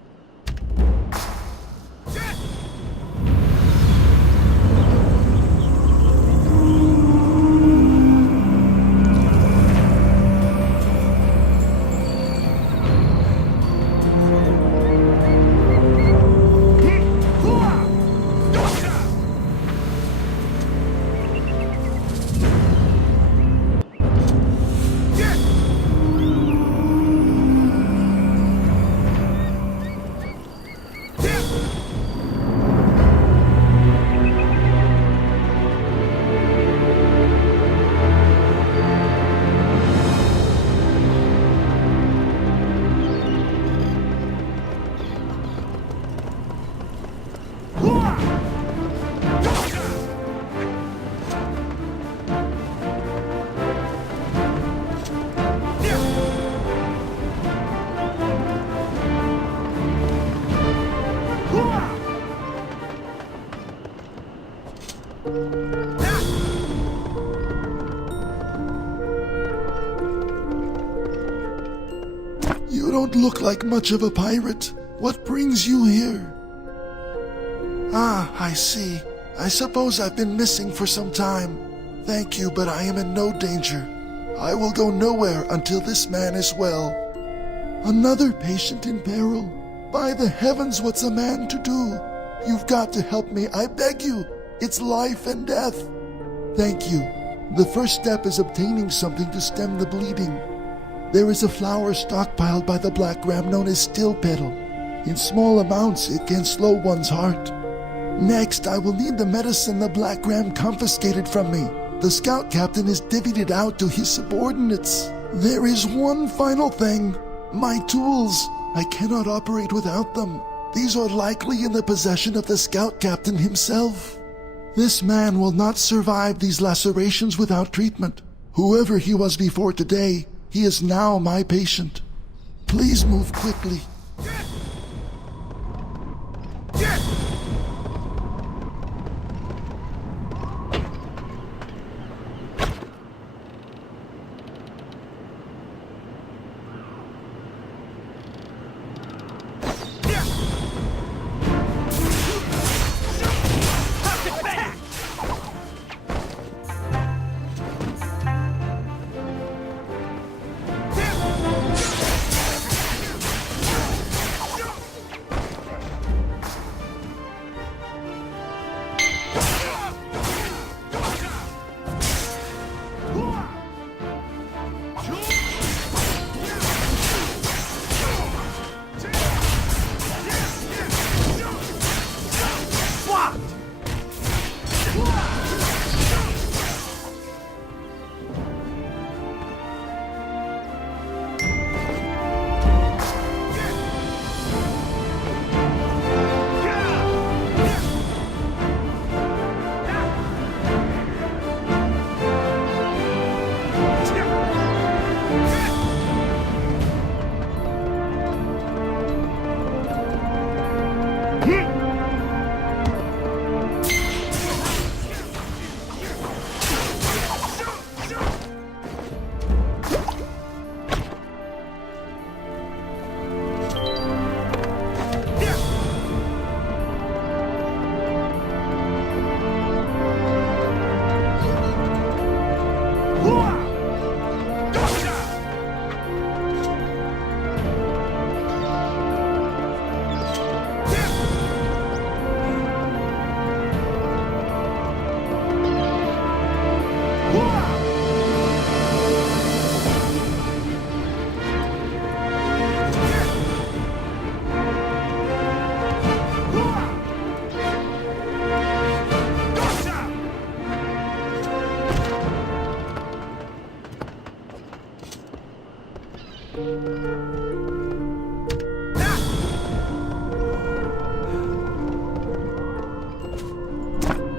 don't look like much of a pirate. What brings you here? Ah, I see. I suppose I've been missing for some time. Thank you, but I am in no danger. I will go nowhere until this man is well. Another patient in peril. By the heavens, what's a man to do? You've got to help me, I beg you. It's life and death. Thank you. The first step is obtaining something to stem the bleeding. There is a flower stockpiled by the Black Ram known as still petal. In small amounts, it can slow one's heart. Next, I will need the medicine the Black Ram confiscated from me. The scout captain has divvied it out to his subordinates. There is one final thing. My tools. I cannot operate without them. These are likely in the possession of the scout captain himself. This man will not survive these lacerations without treatment. Whoever he was before today, he is now my patient. Please move quickly.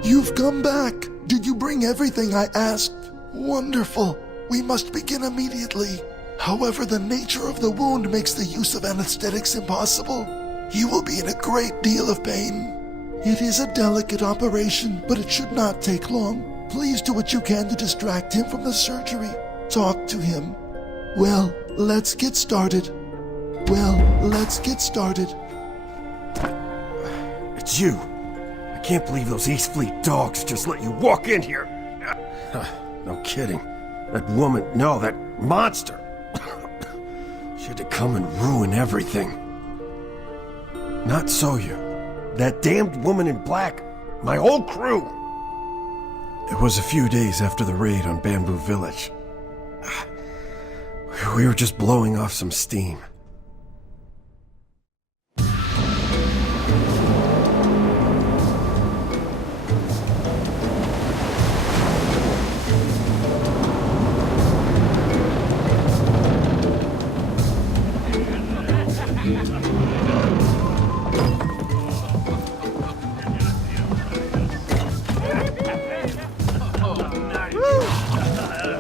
You've come back. Did you bring everything I asked? Wonderful. We must begin immediately. However, the nature of the wound makes the use of anesthetics impossible. He will be in a great deal of pain. It is a delicate operation, but it should not take long. Please do what you can to distract him from the surgery. Talk to him. Well, let's get started. It's you. I can't believe those East Fleet dogs just let you walk in here. No kidding. That woman, no, that monster. She had to come and ruin everything. Not Soyu. That damned woman in black. My whole crew. It was a few days after the raid on Bamboo Village. We were just blowing off some steam.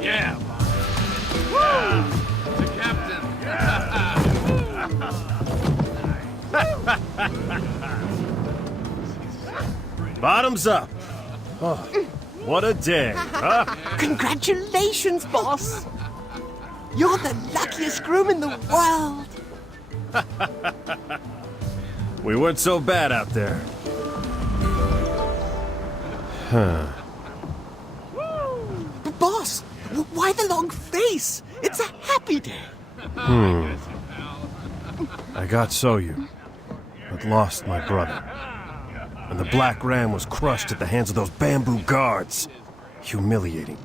Yeah. The captain. Bottoms up. Oh, what a day, huh? Congratulations, boss. You're the luckiest groom in the world. We weren't so bad out there. Huh. Boss, why the long face? It's a happy day. I got Soyu, but lost my brother. And the Black Ram was crushed at the hands of those bamboo guards. Humiliating.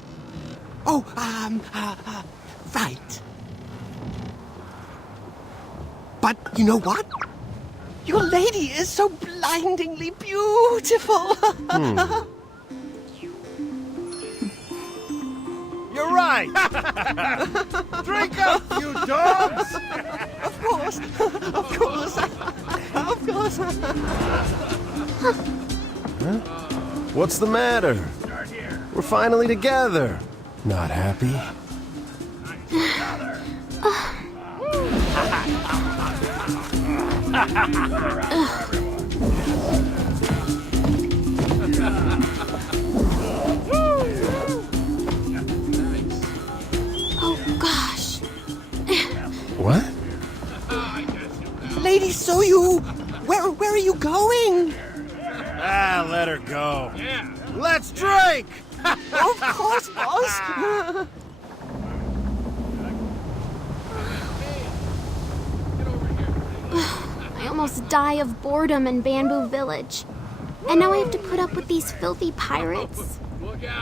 Oh, right. But you know what? Your lady is so blindingly beautiful. You're right! Drink up, you dogs! Of course, of course, of course. Huh? What's the matter? We're finally together. Not happy? Oh, gosh. What? Lady Soyu, where are you going? Let her go. Let's drink! Of course, boss. I almost die of boredom in Bamboo Village. And now I have to put up with these filthy pirates.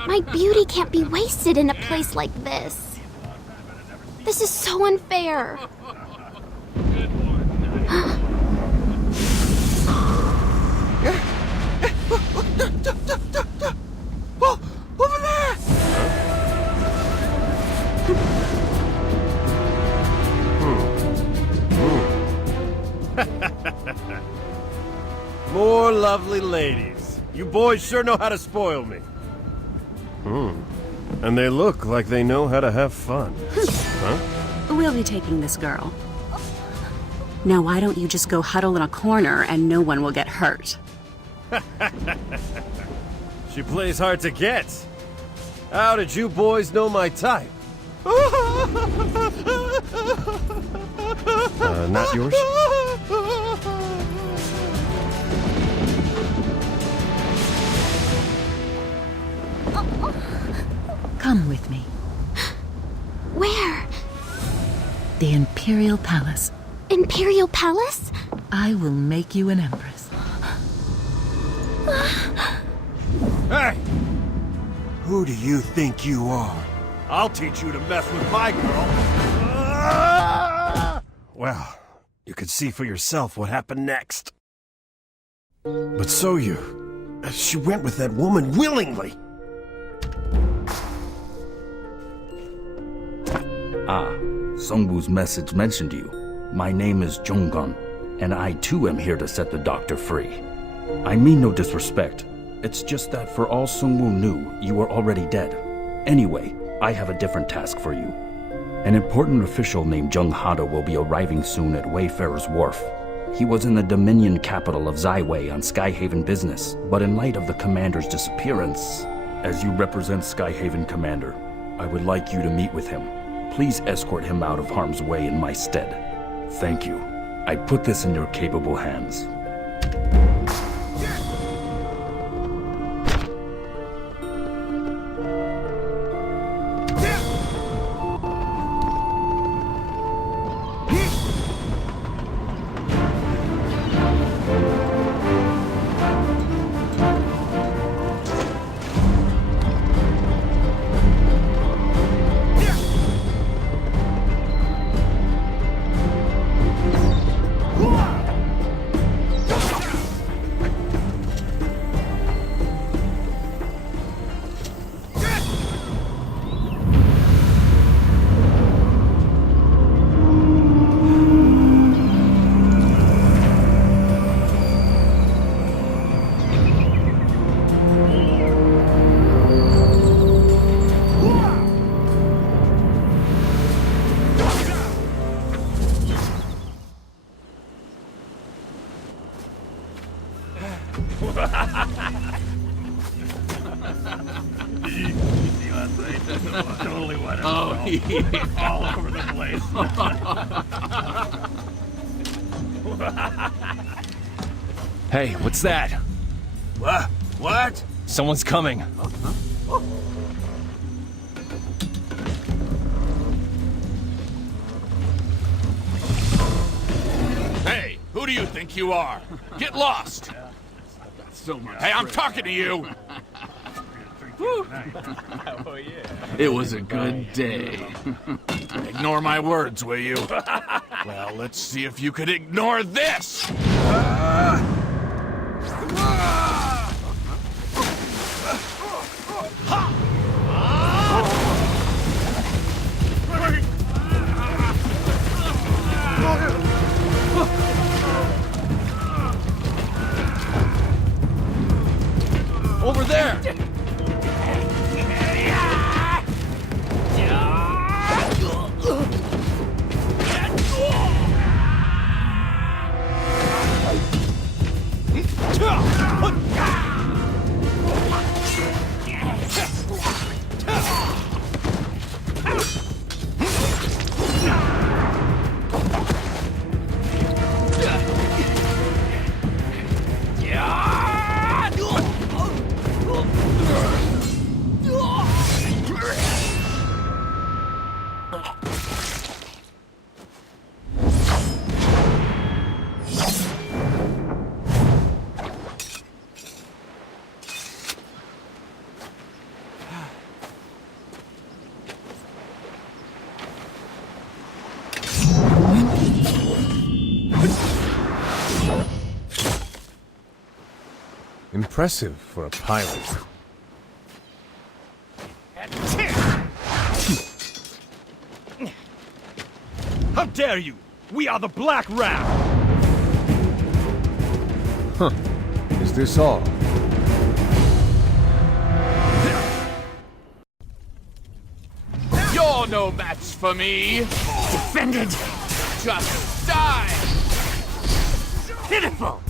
My beauty can't be wasted in a place like this. This is so unfair. Oh, over there! More lovely ladies. You boys sure know how to spoil me. And they look like they know how to have fun. Huh? We'll be taking this girl. Now why don't you just go huddle in a corner and no one will get hurt? She plays hard to get. How did you boys know my type? Not yours? Come with me. Where? The Imperial Palace. Imperial Palace? I will make you an empress. Hey! Who do you think you are? I'll teach you to mess with my girl. Well, you could see for yourself what happened next. But Soyu, she went with that woman willingly. Sungwoo's message mentioned you. My name is Jonggun, and I too am here to set the doctor free. I mean no disrespect. It's just that for all Sungwoo knew, you were already dead. Anyway, I have a different task for you. An important official named Jung Hada will be arriving soon at Wayfarer's Wharf. He was in the Dominion capital of Zaiwei on Skyhaven business, but in light of the commander's disappearance, as you represent Skyhaven Commander, I would like you to meet with him. Please escort him out of harm's way in my stead. Thank you. I put this in your capable hands. Totally wet. Oh, yeah. All over the place. Hey, what's that? What? Someone's coming. Hey, who do you think you are? Get lost! Hey, I'm talking to you! It was a good day. Ignore my words, will you? Well, let's see if you could ignore this! Over there! Impressive for a pirate. How dare you! We are the Black Ram! Huh. Is this all? You're no match for me! Defended! Just die! Pitiful!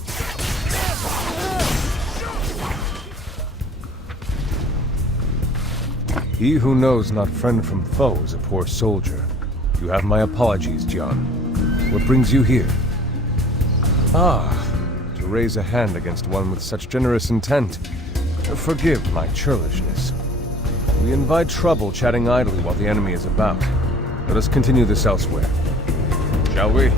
He who knows not friend from foe is a poor soldier. You have my apologies, John. What brings you here? Ah, to raise a hand against one with such generous intent. Forgive my churlishness. We invite trouble chatting idly while the enemy is about. Let us continue this elsewhere. Shall we?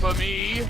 For me.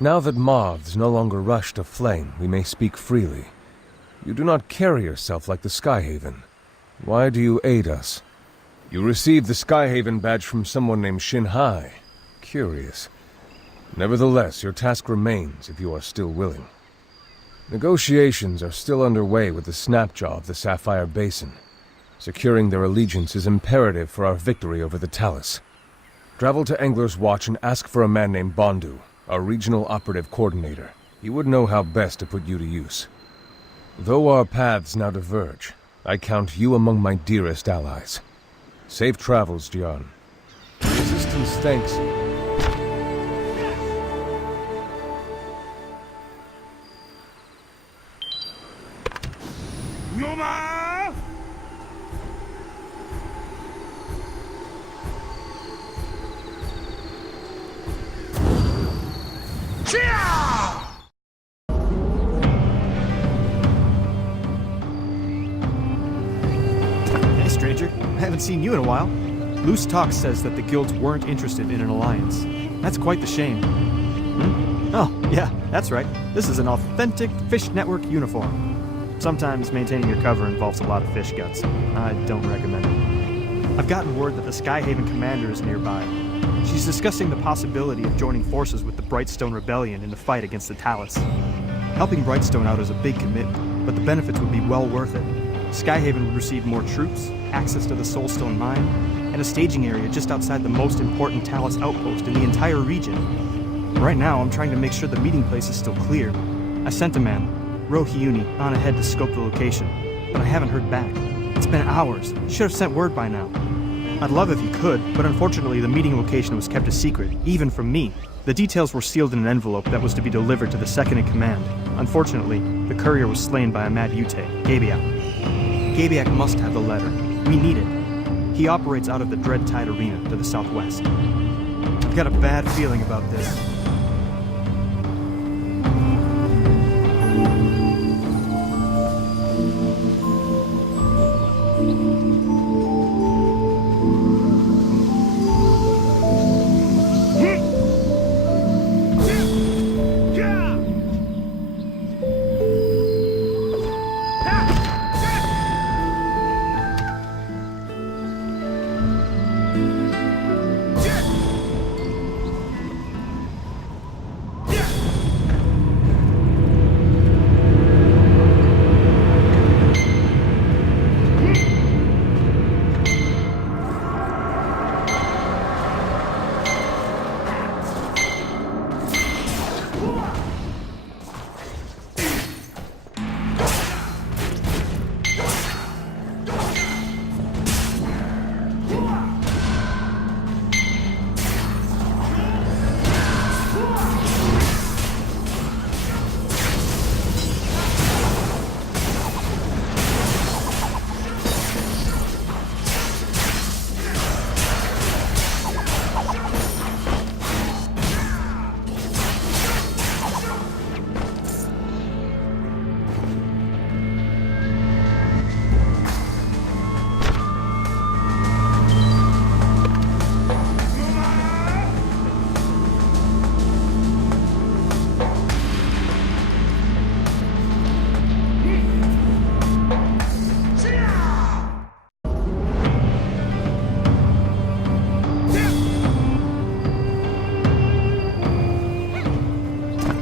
Now that moths no longer rush to flame, we may speak freely. You do not carry yourself like the Skyhaven. Why do you aid us? You received the Skyhaven badge from someone named Shin Hai. Curious. Nevertheless, your task remains if you are still willing. Negotiations are still underway with the Snapjaw of the Sapphire Basin. Securing their allegiance is imperative for our victory over the Talus. Travel to Angler's Watch and ask for a man named Bondu, our regional operative coordinator. He would know how best to put you to use. Though our paths now diverge, I count you among my dearest allies. Safe travels, Jian. The Resistance thanks you. Hey, stranger. I haven't seen you in a while. Loose talk says that the guilds weren't interested in an alliance. That's quite the shame. Oh, yeah, that's right. This is an authentic Fish Network uniform. Sometimes maintaining your cover involves a lot of fish guts. I don't recommend it. I've gotten word that the Skyhaven commander is nearby. She's discussing the possibility of joining forces with the Brightstone Rebellion in the fight against the Talus. Helping Brightstone out is a big commitment, but the benefits would be well worth it. Skyhaven would receive more troops, access to the Soulstone mine, and a staging area just outside the most important Talus outpost in the entire region. Right now, I'm trying to make sure the meeting place is still clear. I sent a man, Rohyuni, on ahead to scope the location, but I haven't heard back. It's been hours. You should have sent word by now. I'd love if you could, but unfortunately the meeting location was kept a secret, even from me. The details were sealed in an envelope that was to be delivered to the second-in-command. Unfortunately, the courier was slain by a mad Yute, Gabiak. Gabiak must have the letter. We need it. He operates out of the Dread Tide Arena to the southwest. I've got a bad feeling about this.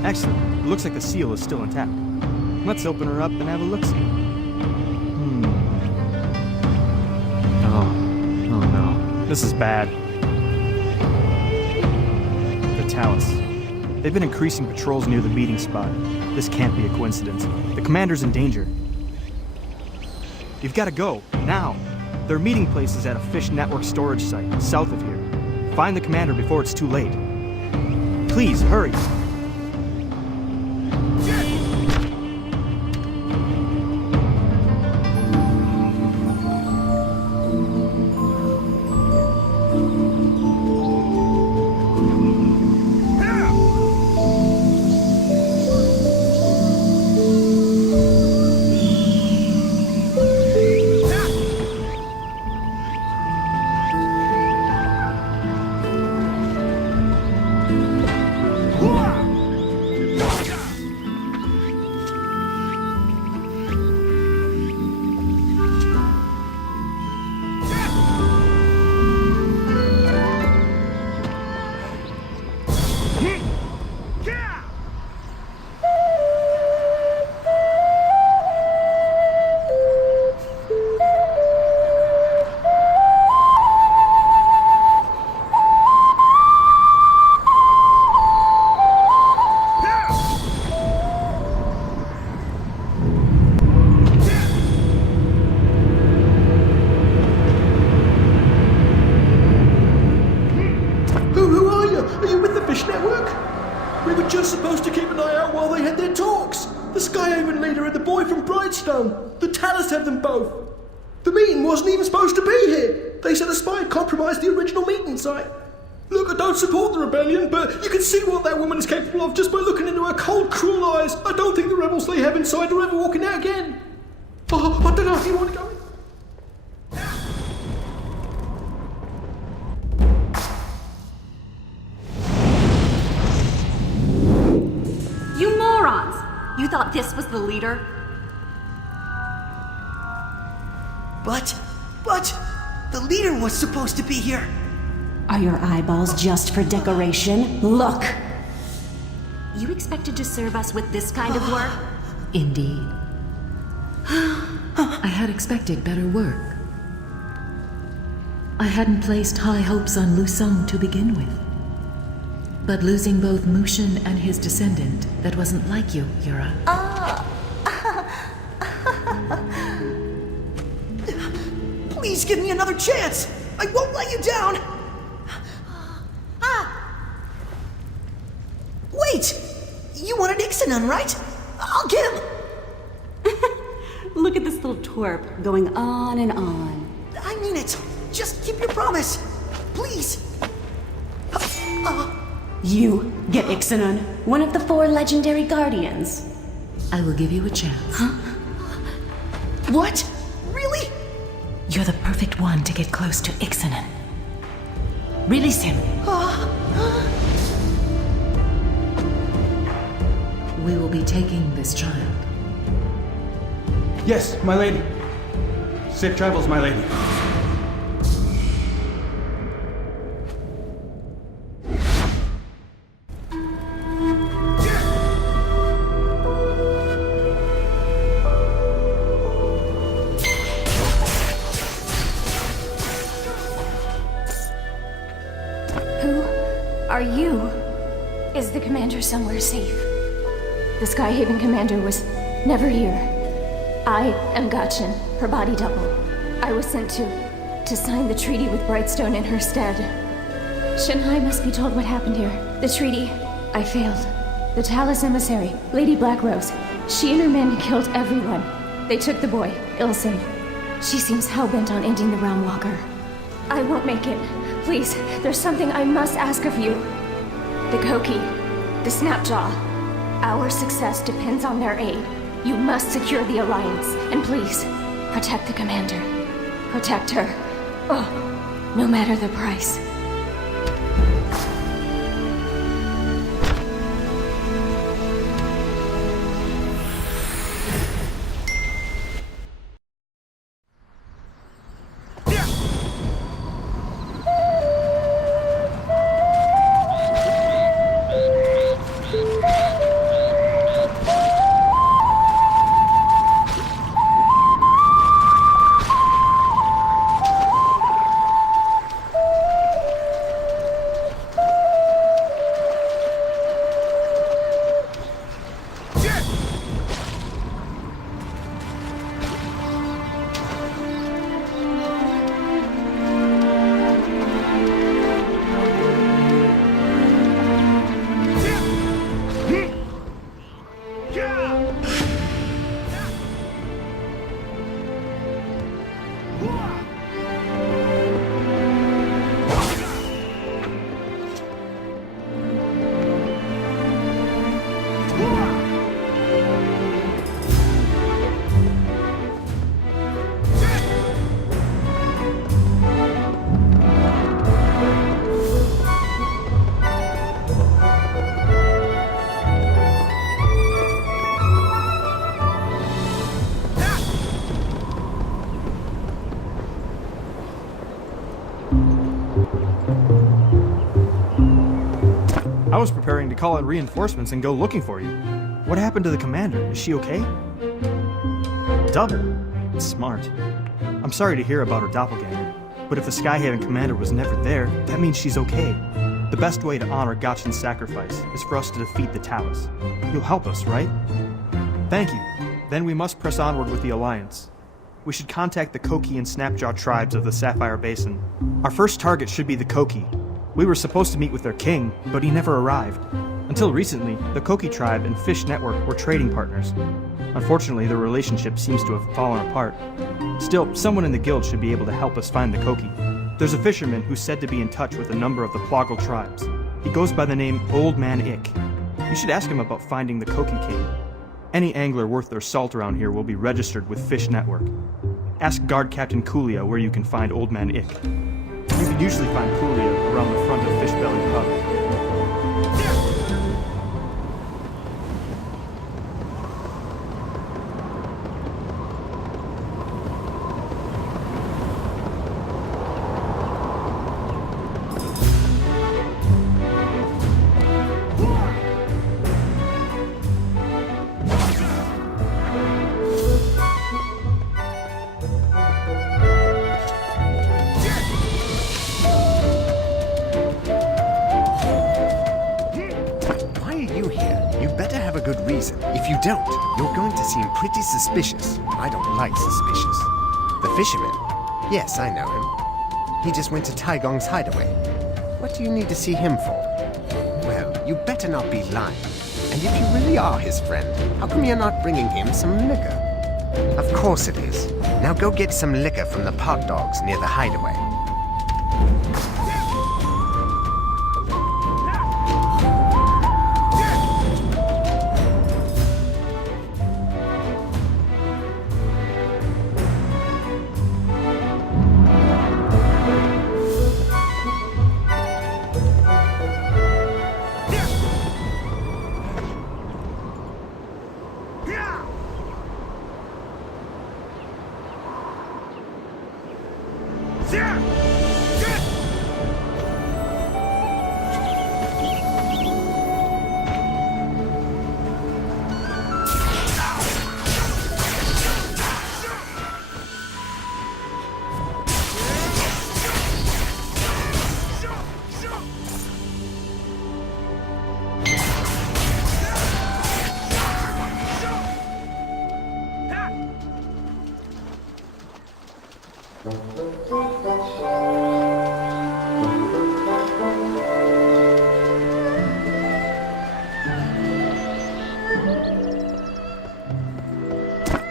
Excellent. It looks like the seal is still intact. Let's open her up and have a look-see. Oh no. This is bad. The Talus. They've been increasing patrols near the meeting spot. This can't be a coincidence. The commander's in danger. You've got to go, now. Their meeting place is at a Fish Network storage site, south of here. Find the commander before it's too late. Please, hurry. Skyhaven leader and the boy from Brightstone. The Talus have them both. The meeting wasn't even supposed to be here. They said a spy had compromised the original meeting site. Look, I don't support the rebellion, but you can see what that woman is capable of just by looking into her cold, cruel eyes. I don't think the rebels they have inside are ever walking out again. Oh, I don't know if you want to go in. You morons! You thought this was the leader? But, the leader was supposed to be here. Are your eyeballs just for decoration? Look! You expected to serve us with this kind of work? Indeed. I had expected better work. I hadn't placed high hopes on Lu Sung to begin with. But losing both Mushin and his descendant, that wasn't like you, Yura. Please give me another chance. I won't let you down. Wait! You wanted Ixanan, right? I'll get him! Look at this little twerp going on and on. I mean it. Just keep your promise. Please. You get Ixanan, one of the 4 legendary guardians. I will give you a chance. Huh? What? Really? You're the perfect one to get close to Ixanan. Release him. We will be taking this child. Yes, my lady. Safe travels, my lady. Who are you? Is the commander somewhere safe? The Skyhaven commander was never here. I am Gachin, her body double. I was sent to sign the treaty with Brightstone in her stead. Shanghai must be told what happened here. The treaty, I failed. The Talus emissary, Lady Blackrose, she and her men killed everyone. They took the boy, Ilsen. She seems hell-bent on ending the Realm Walker. I won't make it. Please, there's something I must ask of you. The Koki, the Snapjaw. Our success depends on their aid. You must secure the Alliance, and please, protect the commander. Protect her. Oh, no matter the price. I was preparing to call in reinforcements and go looking for you. What happened to the commander? Is she okay? Double? Smart. I'm sorry to hear about her doppelganger, but if the Skyhaven commander was never there, that means she's okay. The best way to honor Gachin's sacrifice is for us to defeat the Talus. You'll help us, right? Thank you. Then we must press onward with the Alliance. We should contact the Koki and Snapjaw tribes of the Sapphire Basin. Our first target should be the Koki. We were supposed to meet with their king, but he never arrived. Until recently, the Koki tribe and Fish Network were trading partners. Unfortunately, their relationship seems to have fallen apart. Still, someone in the guild should be able to help us find the Koki. There's a fisherman who's said to be in touch with a number of the Ploggle tribes. He goes by the name Old Man Ick. You should ask him about finding the Koki King. Any angler worth their salt around here will be registered with Fish Network. Ask Guard Captain Coolia where you can find Old Man Ick. You can usually find Coolia around the front of Fishbelly Pub. If you don't, you're going to seem pretty suspicious. I don't like suspicious. The fisherman? Yes, I know him. He just went to Taigong's hideaway. What do you need to see him for? Well, you better not be lying. And if you really are his friend, how come you're not bringing him some liquor? Of course it is. Now go get some liquor from the pot dogs near the hideaway.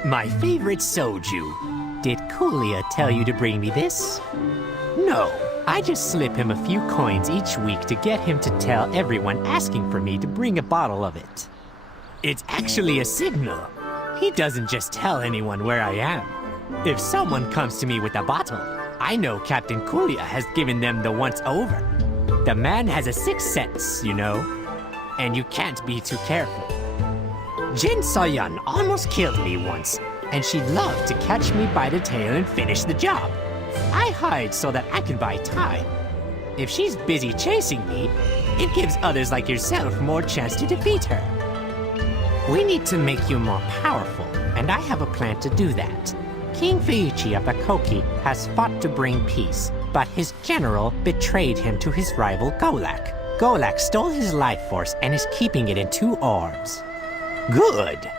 My favorite soju. Did Coolia tell you to bring me this? No, I just slip him a few coins each week to get him to tell everyone asking for me to bring a bottle of it. It's actually a signal. He doesn't just tell anyone where I am. If someone comes to me with a bottle, I know Captain Coolia has given them the once-over. The man has a sixth sense, you know, and you can't be too careful. Jin Soyeon almost killed me once, and she'd love to catch me by the tail and finish the job. I hide so that I can buy time. If she's busy chasing me, it gives others like yourself more chance to defeat her. We need to make you more powerful, and I have a plan to do that. King Feiichi of the Koki has fought to bring peace, but his general betrayed him to his rival Golak. Golak stole his life force and is keeping it in 2 orbs. Good!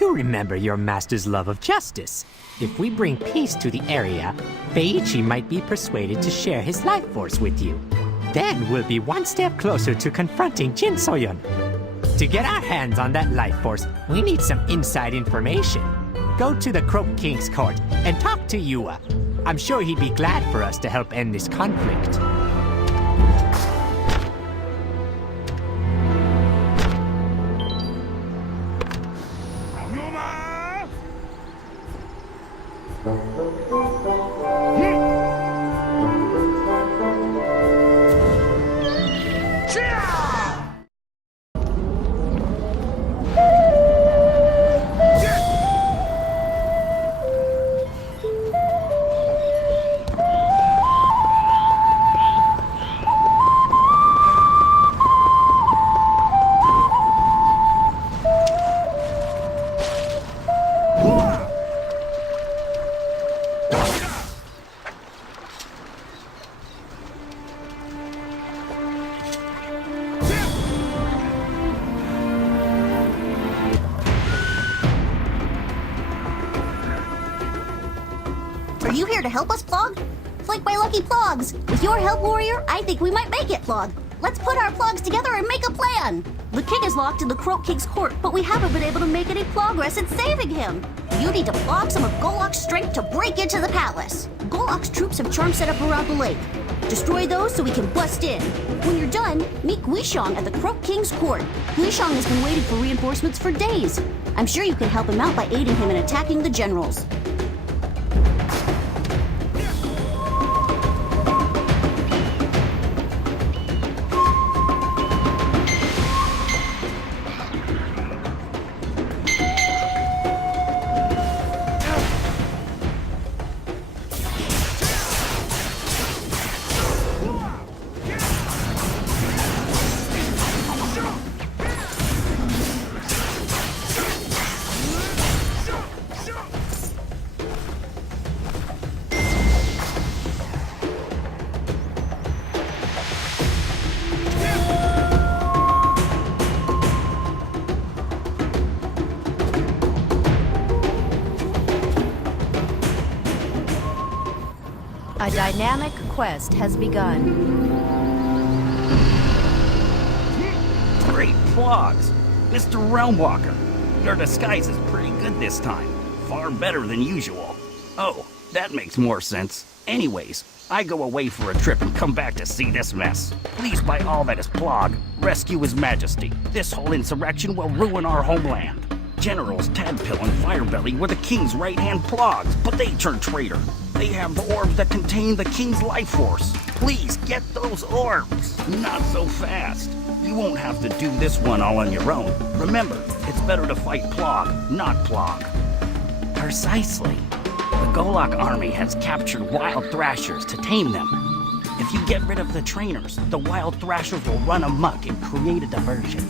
You remember your master's love of justice. If we bring peace to the area, Feiichi might be persuaded to share his life force with you. Then we'll be one step closer to confronting Jin Soyeon. To get our hands on that life force, we need some inside information. Go to the Croak King's court and talk to Yua. I'm sure he'd be glad for us to help end this conflict. Are you here to help us, Plog? Flank by Lucky Plogs! With your help, warrior, I think we might make it, Plog. Let's put our plugs together and make a plan. The king is locked in the Croak King's court, but we haven't been able to make any progress in saving him. You need to plug some of Golok's strength to break into the palace. Golok's troops have charms set up around the lake. Destroy those so we can bust in. When you're done, meet Guishong at the Croak King's court. Guishong has been waiting for reinforcements for days. I'm sure you can help him out by aiding him in attacking the generals. A dynamic quest has begun. Great plugs! Mr. Realmwalker, your disguise is pretty good this time. Far better than usual. Oh, that makes more sense. Anyways, I go away for a trip and come back to see this mess. Please, by all that is Plog, rescue His Majesty. This whole insurrection will ruin our homeland. Generals Tadpole and Firebelly were the king's right-hand Plogs, but they turned traitor. They have the orbs that contain the king's life force. Please, get those orbs. Not so fast. You won't have to do this one all on your own. Remember, it's better to fight Plog, not Plog. Precisely. The Golok army has captured wild thrashers to tame them. If you get rid of the trainers, the wild thrashers will run amok and create a diversion.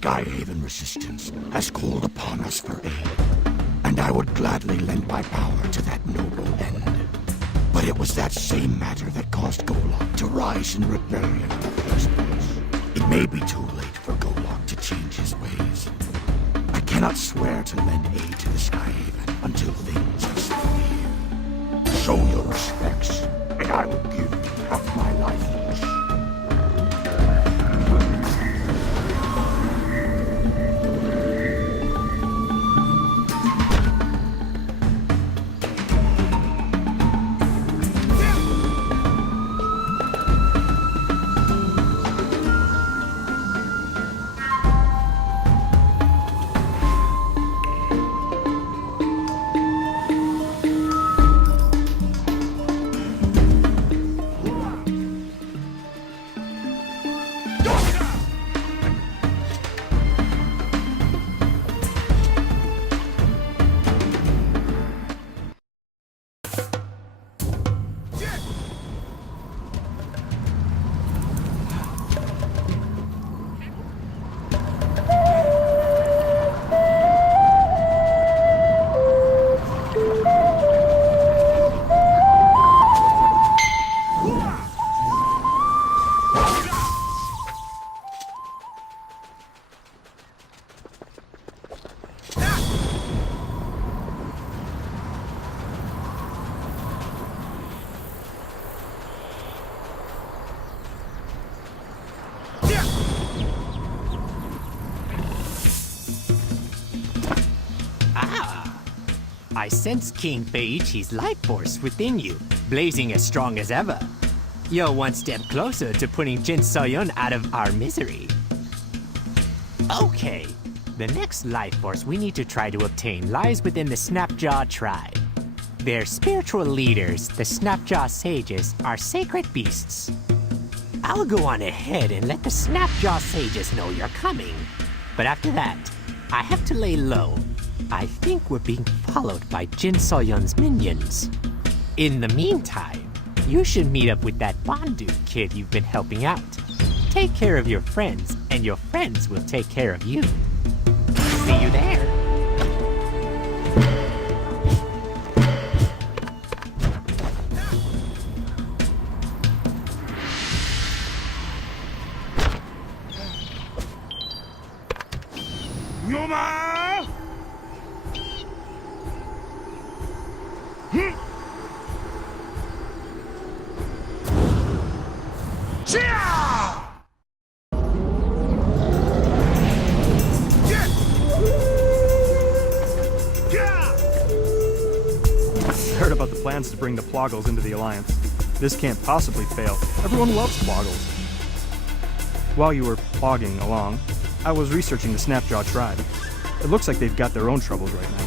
Skyhaven resistance has called upon us for aid, and I would gladly lend my power to that noble end. But it was that same matter that caused Golok to rise in rebellion in the first place. It may be too late for Golok to change his ways. I cannot swear to lend aid to the Skyhaven until things have settled here. Show your respects, and I will give you half my life force. I sense King Feiichi's life force within you, blazing as strong as ever. You're one step closer to putting Jin Soyun out of our misery. Okay, the next life force we need to try to obtain lies within the Snapjaw tribe. Their spiritual leaders, the Snapjaw sages, are sacred beasts. I'll go on ahead and let the Snapjaw sages know you're coming. But after that, I have to lay low. I think we're being followed by Jin Soyun's minions. In the meantime, you should meet up with that Bandu kid you've been helping out. Take care of your friends, and your friends will take care of you. See you there. Heard about the plans to bring the Ploggles into the Alliance. This can't possibly fail. Everyone loves Ploggles. While you were plogging along, I was researching the Snapjaw tribe. It looks like they've got their own troubles right now.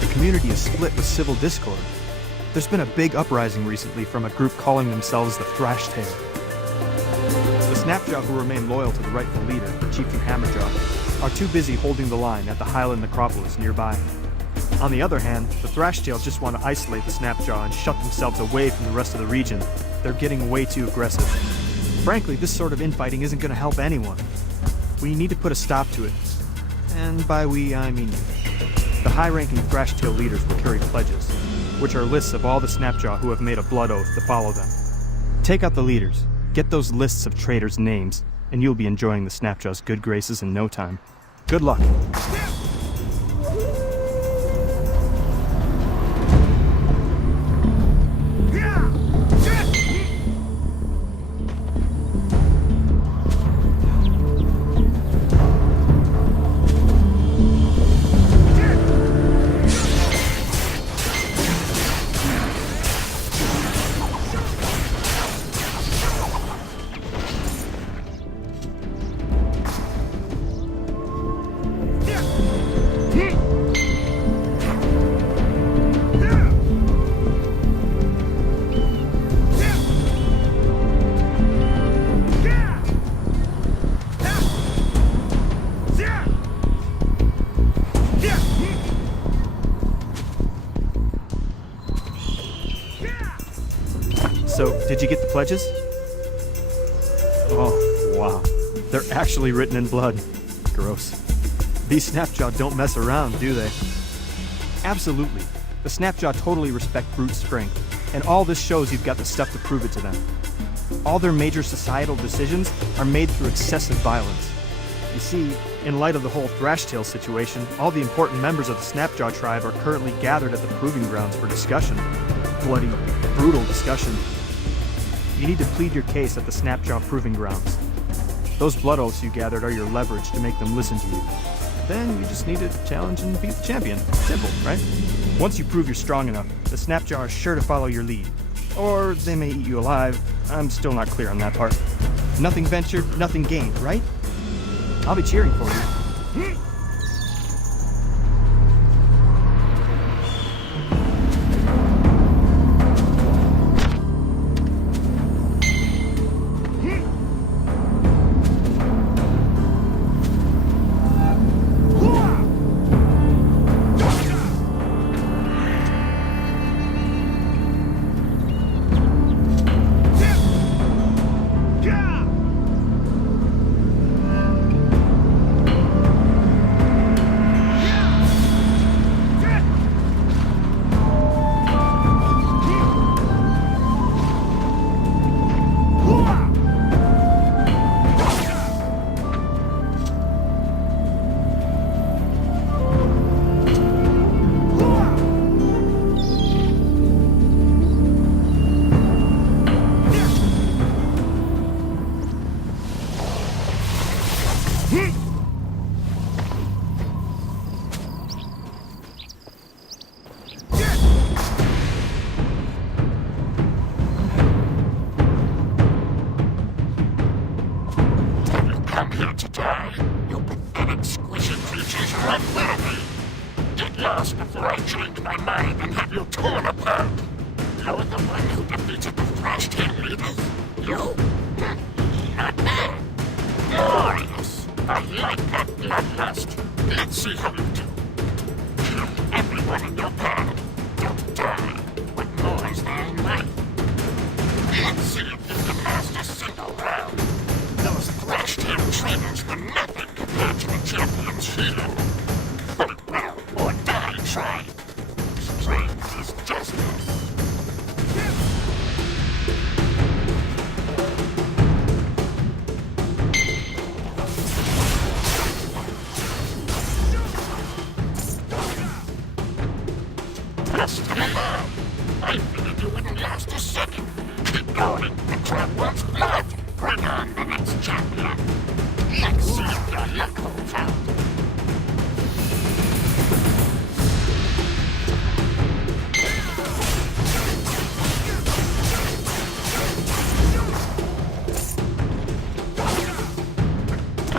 The community is split with civil discord. There's been a big uprising recently from a group calling themselves the Thrashtail. The Snapjaw who remain loyal to the rightful leader, Chieftain Hammerjaw, are too busy holding the line at the Highland Necropolis nearby. On the other hand, the Thrashtail just want to isolate the Snapjaw and shut themselves away from the rest of the region. They're getting way too aggressive. Frankly, this sort of infighting isn't going to help anyone. We need to put a stop to it. And by we, I mean you. The high-ranking Thrashtail leaders will carry pledges, which are lists of all the Snapjaw who have made a blood oath to follow them. Take out the leaders, get those lists of traitors' names, and you'll be enjoying the Snapjaw's good graces in no time. Good luck. So, did you get the pledges? Oh, wow. They're actually written in blood. Gross. These Snapjaw don't mess around, do they? Absolutely. The Snapjaw totally respect brute strength, and all this shows you've got the stuff to prove it to them. All their major societal decisions are made through excessive violence. You see, in light of the whole Thrashtail situation, all the important members of the Snapjaw tribe are currently gathered at the Proving Grounds for discussion. Bloody, brutal discussion. You need to plead your case at the Snapjaw Proving Grounds. Those blood oaths you gathered are your leverage to make them listen to you. Then you just need to challenge and beat the champion. Simple, right? Once you prove you're strong enough, the Snapjaw are sure to follow your lead. Or they may eat you alive. I'm still not clear on that part. Nothing ventured, nothing gained, right? I'll be cheering for you. die. You pathetic, squishy creatures are unworthy. Get lost before I change my mind and have you torn apart. You're the one who defeated the Thrashed Hill leaders. You? Not bad. Glorious. I like that bloodlust. Let's see how you do. Kill everyone in your path. Don't die. What more is there in life? Let's see if you can last a single round. Those Thrashed Hill trainers were nothing compared to the champions here. Fight well or die trying. Strength is justice. Just alive. I figured you wouldn't last a second. Keep going. The crowd wants blood. Bring on the next champion. Let's see if your luck holds out.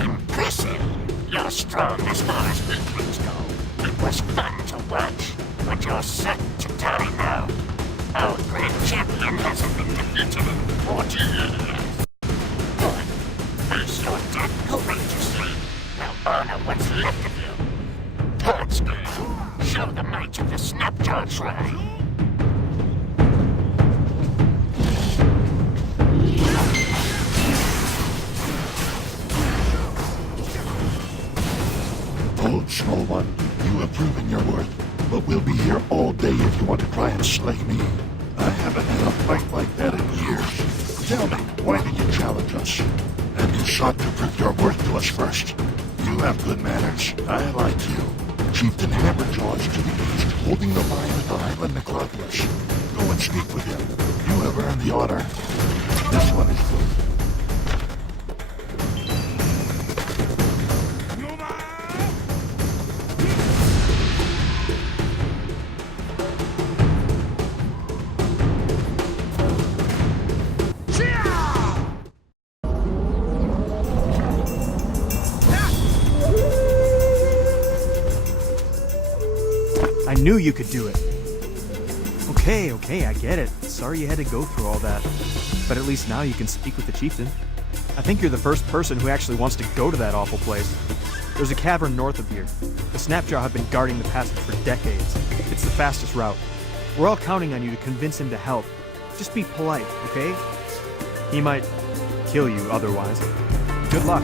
Impressive. You're strong as far as weaklings go. It was fun to watch, but you're certain to die now. Our grand champion hasn't been defeated in 40 years. Good. Face your death courageously. Now honor what's left of you. Third skill. Show the might of the Snapjaw Tribe. Old small one, you have proven your worth, but we'll be here all day if you want to try and slay me. I haven't had a fight like that in years. Tell me, why did you challenge us? And you sought to prove your worth to us first. You have good manners. I like you. Chieftain Hammerjaw is to the east, holding the line with the Highland Necropolis. Go and speak with him. You have earned the honor. This one is good. I knew you could do it. Okay, I get it. Sorry you had to go through all that. But at least now you can speak with the chieftain. I think you're the first person who actually wants to go to that awful place. There's a cavern north of here. The Snapjaw have been guarding the passage for decades. It's the fastest route. We're all counting on you to convince him to help. Just be polite, okay? He might kill you otherwise. Good luck.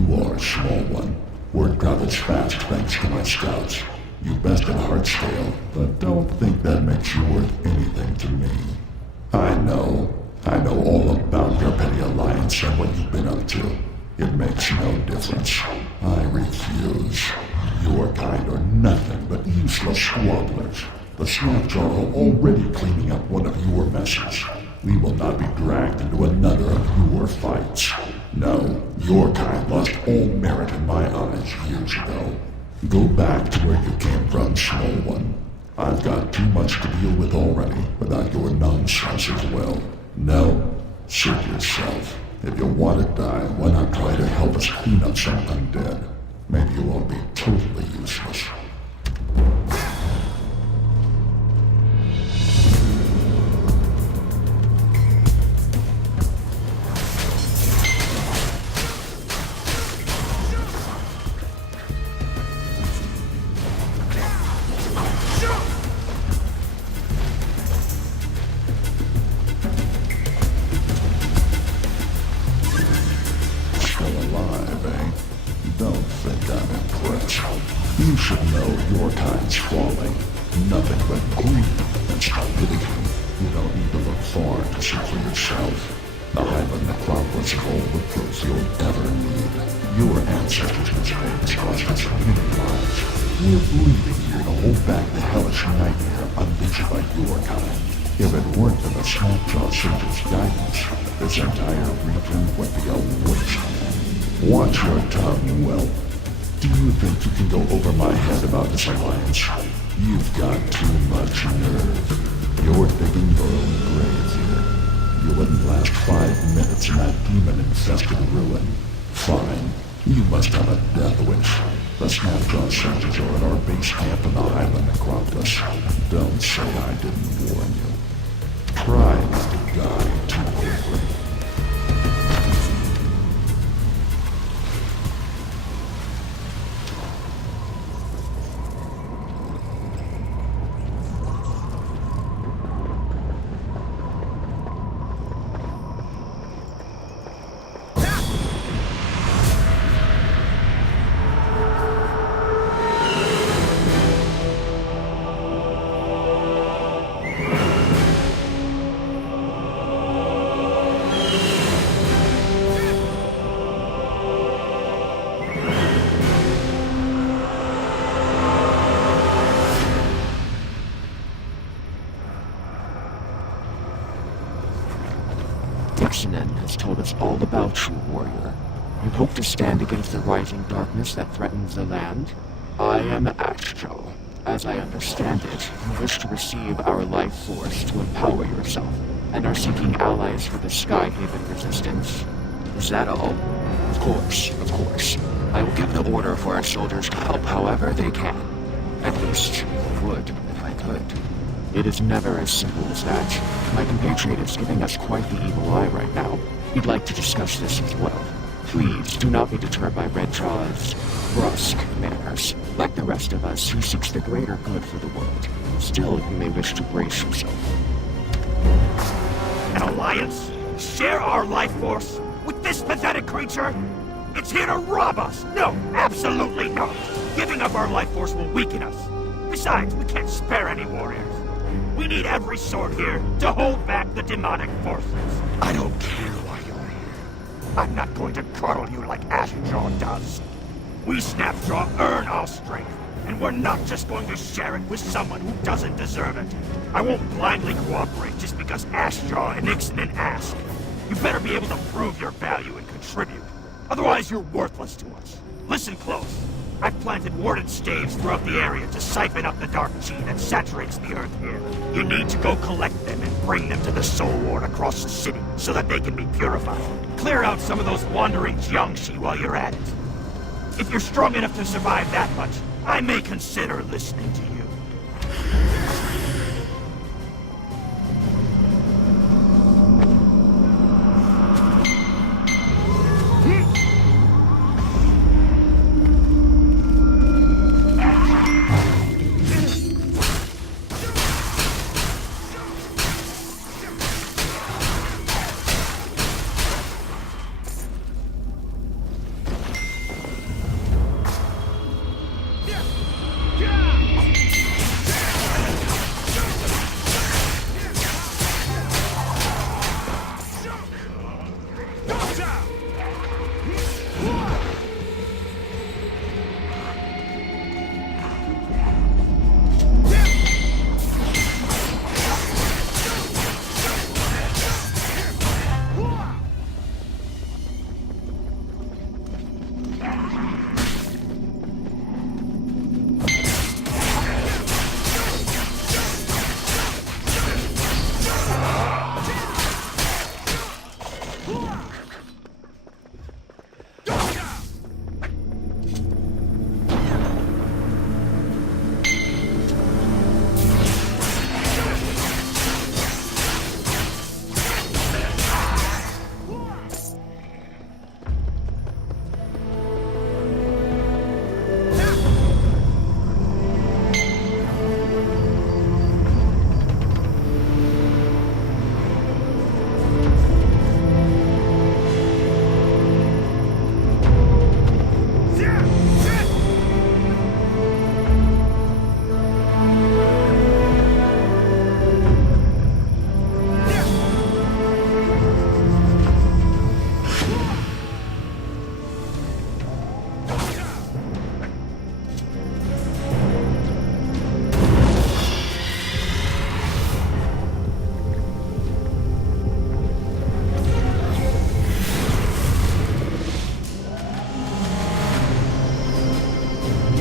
You are a small one. Word travels fast thanks to my scouts. You bested Heartsdale, but don't think that makes you worth anything to me. I know all about your petty alliance and what you've been up to. It makes no difference. I refuse. Your kind are nothing but useless squabblers. The Snapjaw are already cleaning up one of your messes. We will not be dragged into another of your fights. No, your kind lost all merit in my eyes years ago. Go back to where you came from, small one. I've got too much to deal with already without your nonsense as well. No, suit yourself. If you want to die, why not try to help us clean up some undead? Maybe you won't be totally useless. You should know your kind's falling. Nothing but greed and stupidity. You don't need to look far to see for yourself. The Highland Necropolis is all the proof you'll ever need. Your ancestors' mistakes cost us many lives. We're leaving here to hold back the hellish nightmare unleashed by your kind. If it weren't for the Snapjaw Sage's guidance, this entire region would be a wasteland. Watch your tongue, whelp. Do you think you can go over my head about this alliance? You've got too much nerve. You're digging your own grave here. You wouldn't last 5 minutes in that demon-infested ruin. Fine. You must have a death wish. The Snapjaw Sages are at our base camp in the Highland Necropolis. Don't say I didn't warn you. Try not to die too quickly. Ixalan has told us all about you, warrior. You hope to stand against the rising darkness that threatens the land? I am Astro. As I understand it, you wish to receive our life force to empower yourself, and are seeking allies for the Skyhaven resistance. Is that all? Of course, of course. I will give the order for our soldiers to help however they can. At least, I would, if I could. It is never as simple as that. My compatriot is giving us quite the evil eye right now. We'd like to discuss this as well. Please do not be deterred by Redjaw's brusque manners. Like the rest of us, he seeks the greater good for the world. Still, you may wish to brace yourself. An alliance? Share our life force with this pathetic creature? It's here to rob us! No, absolutely not! Giving up our life force will weaken us. Besides, we can't spare any warriors. We need every sword here to hold back the demonic forces. I don't care why you're here. I'm not going to coddle you like Ashjaw does. We Snapjaw earn our strength, and we're not just going to share it with someone who doesn't deserve it. I won't blindly cooperate just because Ashjaw and Ixalan ask. You better be able to prove your value and contribute. Otherwise, you're worthless to us. Listen close. I've planted warded staves throughout the area to siphon up the dark chi that saturates the earth here. You need to go collect them and bring them to the Soul Ward across the city so that they can be purified. Clear out some of those wandering Jiangshi while you're at it. If you're strong enough to survive that much, I may consider listening to you.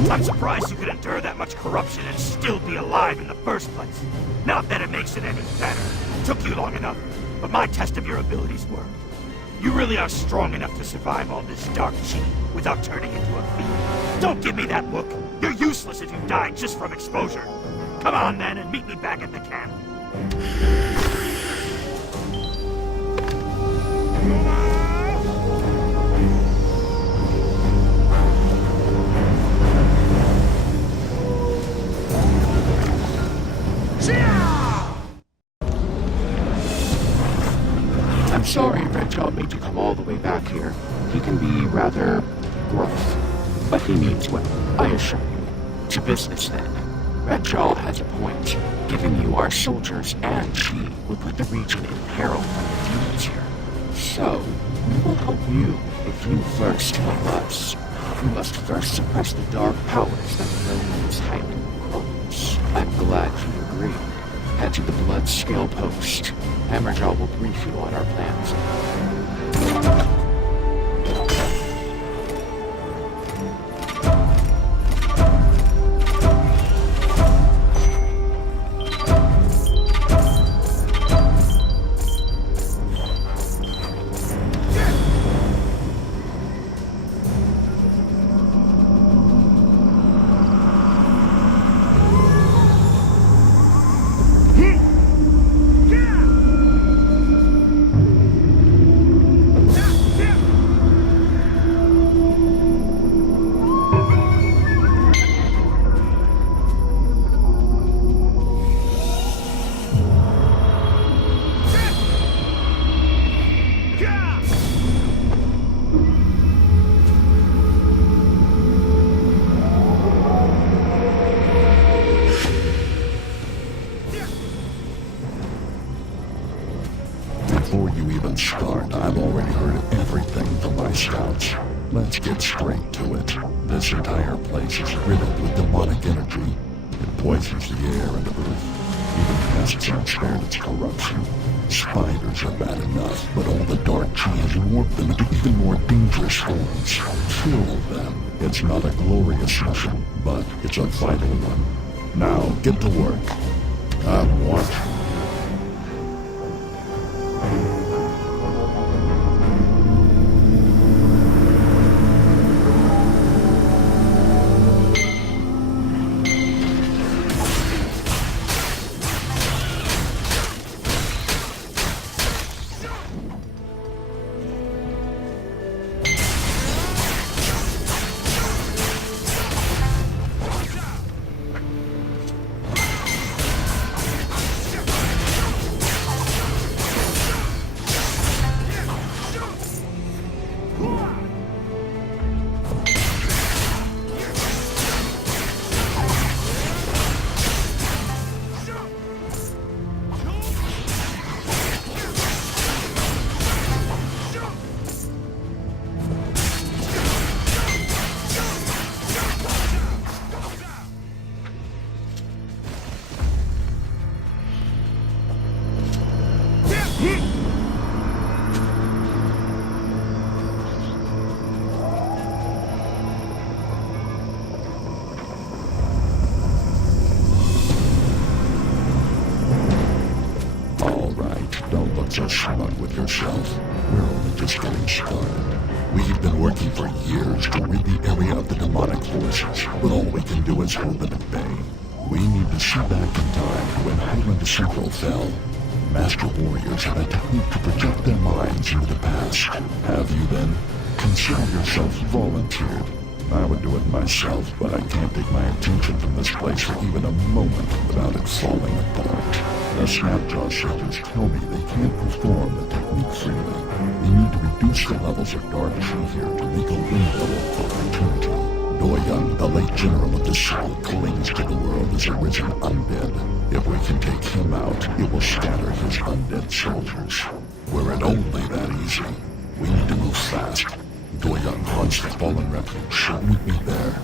I'm surprised you could endure that much corruption and still be alive in the first place. Not that it makes it any better. Took you long enough, but my test of your abilities worked. You really are strong enough to survive all this dark chi without turning into a fiend. Don't give me that look. You're useless if you die just from exposure. Come on then and meet me back at the camp. I'm sorry Redjaw made you come all the way back here. He can be rather gruff, but he means well, I assure you. To business then. Redjaw has a point. Giving you our soldiers and chi would put the region in peril from the demons here. So, we will help you if you first help us. You must first suppress the dark powers that roam these Highland crows. I'm glad you agree. Head to the Bloodscale Post. Hammerjaw will brief you on our plans. Before you even start, I've already heard everything from my scouts. Let's get straight to it. This entire place is riddled with demonic energy. It poisons the air and earth. Even pests aren't spared its corruption. Spiders are bad enough, but all the dark chi has warped them into even more dangerous forms. Kill them. It's not a glorious mission, but it's a vital one. Now, get to work. I'm watching. So smug with yourself. We're only just getting started. We've been working for years to rid the area of the demonic forces, but all we can do is hold them at bay. We need to see back in time to when Highland Central fell. Master warriors have a technique to project their minds into the past. Have you then? Consider yourself volunteered. I would do it myself, but I can't take my attention from this place for even a moment without it falling apart. The Snapjaw soldiers tell me they can't perform the technique freely. They need to reduce the levels of dark chi here to make a window of opportunity. Doyoung, the late general of the Soul, clings to the world as a risen undead. If we can take him out, it will scatter his undead soldiers. Were it only that easy. We need to move fast. Doyoung haunts the fallen refuge, so meet me there.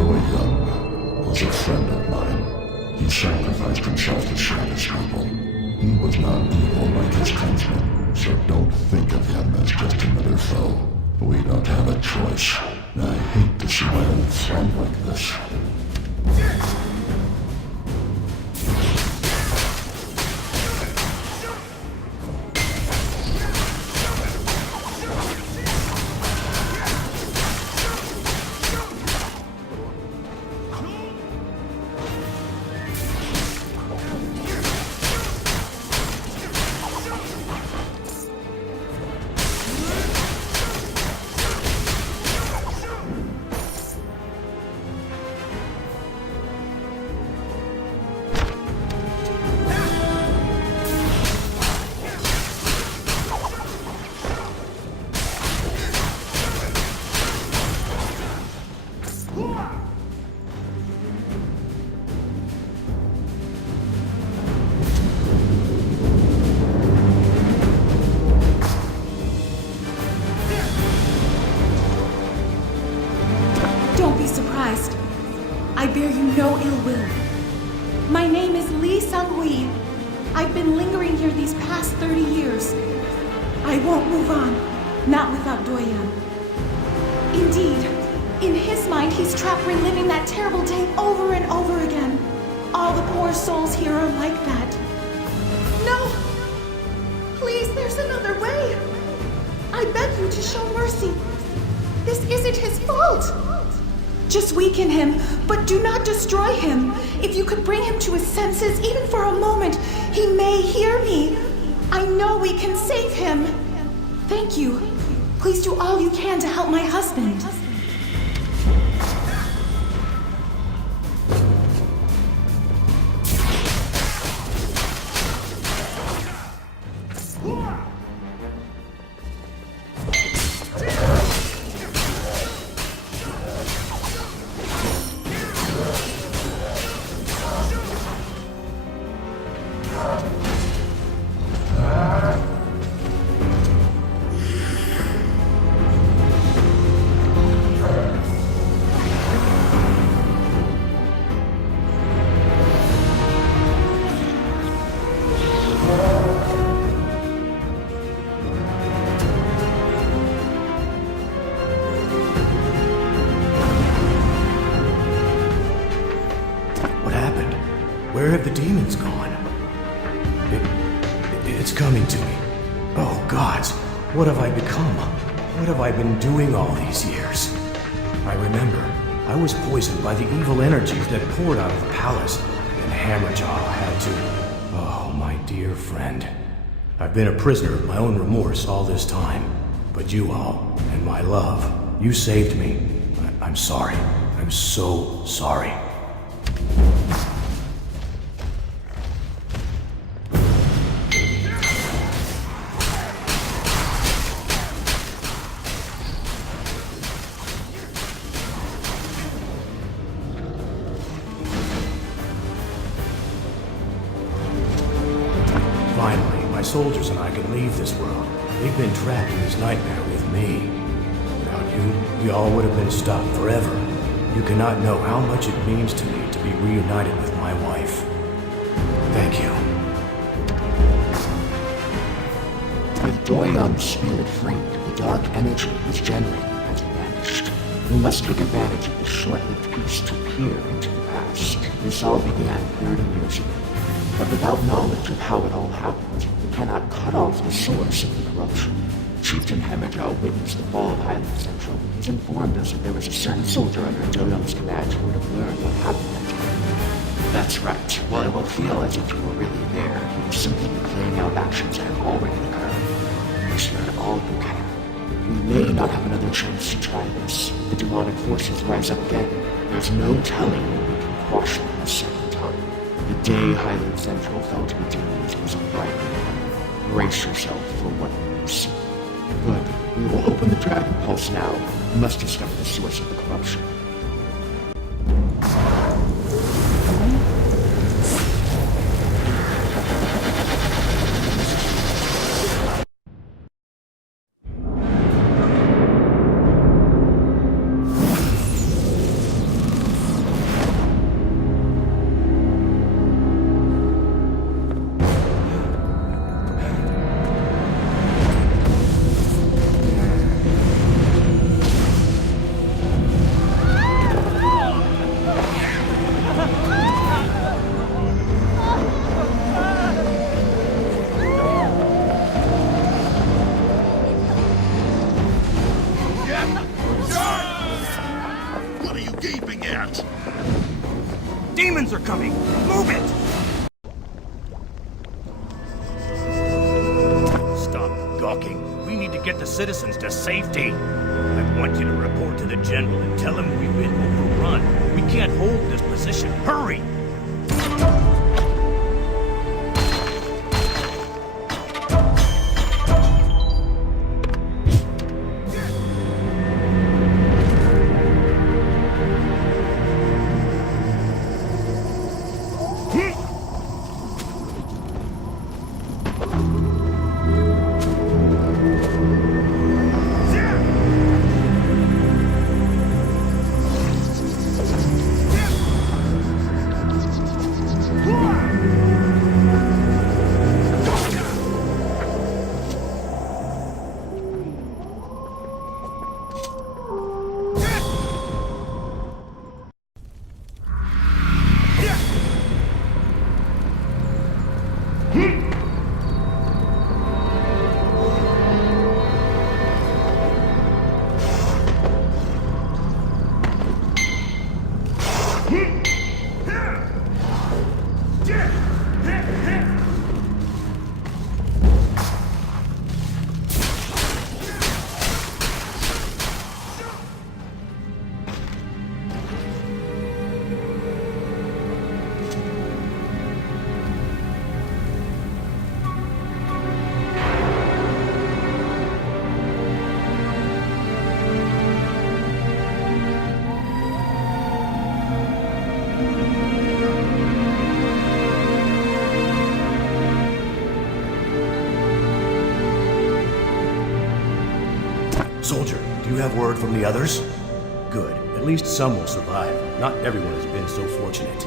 Young was a friend of mine. He sacrificed himself to share his evil. He was not evil like his countrymen, so don't think of him as just another foe. We don't have a choice. I hate to see my old friend like this. Don't be surprised. I bear you no ill will. My name is Lee Sung-hui. I've been lingering here these past 30 years. I won't move on, not without Do-yeon. Indeed, in his mind, he's trapped reliving that terrible day over and over again. All the poor souls here are like that. No! Please, there's another way. I beg you to show mercy. This isn't his fault. Just weaken him, but do not destroy him. If you could bring him to his senses, even for a moment, he may hear me. I know we can save him. Thank you. Please do all you can to help my husband. Where have the demons gone? It's coming to me. Oh, gods, what have I become? What have I been doing all these years? I remember, I was poisoned by the evil energies that poured out of the palace, and Hammerjaw had to... Oh, my dear friend. I've been a prisoner of my own remorse all this time. But you all, and my love, you saved me. I'm sorry. I'm so sorry. Finally, my soldiers and I can leave this world. We've been trapped in this nightmare with me. Without you, we all would have been stuck forever. You cannot know how much it means to me to be reunited with my wife. Thank you. With Do-yeon's spirit freed, the dark energy was generated has vanished. We must take advantage of this short-lived peace to peer into the past. This all began 30 years ago. But without knowledge of how it all happened, we cannot cut off the source of the corruption. Chieftain Hammerjaw witnessed the fall of Highland Central. He's informed us that there was a certain soldier under Do-yeon's command who would have learned what happened that time. That's right. While it will feel as if you were really there, you will simply be playing out actions that have already occurred. Just learn all you can. We may not have another chance to try this. If the demonic forces rise up again, there's no telling when we can quash them a second time. The day Highland Central fell to the demons was a bright one. Brace yourself for what we may see. Good. We will open the Dragon Pulse now. We must discover the source of the corruption. keeping it! Demons are coming! Move it! Stop gawking. We need to get the citizens to safety. I want you to report to the General and tell him we've been overrun. We can't hold this position. Hurry! Soldier, do you have word from the others? Good. At least some will survive. Not everyone has been so fortunate.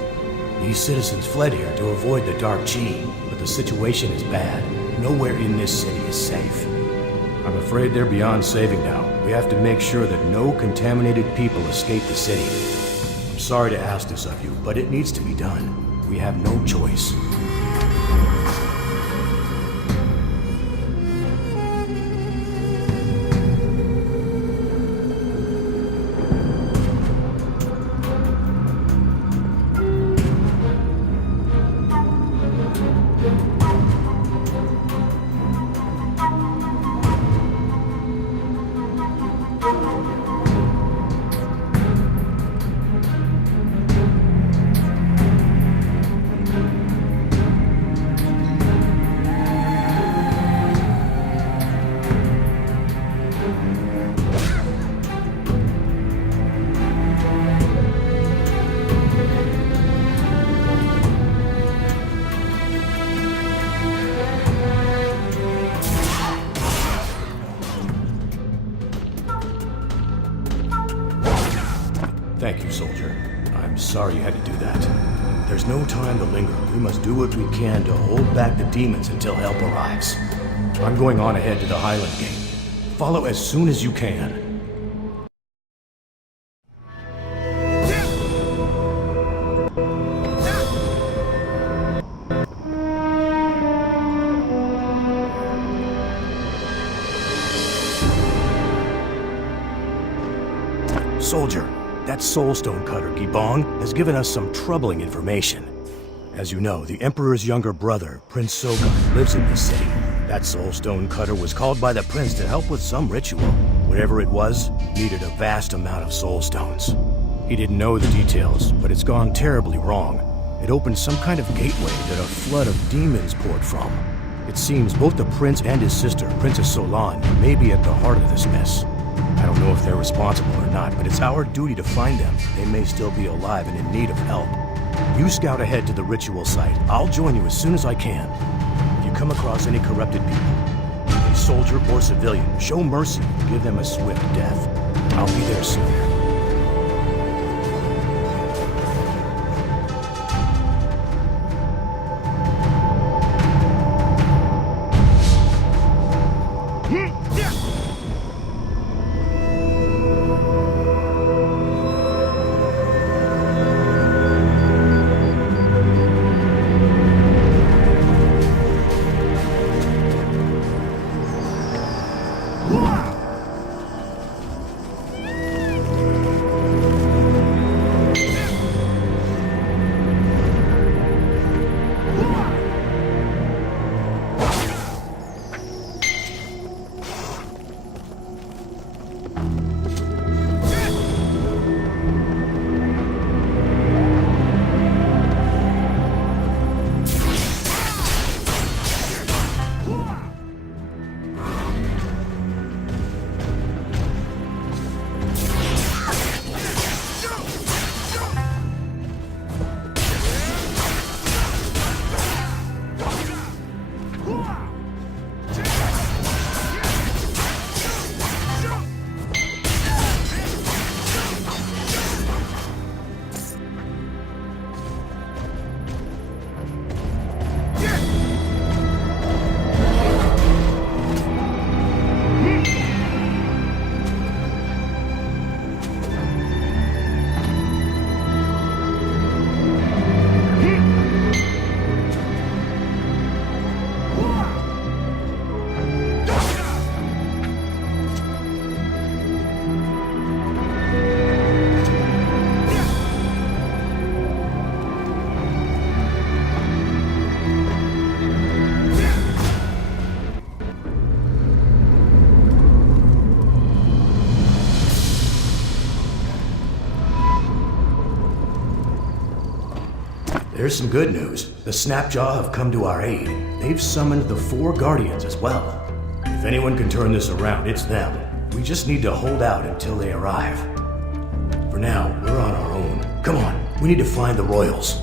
These citizens fled here to avoid the Dark Chi, but the situation is bad. Nowhere in this city is safe. I'm afraid they're beyond saving now. We have to make sure that no contaminated people escape the city. I'm sorry to ask this of you, but it needs to be done. We have no choice. Thank you, soldier. I'm sorry you had to do that. There's no time to linger. We must do what we can to hold back the demons until help arrives. I'm going on ahead to the Highland Gate. Follow as soon as you can. Soldier, that soulstone cutter, Gibong, has given us some troubling information. As you know, the Emperor's younger brother, Prince Sogun, lives in this city. That soulstone cutter was called by the prince to help with some ritual. Whatever it was, needed a vast amount of soulstones. He didn't know the details, but it's gone terribly wrong. It opened some kind of gateway that a flood of demons poured from. It seems both the prince and his sister, Princess Solan, may be at the heart of this mess. I don't know if they're responsible or not, but it's our duty to find them. They may still be alive and in need of help. You scout ahead to the ritual site. I'll join you as soon as I can. If you come across any corrupted people, be they soldier or civilian, show mercy and give them a swift death. I'll be there soon. there's some good news. The Snapjaw have come to our aid. They've summoned the 4 Guardians as well. If anyone can turn this around, it's them. We just need to hold out until they arrive. For now, we're on our own. Come on, we need to find the Royals.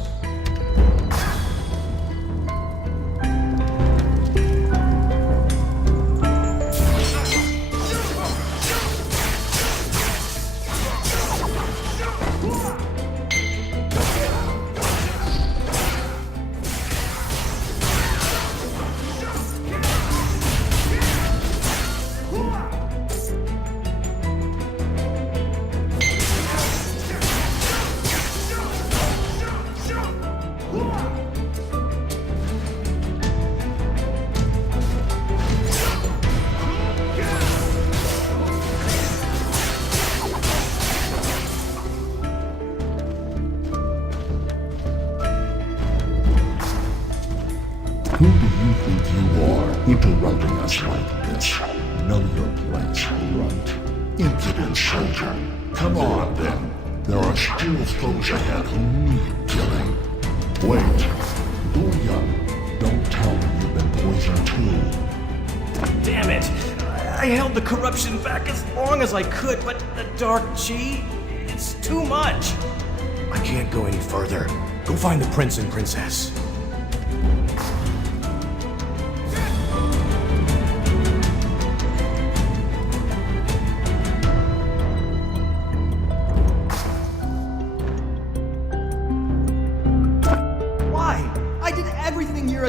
Who do you think you are, interrupting us like this? Know your place, runt. Impudent soldier. Come on, then. There are still foes ahead who need killing. Wait. You're young. Don't tell me you've been poisoned too. Damn it! I held the corruption back as long as I could, but the Dark Chi, it's too much. I can't go any further. Go find the prince and princess.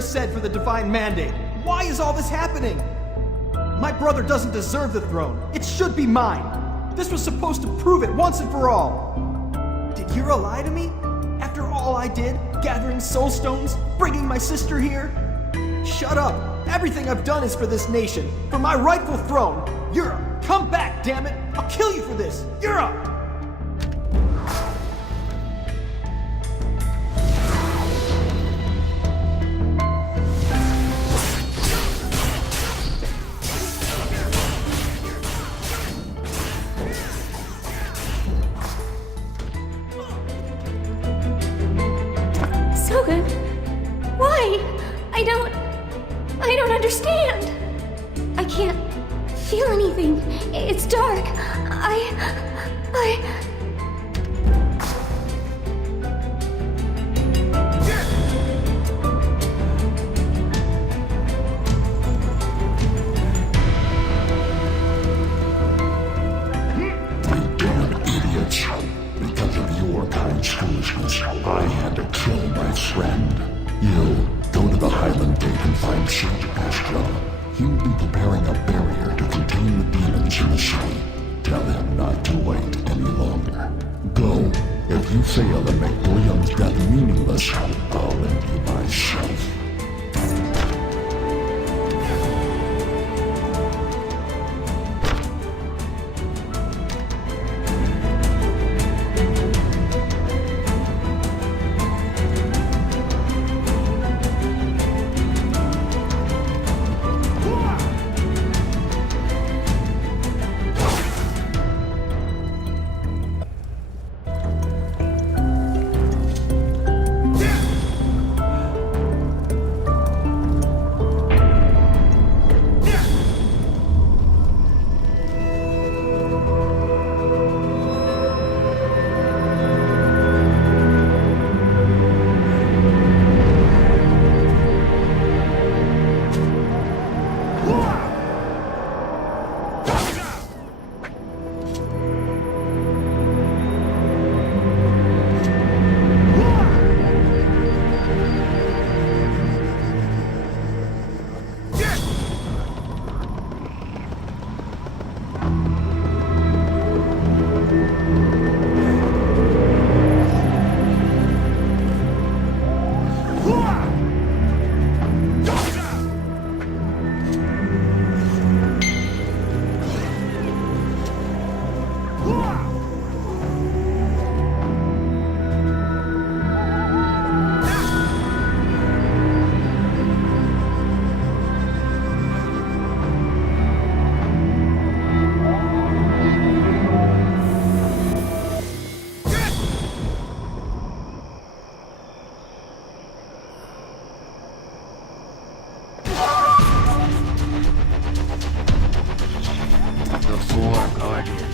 Said for the Divine Mandate. Why is all this happening? My brother doesn't deserve the throne. It should be mine. This was supposed to prove it once and for all. Did Yura lie to me? After all I did, gathering soul stones, bringing my sister here? Shut up. Everything I've done is for this nation, for my rightful throne. Yura, come back, damn it. I'll kill you for this. Yura! I don't understand. I can't feel anything. It's dark. Because of your kind foolishness, I had to kill my friend. You, go to the Highland Gate and find Sage Astra. He'll be preparing a barrier to contain the demons in the city. Tell him not to wait any longer. Go. If you fail and make Doyoung's death meaningless, I'll end you myself.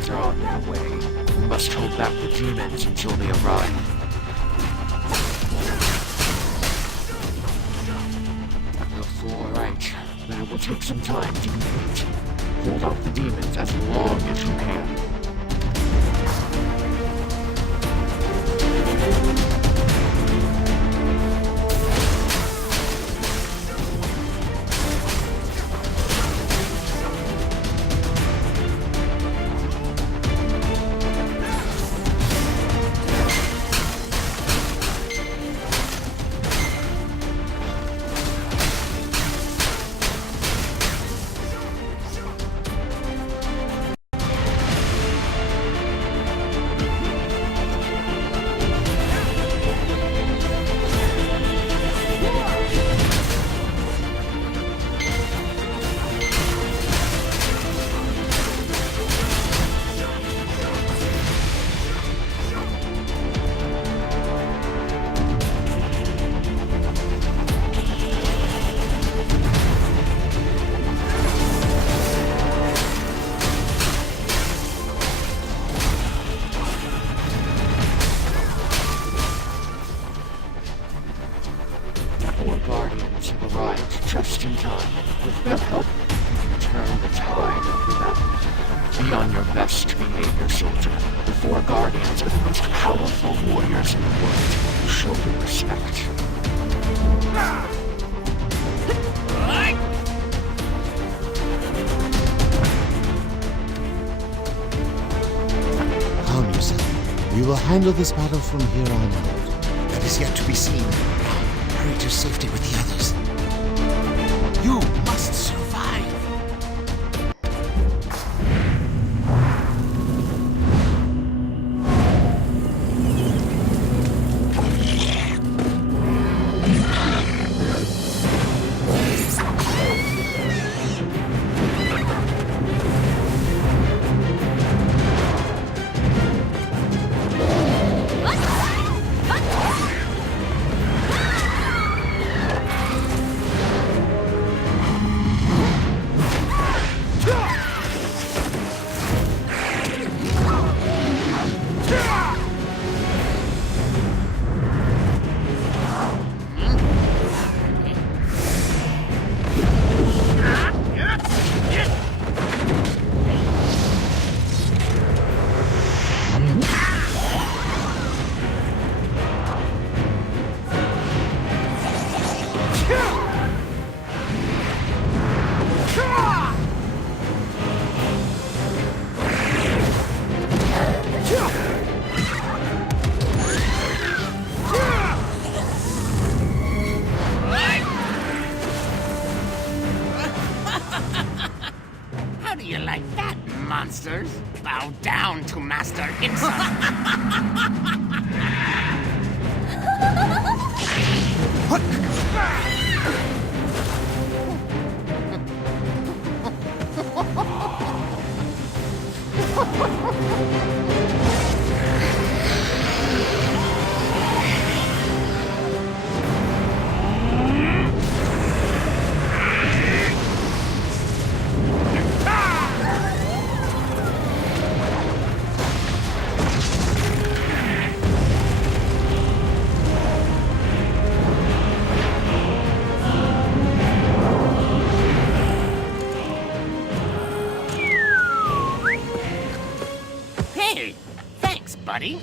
guardians are on their way. We must hold back the demons until they arrive. All right, but it will take some time to complete. Hold off the demons as long as you can. Just in time. With their help, you can turn the tide of the battle. Be on your best behavior, soldier. The four guardians are the most powerful warriors in the world. Show them respect. Calm yourself. We will handle this battle from here on out. That is yet to be seen. Hurry to safety with the others. You must survive. How do you like that, monsters? Bow down to Master Ixon. Hey, thanks, buddy.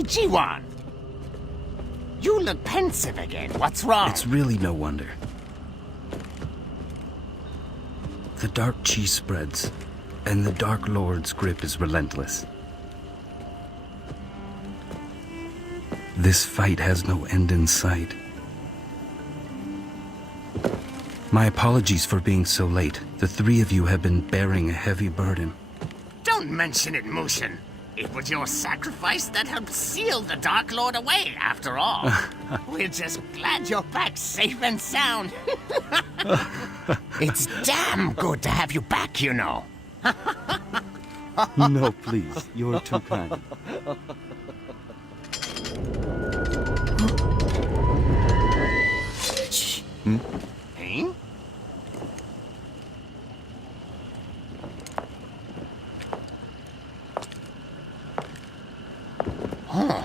Hey, G1! You look pensive again. What's wrong? It's really no wonder. The Dark Chi spreads, and the Dark Lord's grip is relentless. This fight has no end in sight. My apologies for being so late. The three of you have been bearing a heavy burden. Don't mention it, Mushin. It was your sacrifice that helped seal the Dark Lord away, after all. We're just glad you're back safe and sound. It's damn good to have you back, you know. No, please. You're too kind. Hmm? Huh.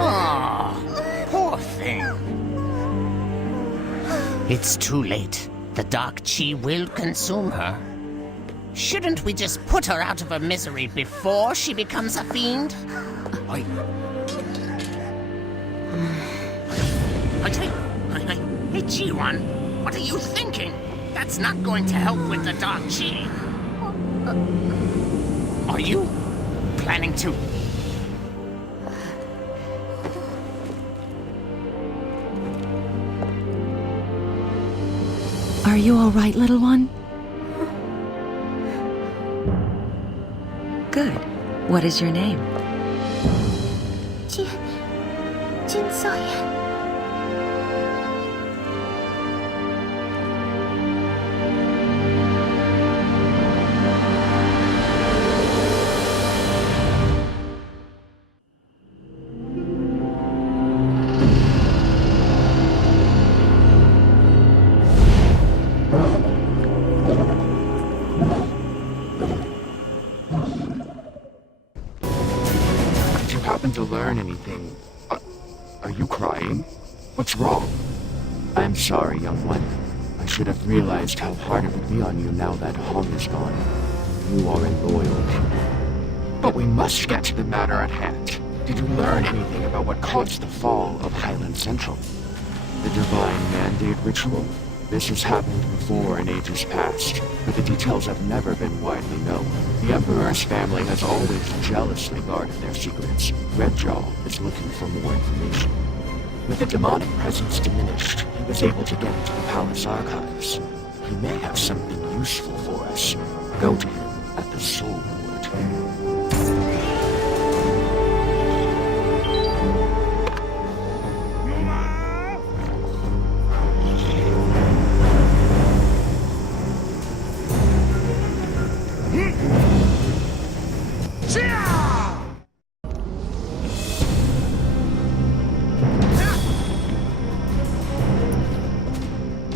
Oh, poor thing. It's too late. The Dark Chi will consume her. Shouldn't we just put her out of her misery before she becomes a fiend? Hey, G1, what are you thinking? That's not going to help with the Dark Chi. Are you planning to? Are you all right, little one? Good. What is your name? Jin Soya. To learn anything. Are you crying? What's wrong? I'm sorry, young one. I should have realized how hard it would be on you now that Hong is gone. You are a loyal pupil. But we must get to the matter at hand. Did you learn anything about what caused the fall of Highland Central? The Divine Mandate Ritual? This has happened before in ages past, but the details have never been widely known. The Emperor's family has always jealously guarded their secrets. Redjaw is looking for more information. With the demonic presence diminished, he was able to get into the palace archives. He may have something useful for us. Go to him at the Soul Wood.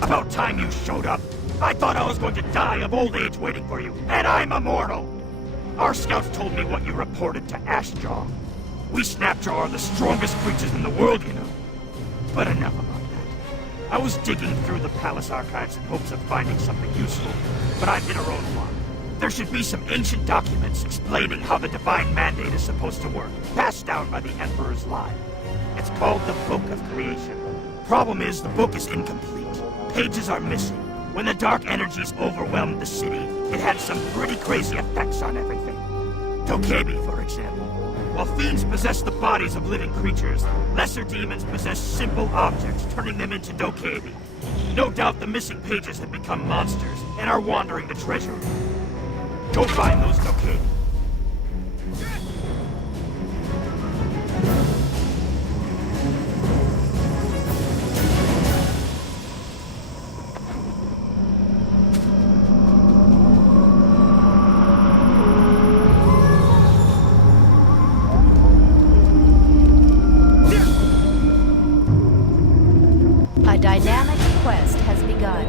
About time you showed up. I thought I was going to die of old age waiting for you, and I'm immortal. Our scouts told me what you reported to Ashjaw. We Snapjaw are the strongest creatures in the world, you know. But enough about that. I was digging through the palace archives in hopes of finding something useful, but I'm in a roadblock. There should be some ancient documents explaining how the Divine Mandate is supposed to work, passed down by the Emperor's line. It's called the Book of Creation. Problem is, the book is incomplete. Pages are missing. When the dark energies overwhelmed the city, it had some pretty crazy effects on everything. Dokebi, for example. While fiends possess the bodies of living creatures, lesser demons possess simple objects, turning them into Dokebi. No doubt the missing pages have become monsters and are wandering the treasury. Go find those Dokebi. A dynamic quest has begun.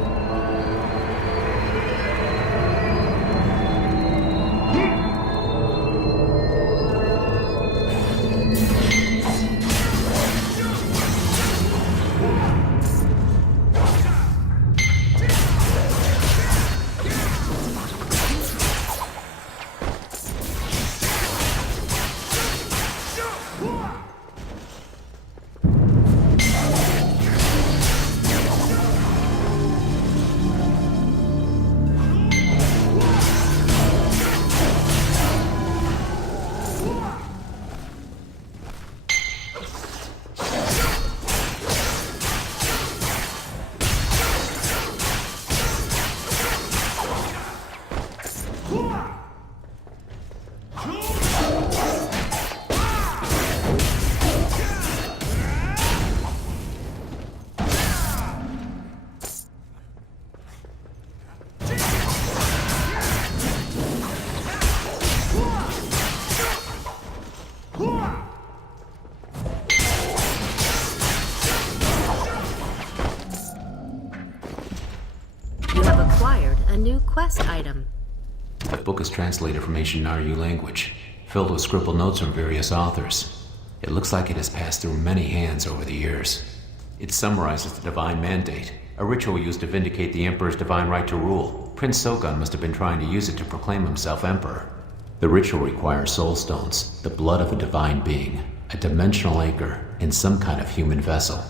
new quest item. The book is translated from ancient Naryu language, filled with scribbled notes from various authors. It looks like it has passed through many hands over the years. It summarizes the Divine Mandate, a ritual used to vindicate the Emperor's divine right to rule. Prince Sogun must have been trying to use it to proclaim himself Emperor. The ritual requires soul stones, the blood of a divine being, a dimensional anchor, and some kind of human vessel.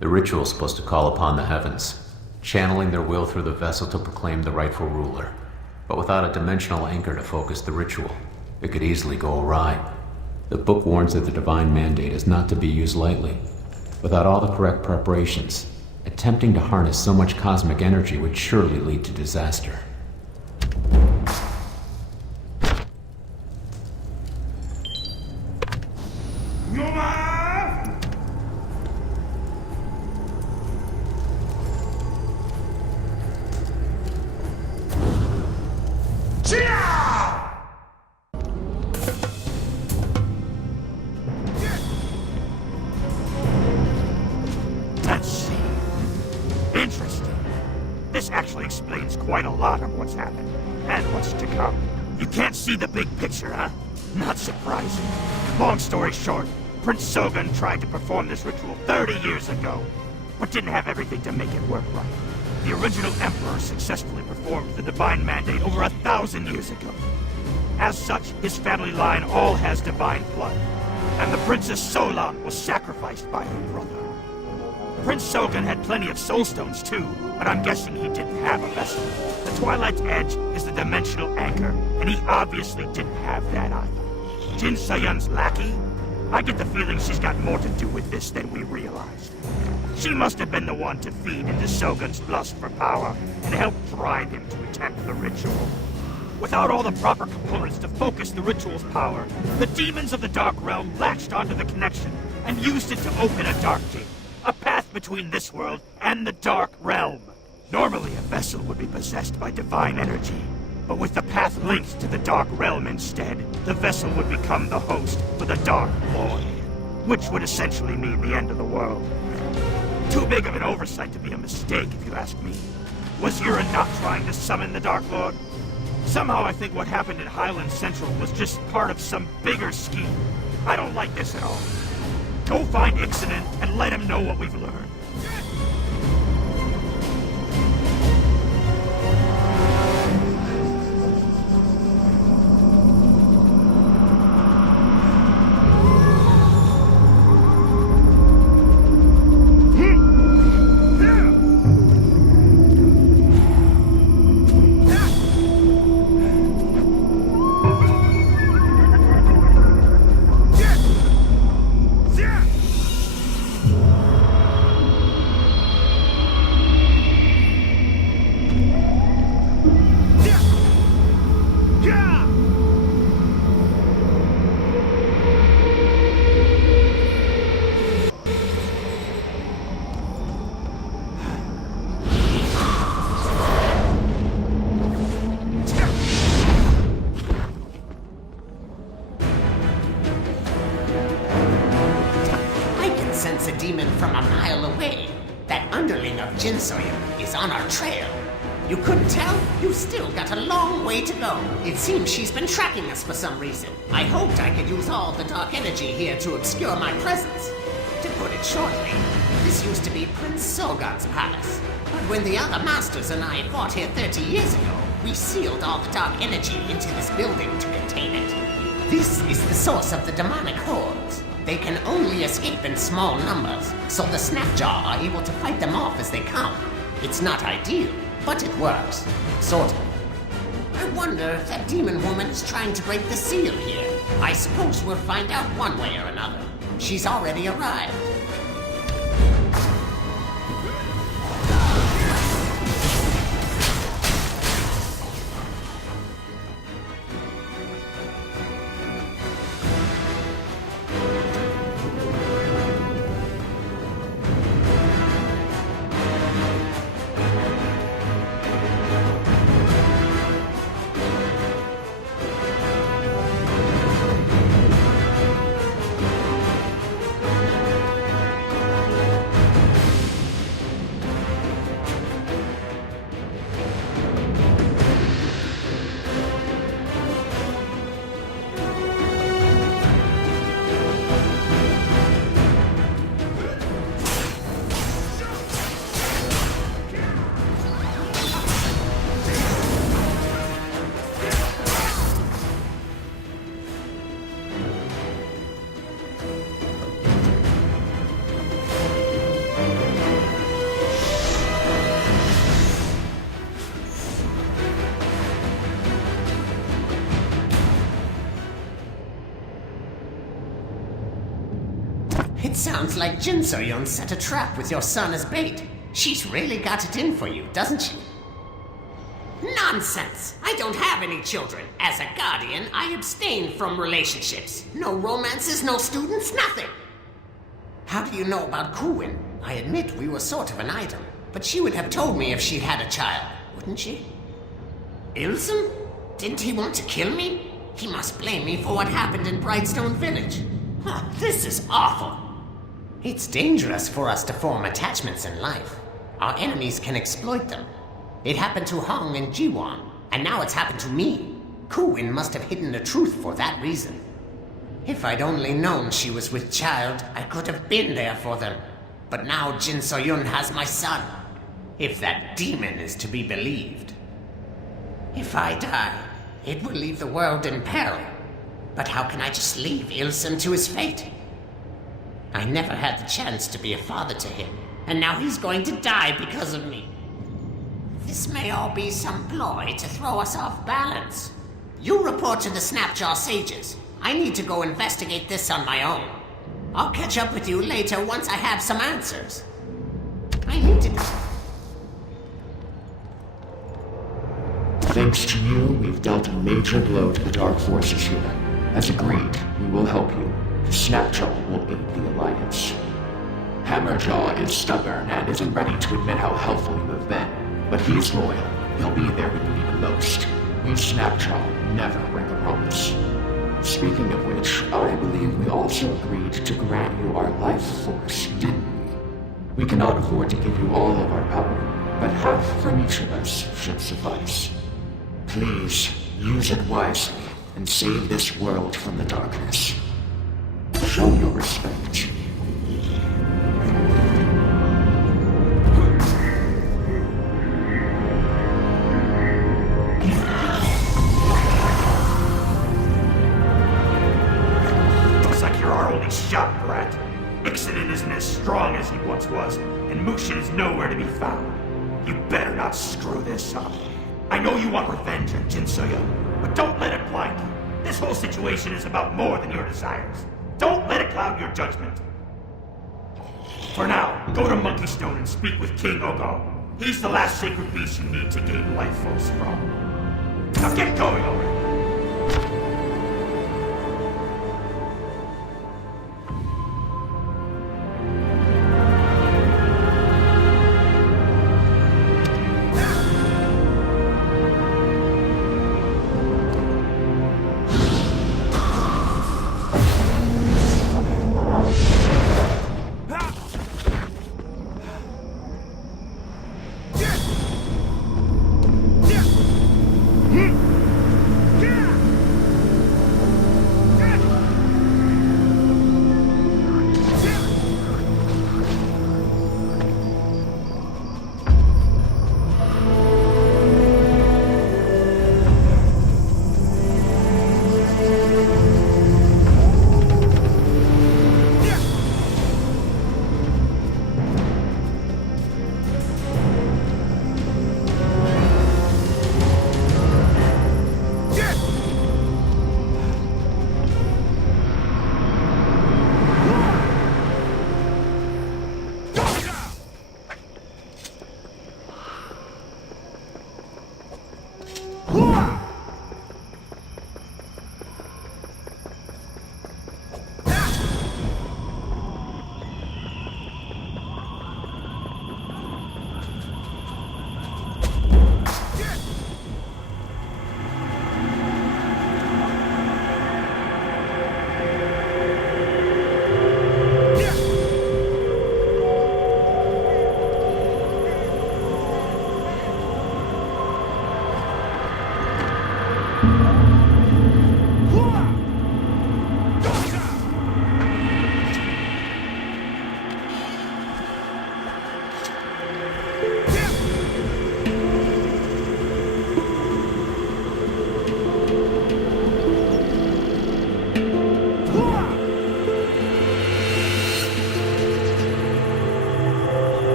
The ritual is supposed to call upon the heavens, channeling their will through the vessel to proclaim the rightful ruler. But without a dimensional anchor to focus the ritual, it could easily go awry. The book warns that the Divine Mandate is not to be used lightly. Without all the correct preparations, attempting to harness so much cosmic energy would surely lead to disaster. Let's see. Interesting. This actually explains quite a lot of what's happened, and what's to come. You can't see the big picture, huh? Not surprising. Long story short, Prince Sogun tried to perform this ritual 30 years ago, but didn't have everything to make it work right. The original Emperor successfully performed the Divine Mandate over 1,000 years ago. As such, his family line all has divine blood, and the Princess Solan was sacrificed by her brother. Prince Sogun had plenty of soul stones too, but I'm guessing he didn't have a vessel. The Twilight's Edge is the dimensional anchor, and he obviously didn't have that either. Jin Sayun's lackey? I get the feeling she's got more to do with this than we realized. She must have been the one to feed into Sogun's lust for power and help drive him to attempt the ritual. Without all the proper components to focus the ritual's power, the demons of the Dark Realm latched onto the connection and used it to open a Dark Gate, a path between this world and the Dark Realm. Normally, a vessel would be possessed by divine energy, but with the path linked to the Dark Realm instead, the vessel would become the host for the Dark Lord, which would essentially mean the end of the world. Too big of an oversight to be a mistake, if you ask me. Was Yurin not trying to summon the Dark Lord? Somehow I think what happened in Highland Central was just part of some bigger scheme. I don't like this at all. Go find Ixanin and let him know what we've learned. Sense a demon from a mile away. That underling of Jinsoya is on our trail. You couldn't tell? You've still got a long way to go. It seems she's been tracking us for some reason. I hoped I could use all the dark energy here to obscure my presence. To put it shortly, this used to be Prince Sogun's palace. But when the other masters and I fought here 30 years ago, we sealed all the dark energy into this building to contain it. This is the source of the demonic hordes. They can only escape in small numbers, so the Snapjaw are able to fight them off as they come. It's not ideal, but it works. Sort of. I wonder if that demon woman is trying to break the seal here. I suppose we'll find out one way or another. She's already arrived. It sounds like Jin So-yun set a trap with your son as bait. She's really got it in for you, doesn't she? Nonsense! I don't have any children. As a guardian, I abstain from relationships. No romances, no students, nothing. How do you know about Kuwin? I admit we were sort of an item, but she would have told me if she'd had a child, wouldn't she? Ilsum? Didn't he want to kill me? He must blame me for what happened in Brightstone Village. Huh, this is awful. It's dangerous for us to form attachments in life. Our enemies can exploit them. It happened to Hong and Jiwon, and now it's happened to me. Kuwin must have hidden the truth for that reason. If I'd only known she was with child, I could have been there for them. But now Jin So-yun has my son. If that demon is to be believed. If I die, it will leave the world in peril. But how can I just leave Ilsum to his fate? I never had the chance to be a father to him, and now he's going to die because of me. This may all be some ploy to throw us off balance. You report to the Snapjaw Sages. I need to go investigate this on my own. I'll catch up with you later once I have some answers. I need to... Thanks to you, we've dealt a major blow to the Dark Forces here. As agreed, we will help you. Snapjaw will aid the Alliance. Hammerjaw is stubborn and isn't ready to admit how helpful you have been. But he's loyal. He'll be there when you need him most. We Snapjaw never break a promise. Speaking of which, I believe we also agreed to grant you our life force, didn't we? We cannot afford to give you all of our power, but half from each of us should suffice. Please, use it wisely and save this world from the darkness. Show your respect. Shot, brat. Ixalan isn't as strong as he once was, and Mushin is nowhere to be found. You better not screw this up. I know you want revenge on Jin So-yun, but don't let it blind you. This whole situation is about more than your desires. Don't let it cloud your judgment. For now, go to Monkey Stone and speak with King Ogo. He's the last sacred beast you need to gain life force from. Now get going already.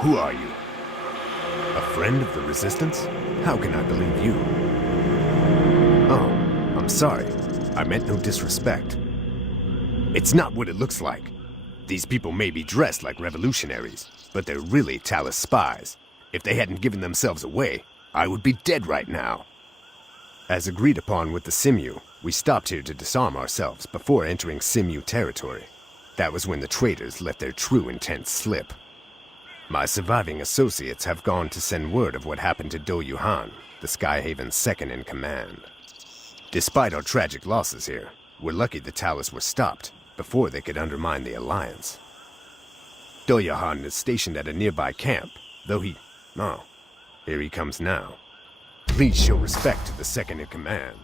Who are you? A friend of the Resistance? How can I believe you? Oh, I'm sorry. I meant no disrespect. It's not what it looks like. These people may be dressed like revolutionaries, but they're really Talus spies. If they hadn't given themselves away, I would be dead right now. As agreed upon with the Simu, we stopped here to disarm ourselves before entering Simu territory. That was when the traitors let their true intent slip. My surviving associates have gone to send word of what happened to Do Yuhan, the Skyhaven's second in command. Despite our tragic losses here, we're lucky the Talus were stopped before they could undermine the Alliance. Do Yuhan is stationed at a nearby camp, though oh, here he comes now. Please show respect to the second in command.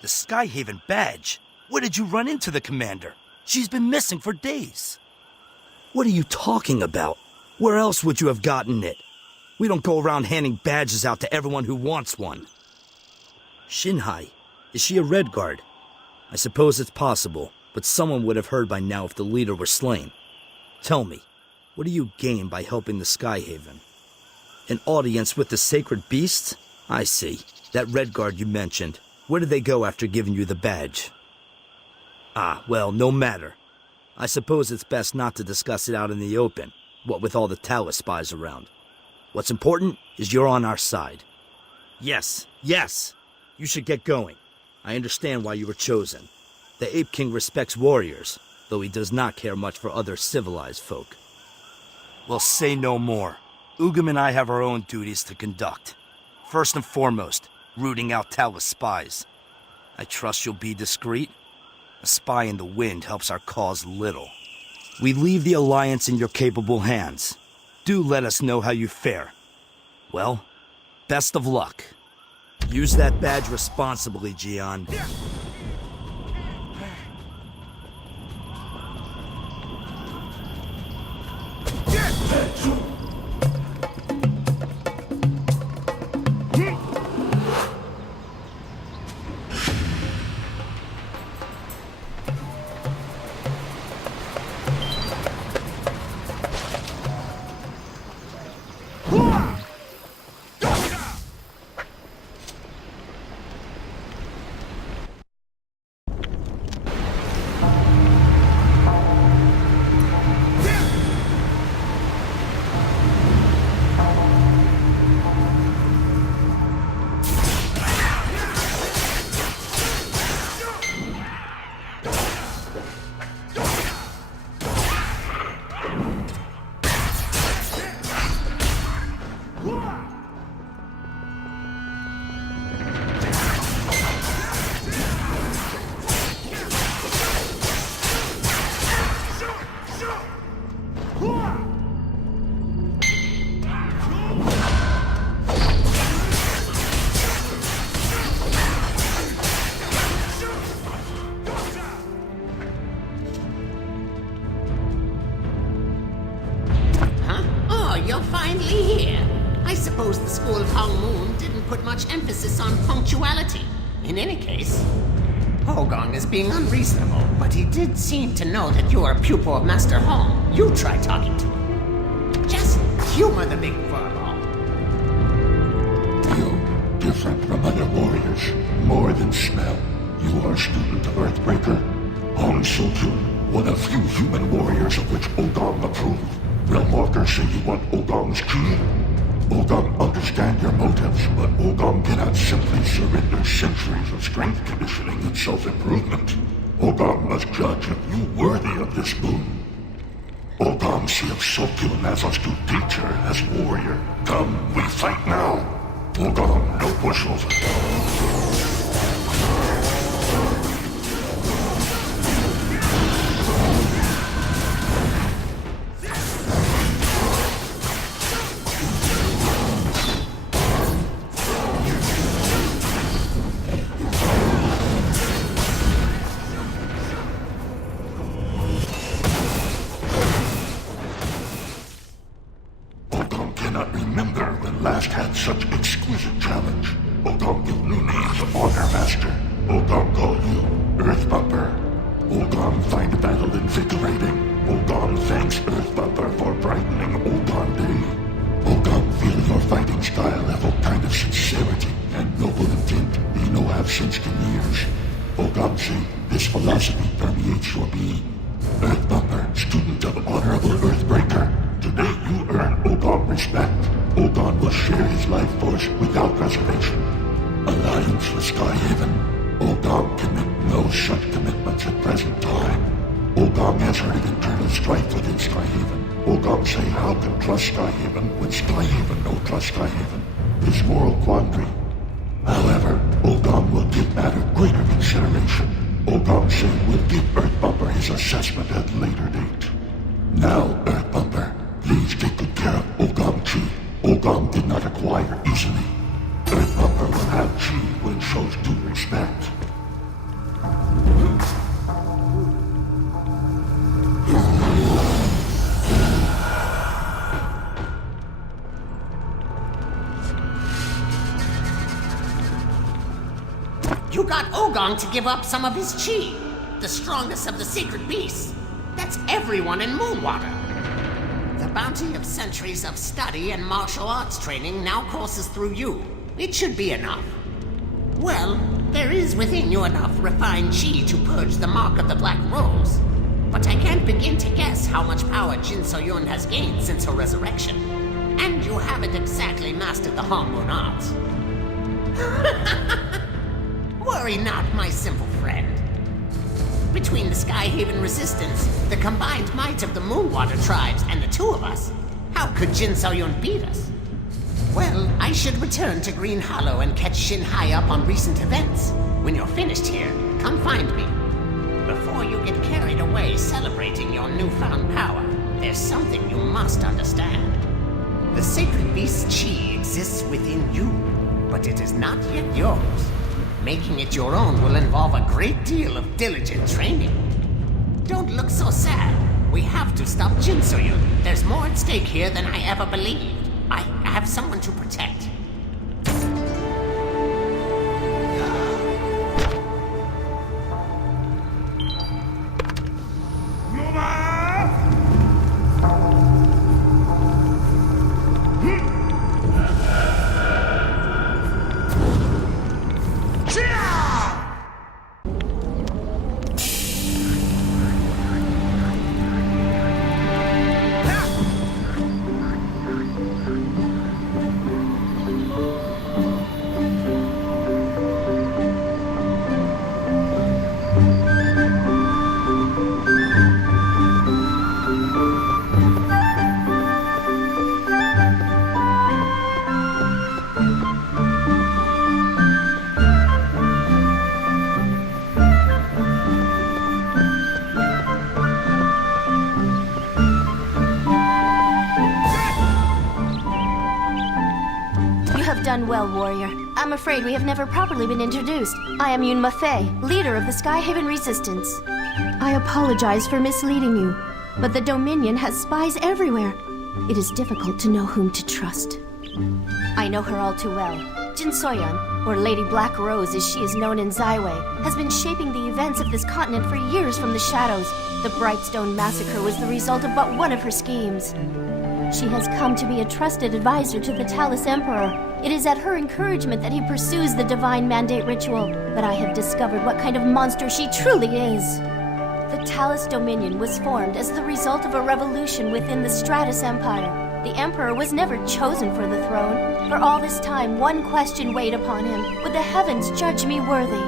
The Skyhaven badge? Where did you run into the commander? She's been missing for days. What are you talking about? Where else would you have gotten it? We don't go around handing badges out to everyone who wants one. Shinhai, is she a Red Guard? I suppose it's possible, but someone would have heard by now if the leader were slain. Tell me, what do you gain by helping the Skyhaven? An audience with the sacred beasts? I see. That Red Guard you mentioned. Where did they go after giving you the badge? Ah, well, no matter. I suppose it's best not to discuss it out in the open, what with all the Talus spies around. What's important is you're on our side. Yes, you should get going. I understand why you were chosen. The Ape King respects warriors, though he does not care much for other civilized folk. Well, say no more. Ugam and I have our own duties to conduct. First and foremost, rooting out Talus spies. I trust you'll be discreet. A spy in the wind helps our cause little. We leave the Alliance in your capable hands. Do let us know how you fare. Well, best of luck. Use that badge responsibly, Jian. You're finally here. I suppose the School of Hong Moon didn't put much emphasis on punctuality. In any case, Hogong is being unreasonable, but he did seem to know that you are a pupil of Master Hong. You try talking to him. Just humor the big furball. You, different from other warriors, more than smell. You are a student of Earthbreaker. Hong Sojun, one of few human warriors of which Ogong approved. Realmwalker say you want Ogong's key. Ogong understand your motives, but Ogong cannot simply surrender centuries of strength conditioning and self-improvement. Ogong must judge if you worthy of this boon. Ogong see if Sojun as us to teacher, as warrior. Come, we fight now. Ogong, no pushover. such exquisite challenge. Ogam give new name to Honor Master. Ogam call you Earthbumper. Ogam find battle invigorating. Ogam thanks Earthbumper for brightening Ogam Day. Ogam feel your fighting style have a kind of sincerity and noble intent we no have sensed in years. Ogam say this philosophy permeates your being. Earthbumper, student of Honorable Earthbreaker. Today you earn Ogam respect. Ogam will share his life force without reservation. Alliance with Skyhaven. Ogam can make no such commitments at present time. Ogam has heard internal strife within Skyhaven. Ogam say how can trust Skyhaven when Skyhaven no trust Skyhaven? His moral quandary. However, Ogam will give matter greater consideration. Ogam say will give Earthbumper his assessment at a later date. Now, Earthbumper, please take good care of Ogam Chi. Ogam did not acquire easily. Earthbumper will have Chi when shows due respect. You got Ogong to give up some of his chi, the strongest of the sacred beasts. That's everyone in Moonwater. The bounty of centuries of study and martial arts training now courses through you. It should be enough. Well, there is within you enough refined chi to purge the mark of the Black Rose. But I can't begin to guess how much power Jin So-yun has gained since her resurrection. And you haven't exactly mastered the Hongmoon arts. Worry not, my simple friend. Between the Skyhaven Resistance, the combined might of the Moonwater tribes, and the two of us, how could Jin So-yun beat us? Well, I should return to Green Hollow and catch Shin Hai up on recent events. When you're finished here, come find me. Before you get carried away celebrating your newfound power, there's something you must understand. The sacred beast's chi exists within you, but it is not yet yours. Making it your own will involve a great deal of diligent training. Don't look so sad. We have to stop Jin So-yun. There's more at stake here than I ever believed. I have someone to protect. Done well, warrior. I'm afraid we have never properly been introduced. I am Yun Ma-Fei, leader of the Skyhaven Resistance. I apologize for misleading you, but the Dominion has spies everywhere. It is difficult to know whom to trust. I know her all too well. Jin So-yun, or Lady Black Rose as she is known in Zyway, has been shaping the events of this continent for years from the shadows. The Brightstone Massacre was the result of but one of her schemes. She has come to be a trusted advisor to the Talus Emperor. It is at her encouragement that he pursues the Divine Mandate ritual, but I have discovered what kind of monster she truly is. The Talus Dominion was formed as the result of a revolution within the Stratus Empire. The Emperor was never chosen for the throne. For all this time, one question weighed upon him. Would the heavens judge me worthy?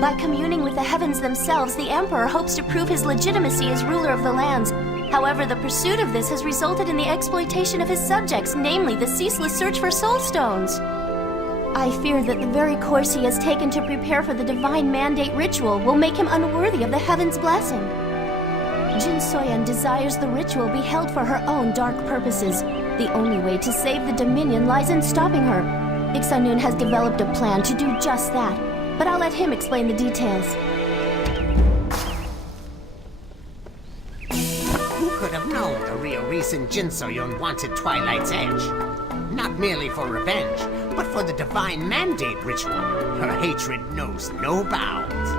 By communing with the heavens themselves, the Emperor hopes to prove his legitimacy as ruler of the lands. However, the pursuit of this has resulted in the exploitation of his subjects, namely the ceaseless search for soul stones. I fear that the very course he has taken to prepare for the Divine Mandate ritual will make him unworthy of the heaven's blessing. Jin So-yun desires the ritual be held for her own dark purposes. The only way to save the Dominion lies in stopping her. Ixanun has developed a plan to do just that, but I'll let him explain the details. Who could have known the real reason Jin So-yun wanted Twilight's Edge? not merely for revenge, but for the divine mandate ritual. Her hatred knows no bounds.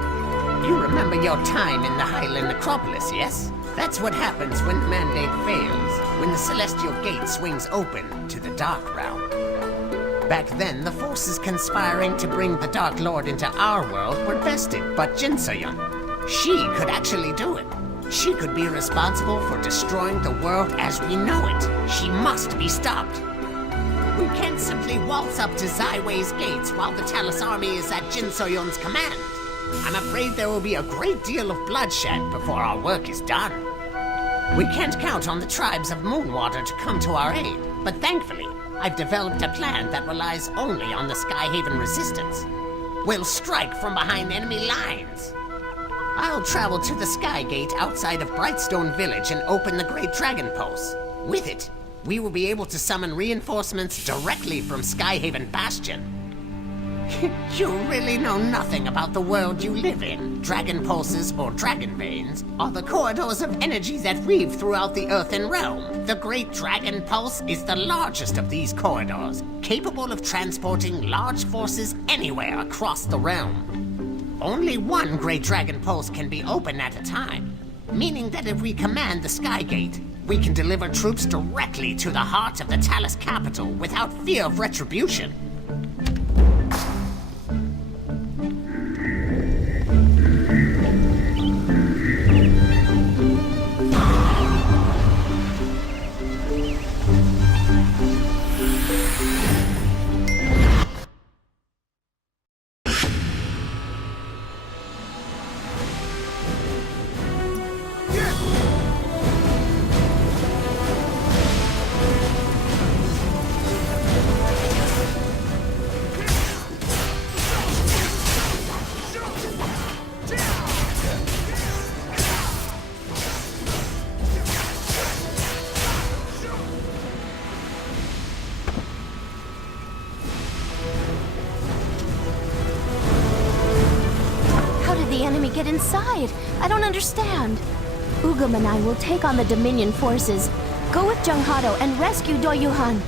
You remember your time in the Highland Necropolis, yes? That's what happens when the mandate fails, when the celestial gate swings open to the Dark Realm. Back then, the forces conspiring to bring the Dark Lord into our world were bested, but Jin So-yun, she could actually do it. She could be responsible for destroying the world as we know it. She must be stopped. We can't simply waltz up to Zaiwei's gates while the Talus army is at Jin So-yun's command. I'm afraid there will be a great deal of bloodshed before our work is done. We can't count on the tribes of Moonwater to come to our aid, but thankfully, I've developed a plan that relies only on the Skyhaven resistance. We'll strike from behind enemy lines. I'll travel to the Sky Gate outside of Brightstone Village and open the Great Dragon Pulse. With it, we will be able to summon reinforcements directly from Skyhaven Bastion. You really know nothing about the world you live in. Dragon pulses, or dragon veins, are the corridors of energy that weave throughout the earthen realm. The Great Dragon Pulse is the largest of these corridors, capable of transporting large forces anywhere across the realm. Only one Great Dragon Pulse can be open at a time, meaning that if we command the Sky Gate, we can deliver troops directly to the heart of the Talus capital without fear of retribution. Get inside. I don't understand. Ugum and I will take on the Dominion forces. Go with Jung Hado and rescue Do Yuhan.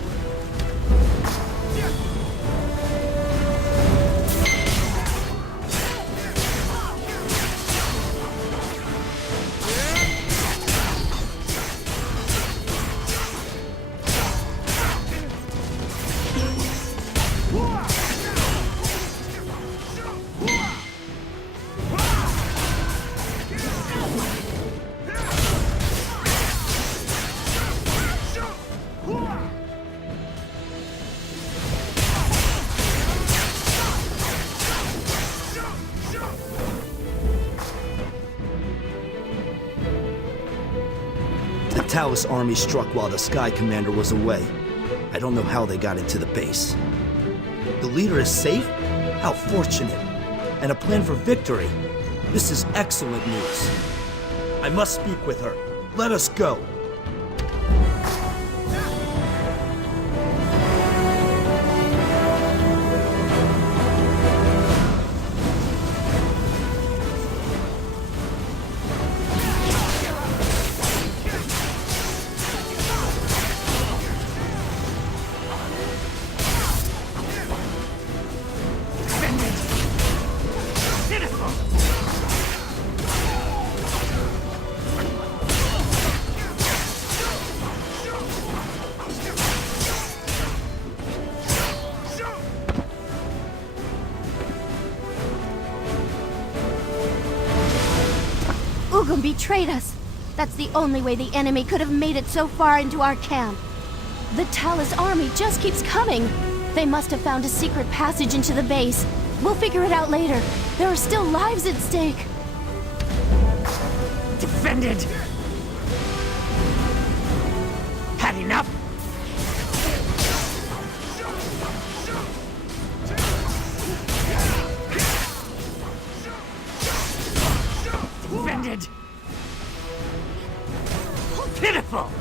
The Talus army struck while the Sky Commander was away. I don't know how they got into the base. The leader is safe? How fortunate. And a plan for victory. This is excellent news. I must speak with her. Let us go. Ugum betrayed us. That's the only way the enemy could have made it so far into our camp. The Talus army just keeps coming. They must have found a secret passage into the base. We'll figure it out later. There are still lives at stake. Defended! Had enough? Defended! Pitiful!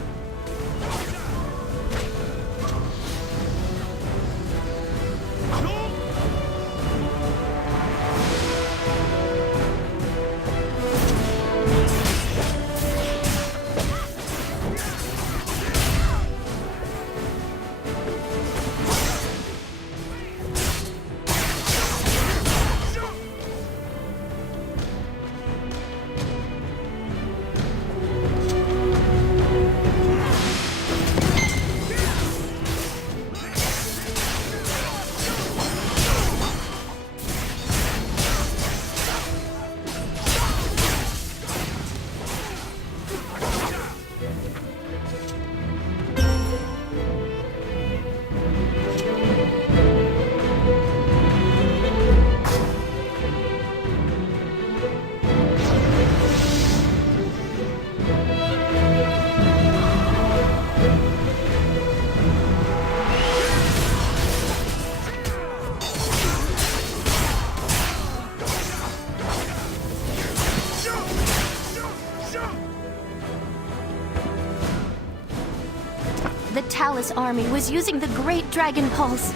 The Talus army was using the Great Dragon Pulse.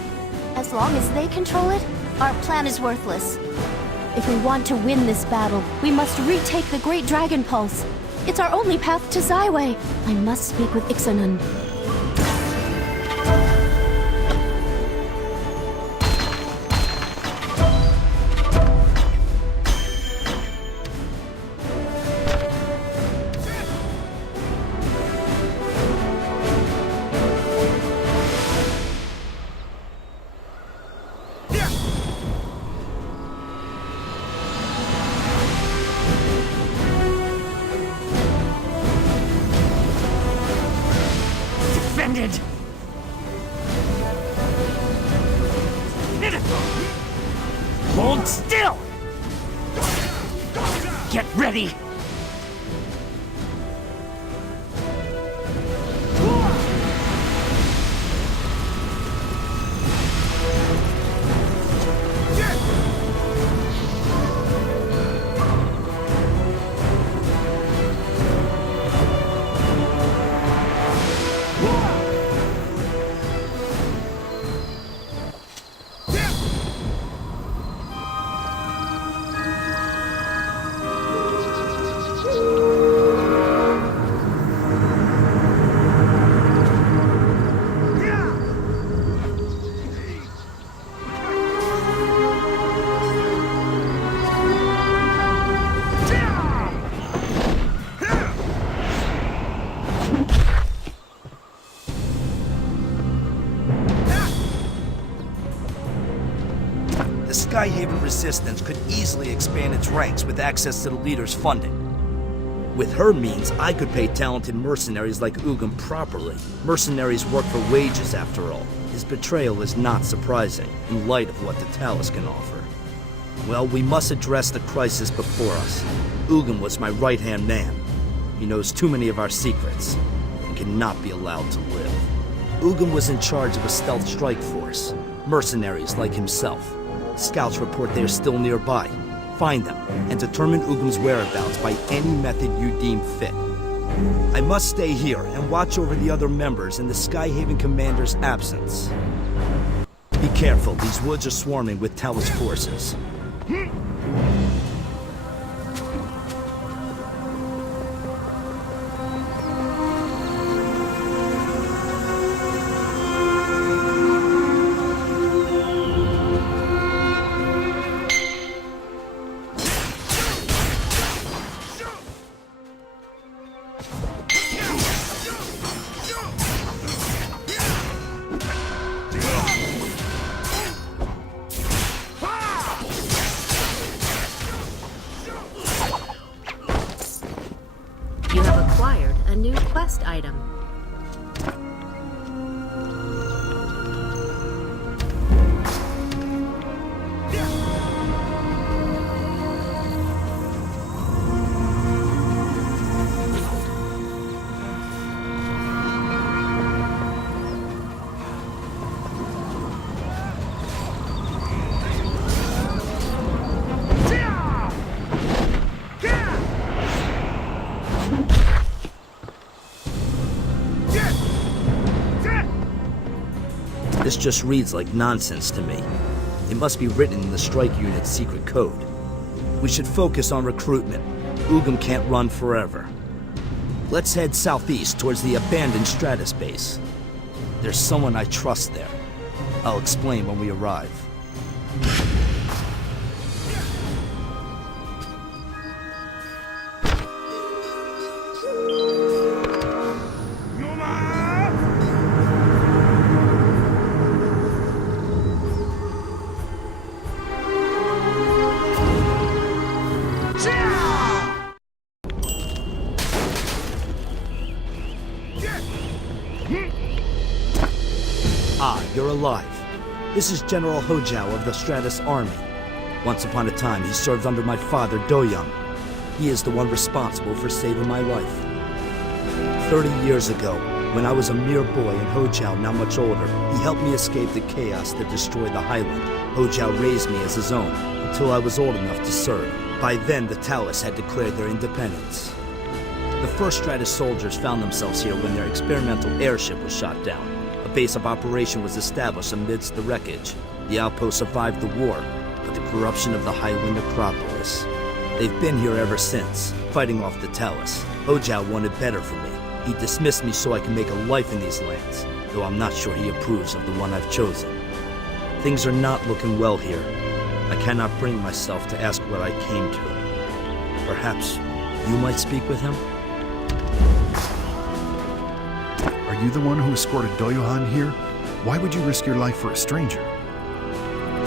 As long as they control it, our plan is worthless. If we want to win this battle, we must retake the Great Dragon Pulse. It's our only path to Zyway. I must speak with Ixanan. Hold still! Get ready! The Skyhaven Resistance could easily expand its ranks with access to the leader's funding. With her means, I could pay talented mercenaries like Ugum properly. Mercenaries work for wages, after all. His betrayal is not surprising, in light of what the Talus can offer. Well, we must address the crisis before us. Ugum was my right-hand man. He knows too many of our secrets, and cannot be allowed to live. Ugum was in charge of a stealth strike force. Mercenaries like himself. Scouts report they are still nearby. Find them, and determine Ugum's whereabouts by any method you deem fit. I must stay here and watch over the other members in the Skyhaven Commander's absence. Be careful, these woods are swarming with Talus forces. You have acquired a new quest item. This just reads like nonsense to me. It must be written in the strike unit's secret code. We should focus on recruitment. Ugum can't run forever. Let's head southeast towards the abandoned Stratus base. There's someone I trust there. I'll explain when we arrive. Ah, you're alive. This is General Hojao of the Stratus Army. Once upon a time, he served under my father, Doyoung. He is the one responsible for saving my life. 30 years ago, when I was a mere boy and Hojao now much older, he helped me escape the chaos that destroyed the Highland. Hojao raised me as his own, until I was old enough to serve. By then, the Talus had declared their independence. The first Stratus soldiers found themselves here when their experimental airship was shot down. A base of operation was established amidst the wreckage. The outpost survived the war, but the corruption of the Highland Necropolis. They've been here ever since, fighting off the Talus. Hojal wanted better for me. He dismissed me so I can make a life in these lands, though I'm not sure he approves of the one I've chosen. Things are not looking well here. I cannot bring myself to ask what I came to. Perhaps you might speak with him? Are you the one who escorted Doyohan here? Why would you risk your life for a stranger?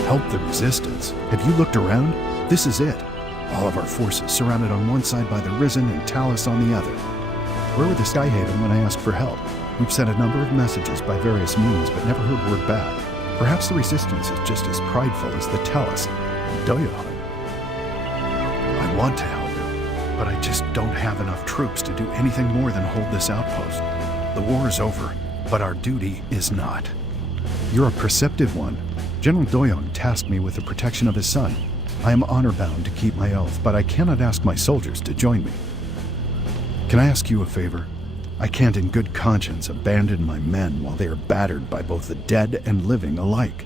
Help the Resistance? Have you looked around? This is it. All of our forces surrounded on one side by the Risen and Talus on the other. Where were the Skyhaven when I asked for help? We've sent a number of messages by various means, but never heard word back. Perhaps the Resistance is just as prideful as the Talus and Doyohan. I want to help him, but I just don't have enough troops to do anything more than hold this outpost. The war is over, but our duty is not. You're a perceptive one. General Doyon tasked me with the protection of his son. I am honor-bound to keep my oath, but I cannot ask my soldiers to join me. Can I ask you a favor? I can't in good conscience abandon my men while they are battered by both the dead and living alike.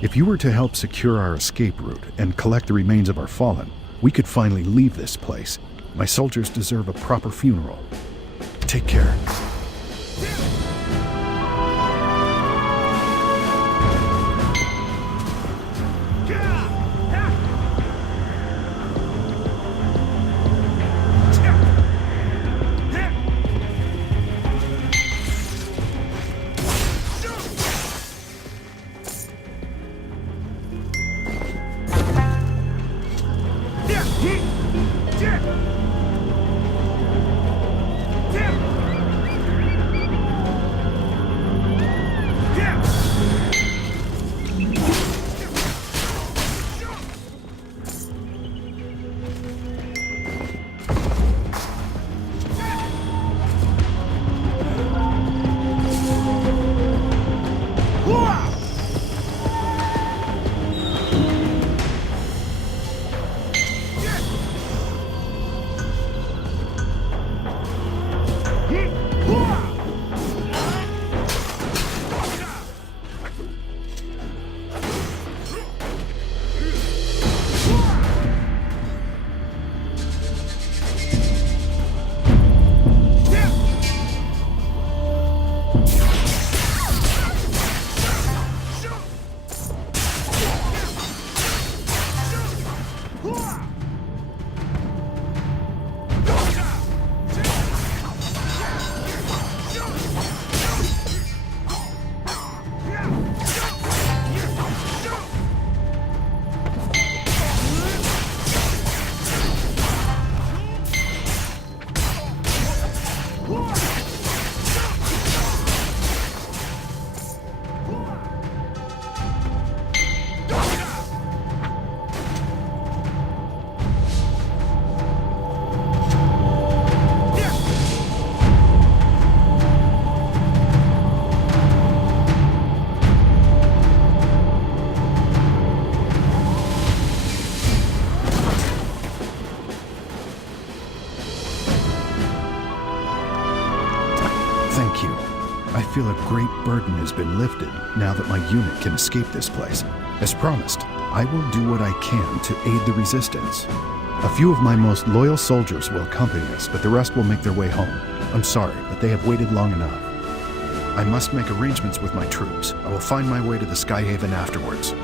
If you were to help secure our escape route and collect the remains of our fallen, we could finally leave this place. My soldiers deserve a proper funeral. Take care. I feel a great burden has been lifted now that my unit can escape this place. As promised, I will do what I can to aid the Resistance. A few of my most loyal soldiers will accompany us, but the rest will make their way home. I'm sorry, but they have waited long enough. I must make arrangements with my troops. I will find my way to the Skyhaven afterwards.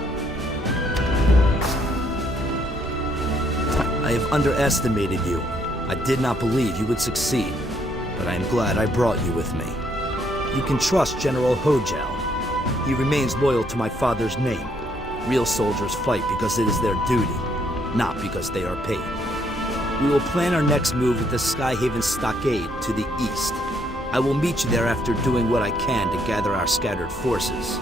I have underestimated you. I did not believe you would succeed, but I am glad I brought you with me. You can trust General Hojal. He remains loyal to my father's name. Real soldiers fight because it is their duty, not because they are paid. We will plan our next move at the Skyhaven Stockade to the east. I will meet you there after doing what I can to gather our scattered forces.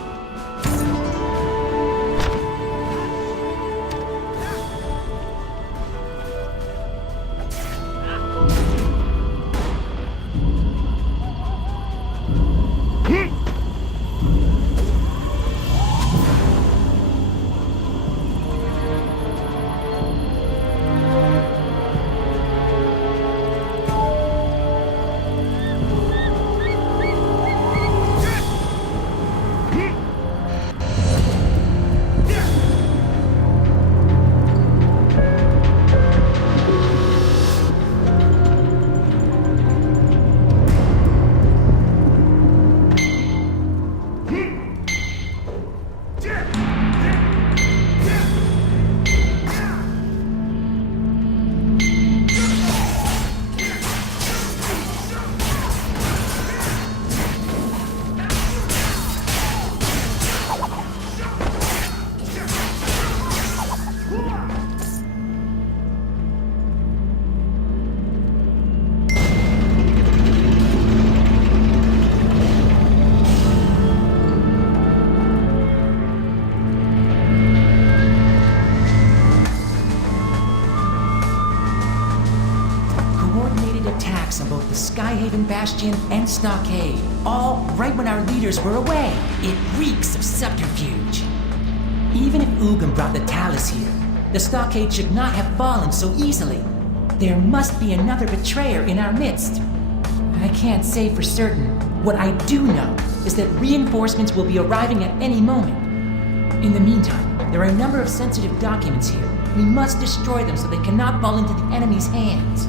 attacks on both the Skyhaven Bastion and Stockade, all right when our leaders were away. It reeks of subterfuge. Even if Ugin brought the Talus here, the Stockade should not have fallen so easily. There must be another betrayer in our midst. I can't say for certain. What I do know is that reinforcements will be arriving at any moment. In the meantime, there are a number of sensitive documents here. We must destroy them so they cannot fall into the enemy's hands.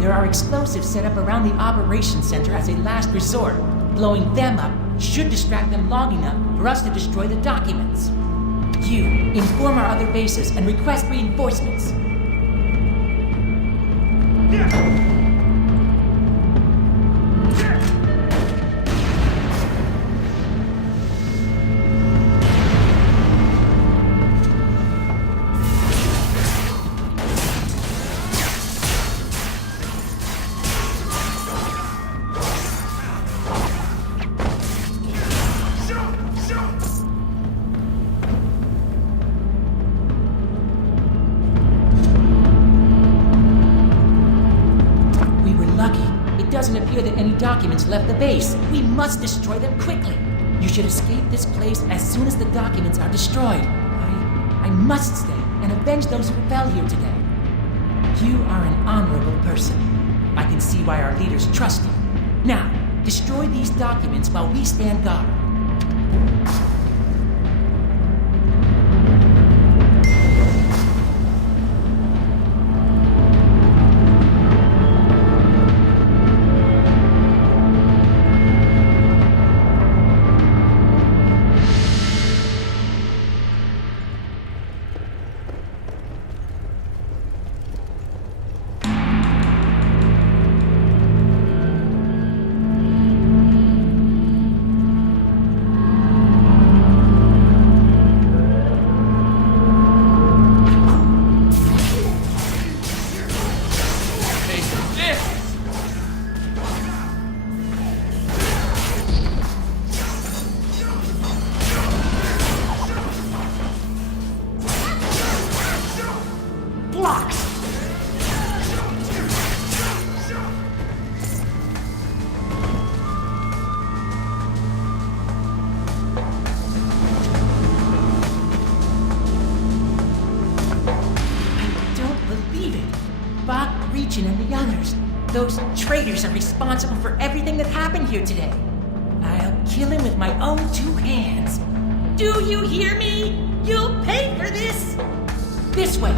There are explosives set up around the operations center as a last resort. Blowing them up should distract them long enough for us to destroy the documents. You, inform our other bases and request reinforcements. Documents left the base. We must destroy them quickly. You should escape this place as soon as the documents are destroyed. I must stay and avenge those who fell here today. You are an honorable person. I can see why our leaders trust you. Now, destroy these documents while we stand guard. And the others. Those traitors are responsible for everything that happened here today. I'll kill him with my own two hands. Do you hear me? You'll pay for this! This way.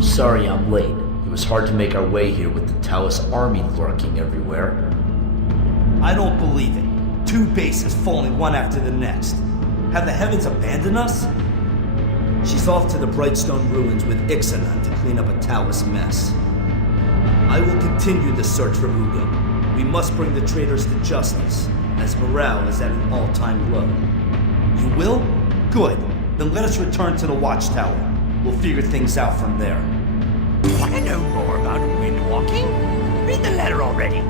Sorry I'm late. It was hard to make our way here with the Talus army lurking everywhere. I don't believe it. Two bases falling one after the next. Have the heavens abandoned us? She's off to the Brightstone ruins with Ixalan to clean up a Talus mess. I will continue the search for Ugin. We must bring the traitors to justice, as morale is at an all-time low. You will? Good. Then let us return to the Watchtower. We'll figure things out from there. Want to know more about windwalking? Read the letter already.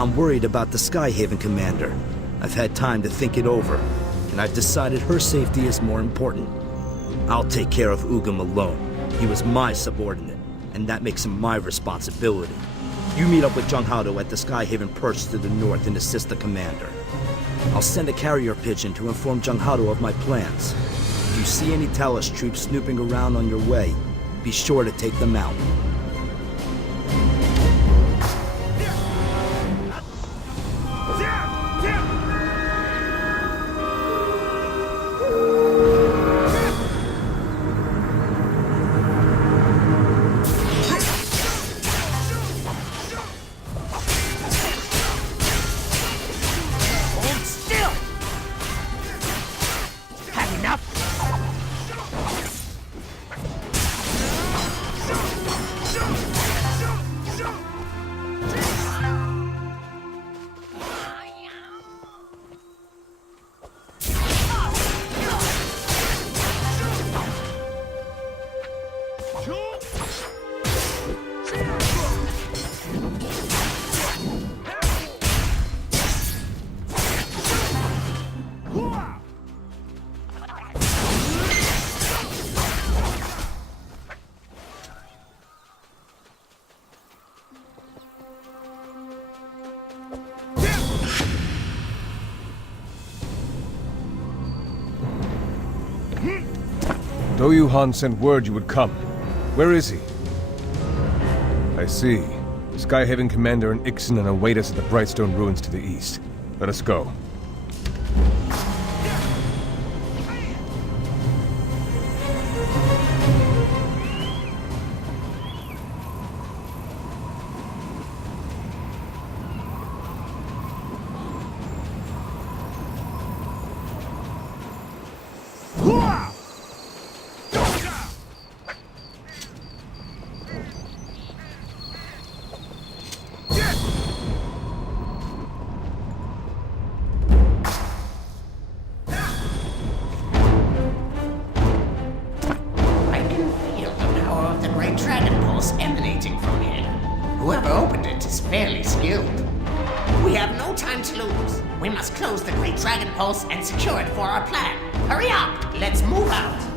I'm worried about the Skyhaven commander. I've had time to think it over, and I've decided her safety is more important. I'll take care of Ugam alone. He was my subordinate, and that makes him my responsibility. You meet up with Junghado at the Skyhaven perch to the north and assist the commander. I'll send a carrier pigeon to inform Junghado of my plans. If you see any Talos troops snooping around on your way, be sure to take them out. Doyuhan sent word you would come. Where is he? I see. Skyhaven Commander and Ixanan await us at the Brightstone Ruins to the east. Let us go. And secure it for our plan. Hurry up! Let's move out!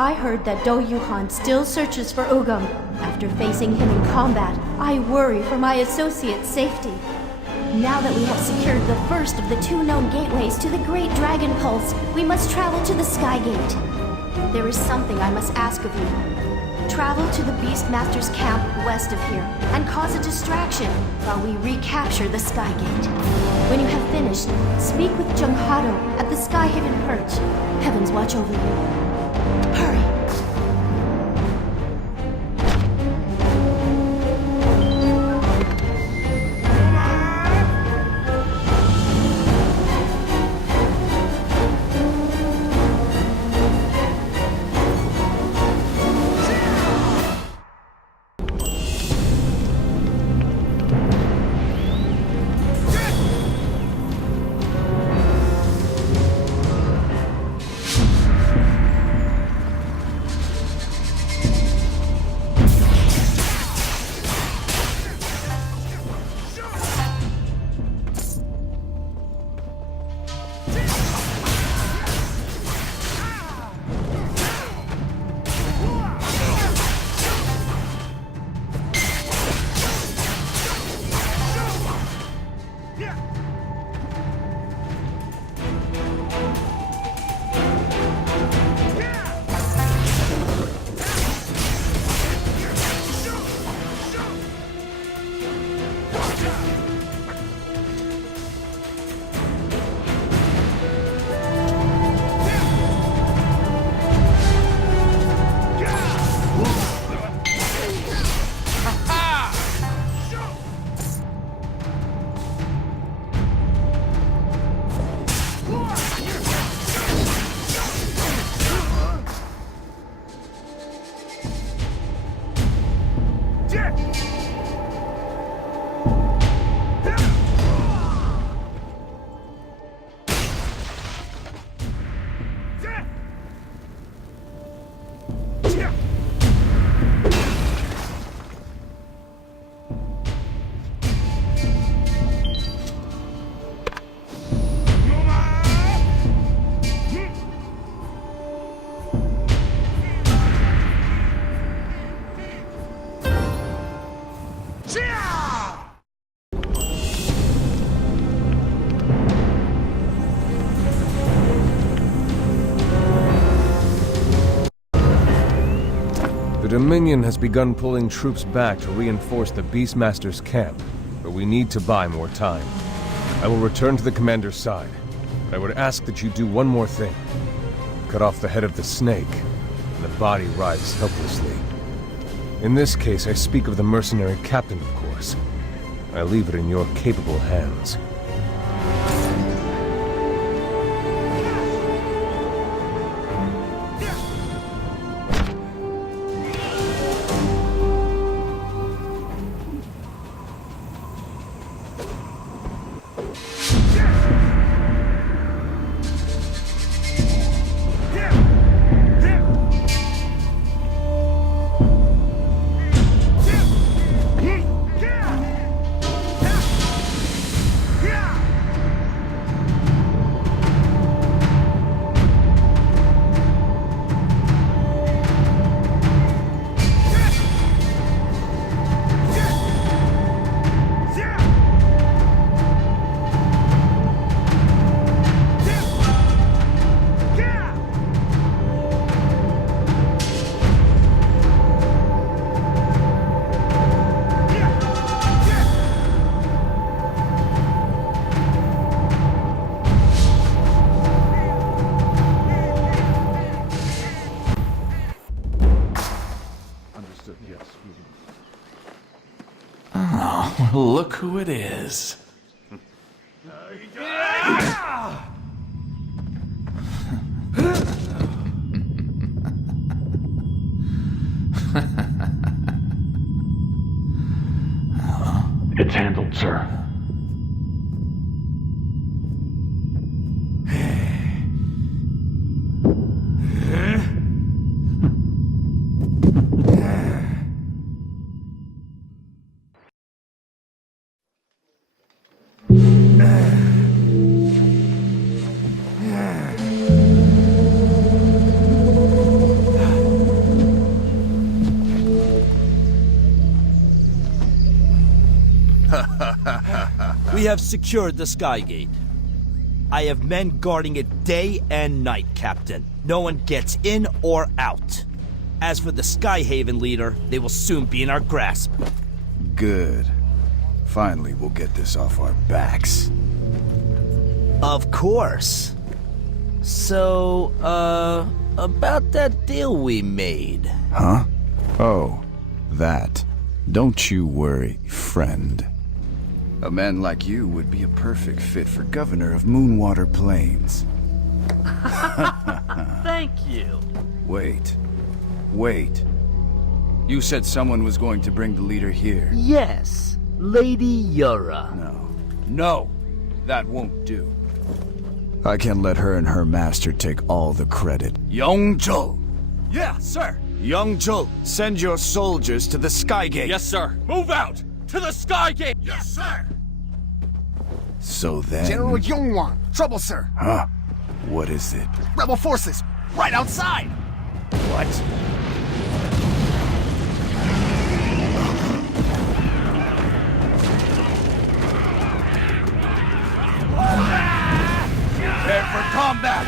I heard that Do Yuhan still searches for Ugam. After facing him in combat, I worry for my associate's safety. Now that we have secured the first of the 2 known gateways to the Great Dragon Pulse, we must travel to the Sky Gate. There is something I must ask of you. Travel to the Beastmaster's camp west of here, and cause a distraction while we recapture the Sky Gate. When you have finished, speak with Junghado at the Skyhaven Perch. Heavens watch over you. Hurry! The Dominion has begun pulling troops back to reinforce the Beastmaster's camp, but we need to buy more time. I will return to the commander's side, but I would ask that you do one more thing. Cut off the head of the snake, and the body writhes helplessly. In this case, I speak of the mercenary captain, of course. I leave it in your capable hands. Look who it is. It's handled, sir. We have secured the Skygate. I have men guarding it day and night, Captain. No one gets in or out. As for the Skyhaven leader, they will soon be in our grasp. Good. Finally, we'll get this off our backs. Of course. So, about that deal we made. Huh? Oh, that. Don't you worry, friend. A man like you would be a perfect fit for governor of Moonwater Plains. Thank you. Wait. You said someone was going to bring the leader here. Yes, Lady Yura. No, that won't do. I can't let her and her master take all the credit. Yongzhou! Yeah, sir. Yongzhou, send your soldiers to the Skygate. Yes, sir. Move out! To the Skygate! Yes, sir! So then... General Yongwan, trouble, sir. Huh? What is it? Rebel forces, right outside. What? Prepare for combat!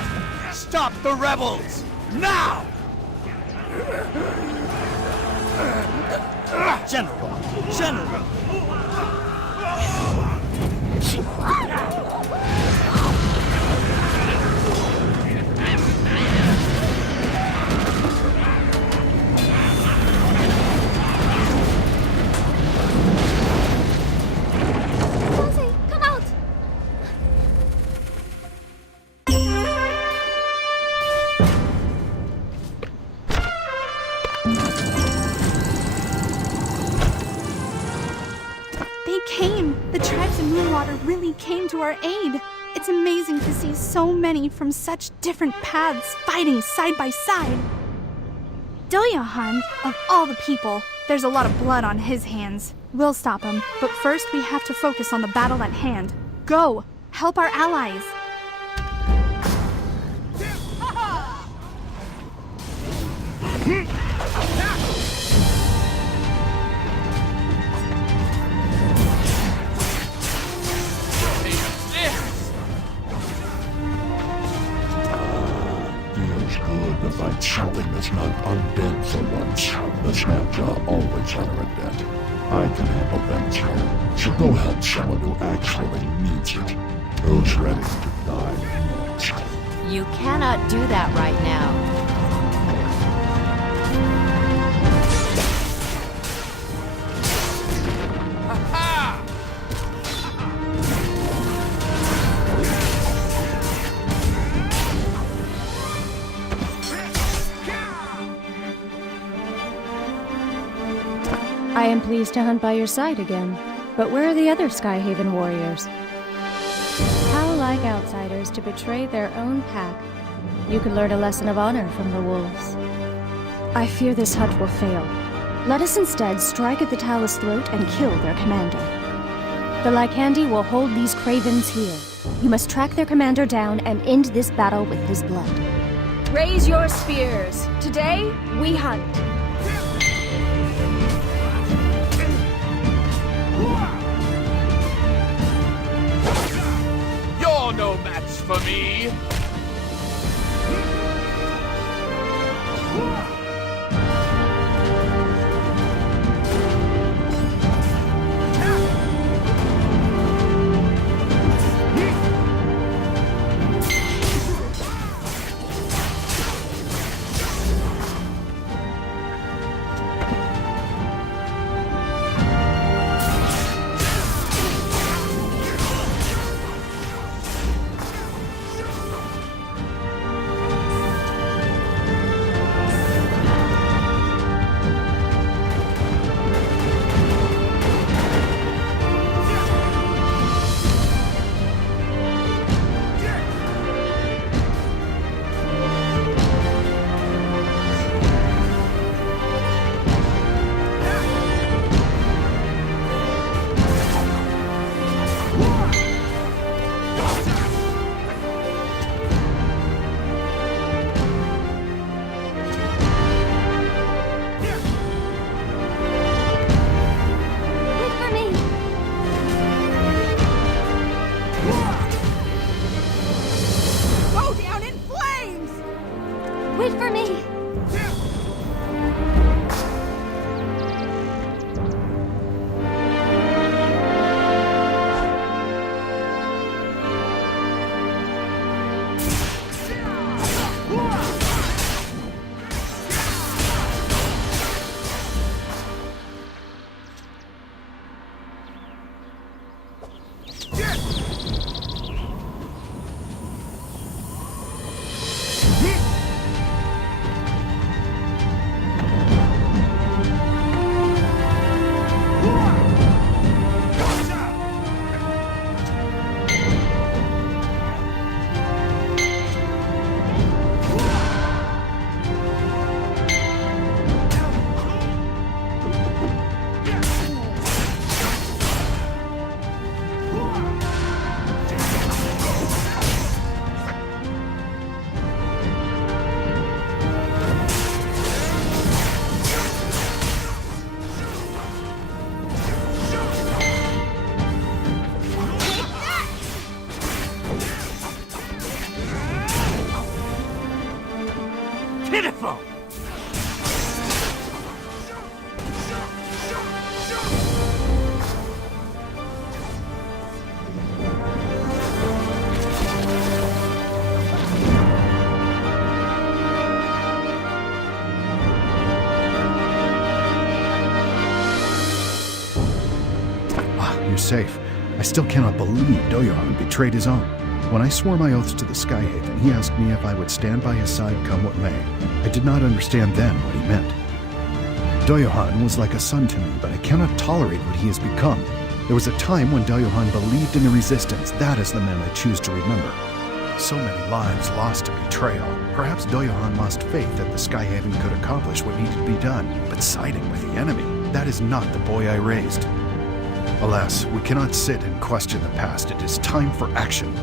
Stop the rebels! Now! General! Jose, come out! They came! The tribes in Moonwater really came to our aid. It's amazing to see so many from such different paths fighting side by side. Doyohan, of all the people, there's a lot of blood on his hands. We'll stop him, but first we have to focus on the battle at hand. Go! Help our allies! Feels good to fight something that's not undead for once. The Snapjaw always are a debt. I can handle them too. So go help someone who actually needs it. Who's ready to die next? You cannot do that right now. I am pleased to hunt by your side again. But where are the other Skyhaven warriors? How like outsiders to betray their own pack. You could learn a lesson of honor from the wolves. I fear this hunt will fail. Let us instead strike at the Talus' throat and kill their commander. The Lycandi will hold these cravens here. You must track their commander down and end this battle with his blood. Raise your spears. Today, we hunt. You're no match for me! you're safe. I still cannot believe Doyohan betrayed his own. When I swore my oaths to the Skyhaven, he asked me if I would stand by his side come what may. I did not understand then what he meant. Doyohan was like a son to me, but I cannot tolerate what he has become. There was a time when Doyohan believed in the Resistance. That is the man I choose to remember. So many lives lost to betrayal. Perhaps Doyohan lost faith that the Skyhaven could accomplish what needed to be done, but siding with the enemy, that is not the boy I raised. Alas, we cannot sit and question the past. It is time for action.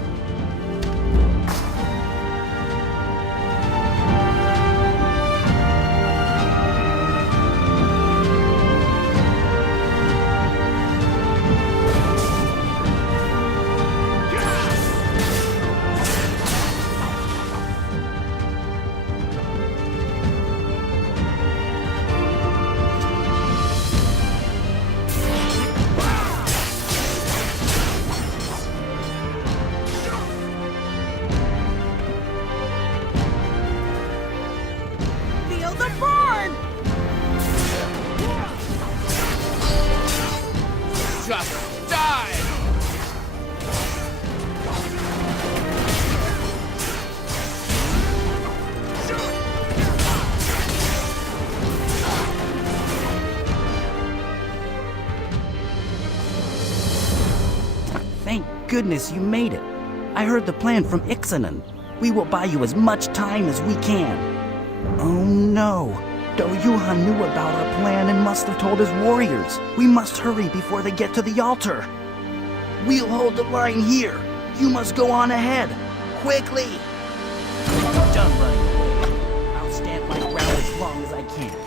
Just die! Thank goodness you made it. I heard the plan from Ixanan. We will buy you as much time as we can. Oh no. Doyohan knew about our plan and must have told his warriors. We must hurry before they get to the altar. We'll hold the line here. You must go on ahead. Quickly! Done running away. I'll stand my ground as long as I can.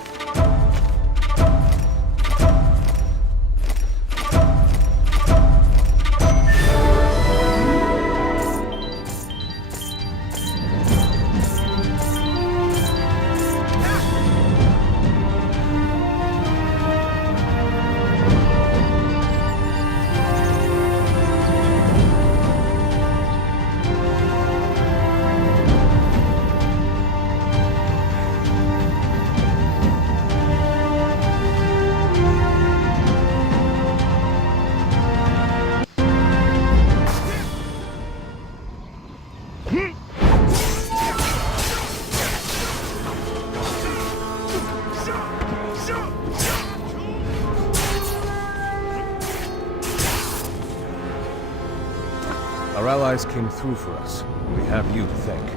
Our allies came through for us. We have you to thank.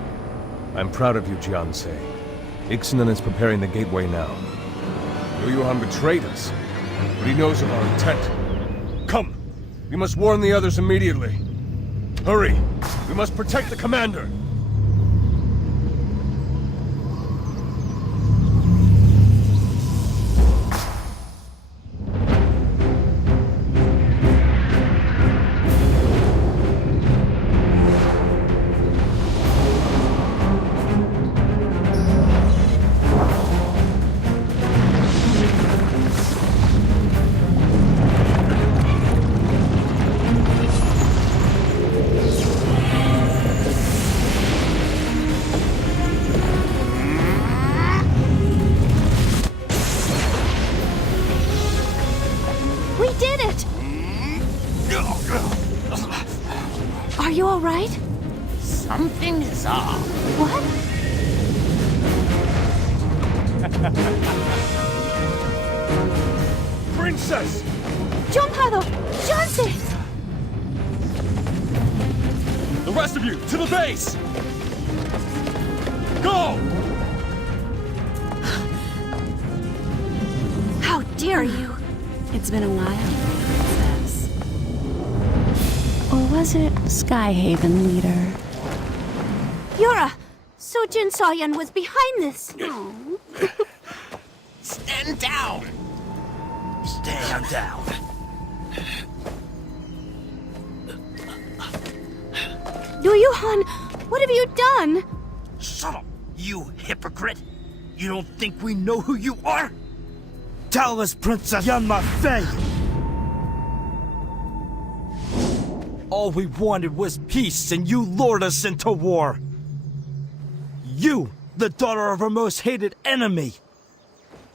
I'm proud of you, Jianse. Ixanan is preparing the gateway now. Doyohan betrayed us, but he knows of our intent. Come! We must warn the others immediately. Hurry! We must protect the commander! Are you all right? Something is off. What? Princess! Junpado! Jianse! The rest of you, to the base! Go! How dare you? It's been a while, Princess. Or was it Skyhaven leader? Yura! So Jin Saoyan was behind this! Stand down! Stand down. Doyohan, what have you done? Shut up, you hypocrite! You don't think we know who you are? Tell us, Princess Yanma Fei! All we wanted was peace, and you lured us into war. You, the daughter of our most hated enemy.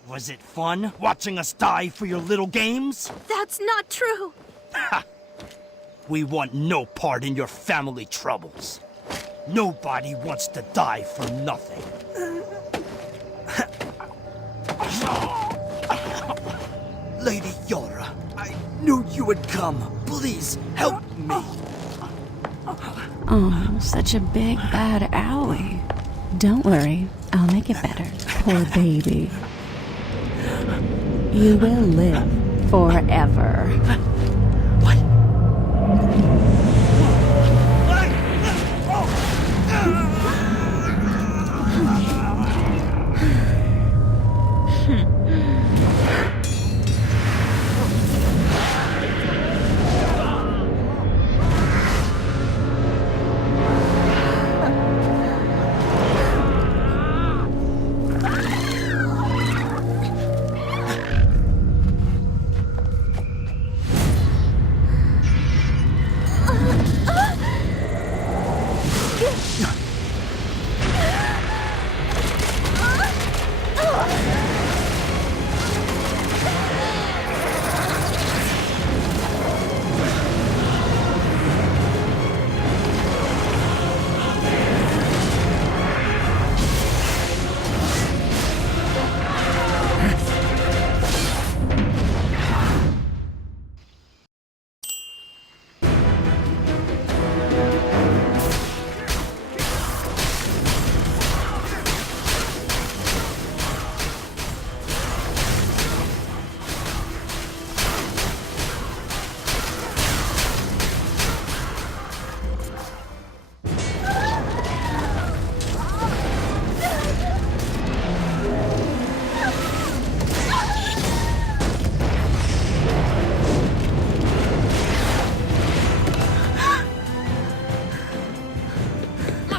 Was it fun watching us die for your little games? That's not true. Ha! We want no part in your family troubles. Nobody wants to die for nothing. Lady Yara, I knew you would come. Please, help me. Oh, such a big, bad owie. Don't worry, I'll make it better. Poor baby. You will live forever.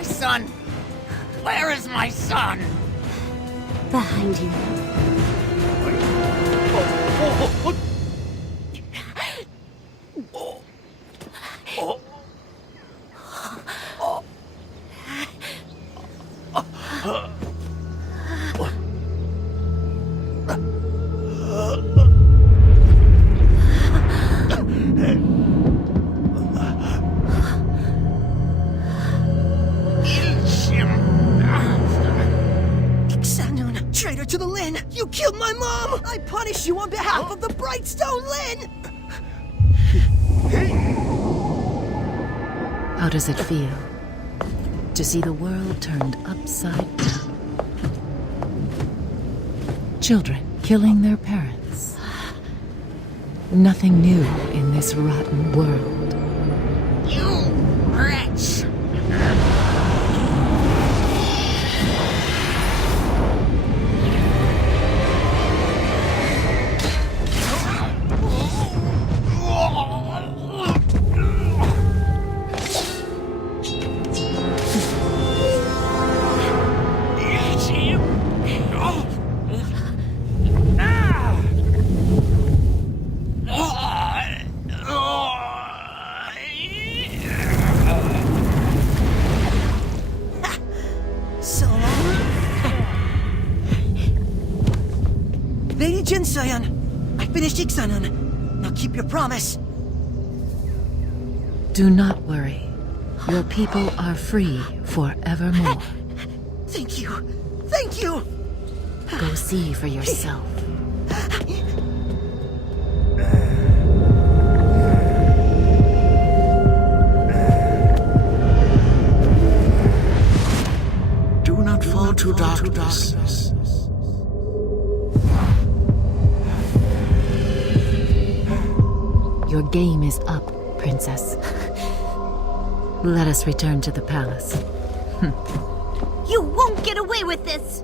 Son! Where is my son? Behind you. Traitor to the Lin! You killed my mom! I punish you on behalf of the Brightstone Lin! How does it feel to see the world turned upside down? Children killing their parents. Nothing new in this rotten world. You wretch! Lady Jinsoyeon, I finished Iksanun. Now keep your promise. Do not worry. Your people are free forevermore. Thank you. Thank you. Go see for yourself. Do not fall to darkness. Your game is up, Princess. Let us return to the palace. You won't get away with this!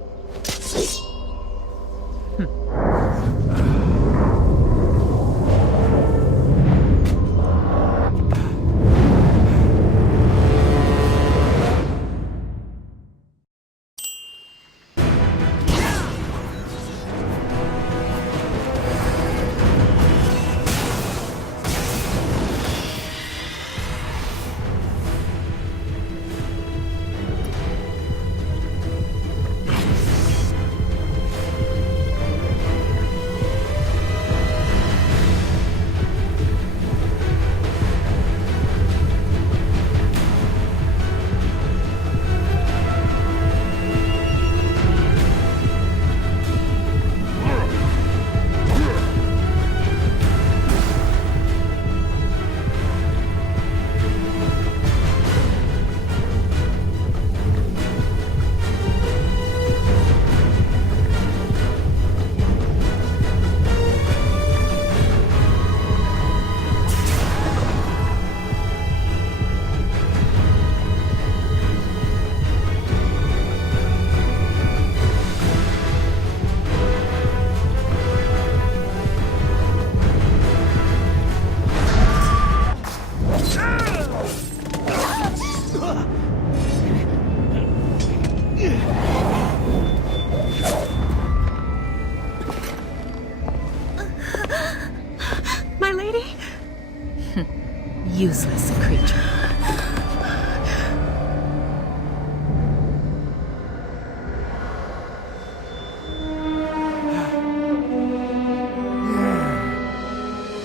Useless creature.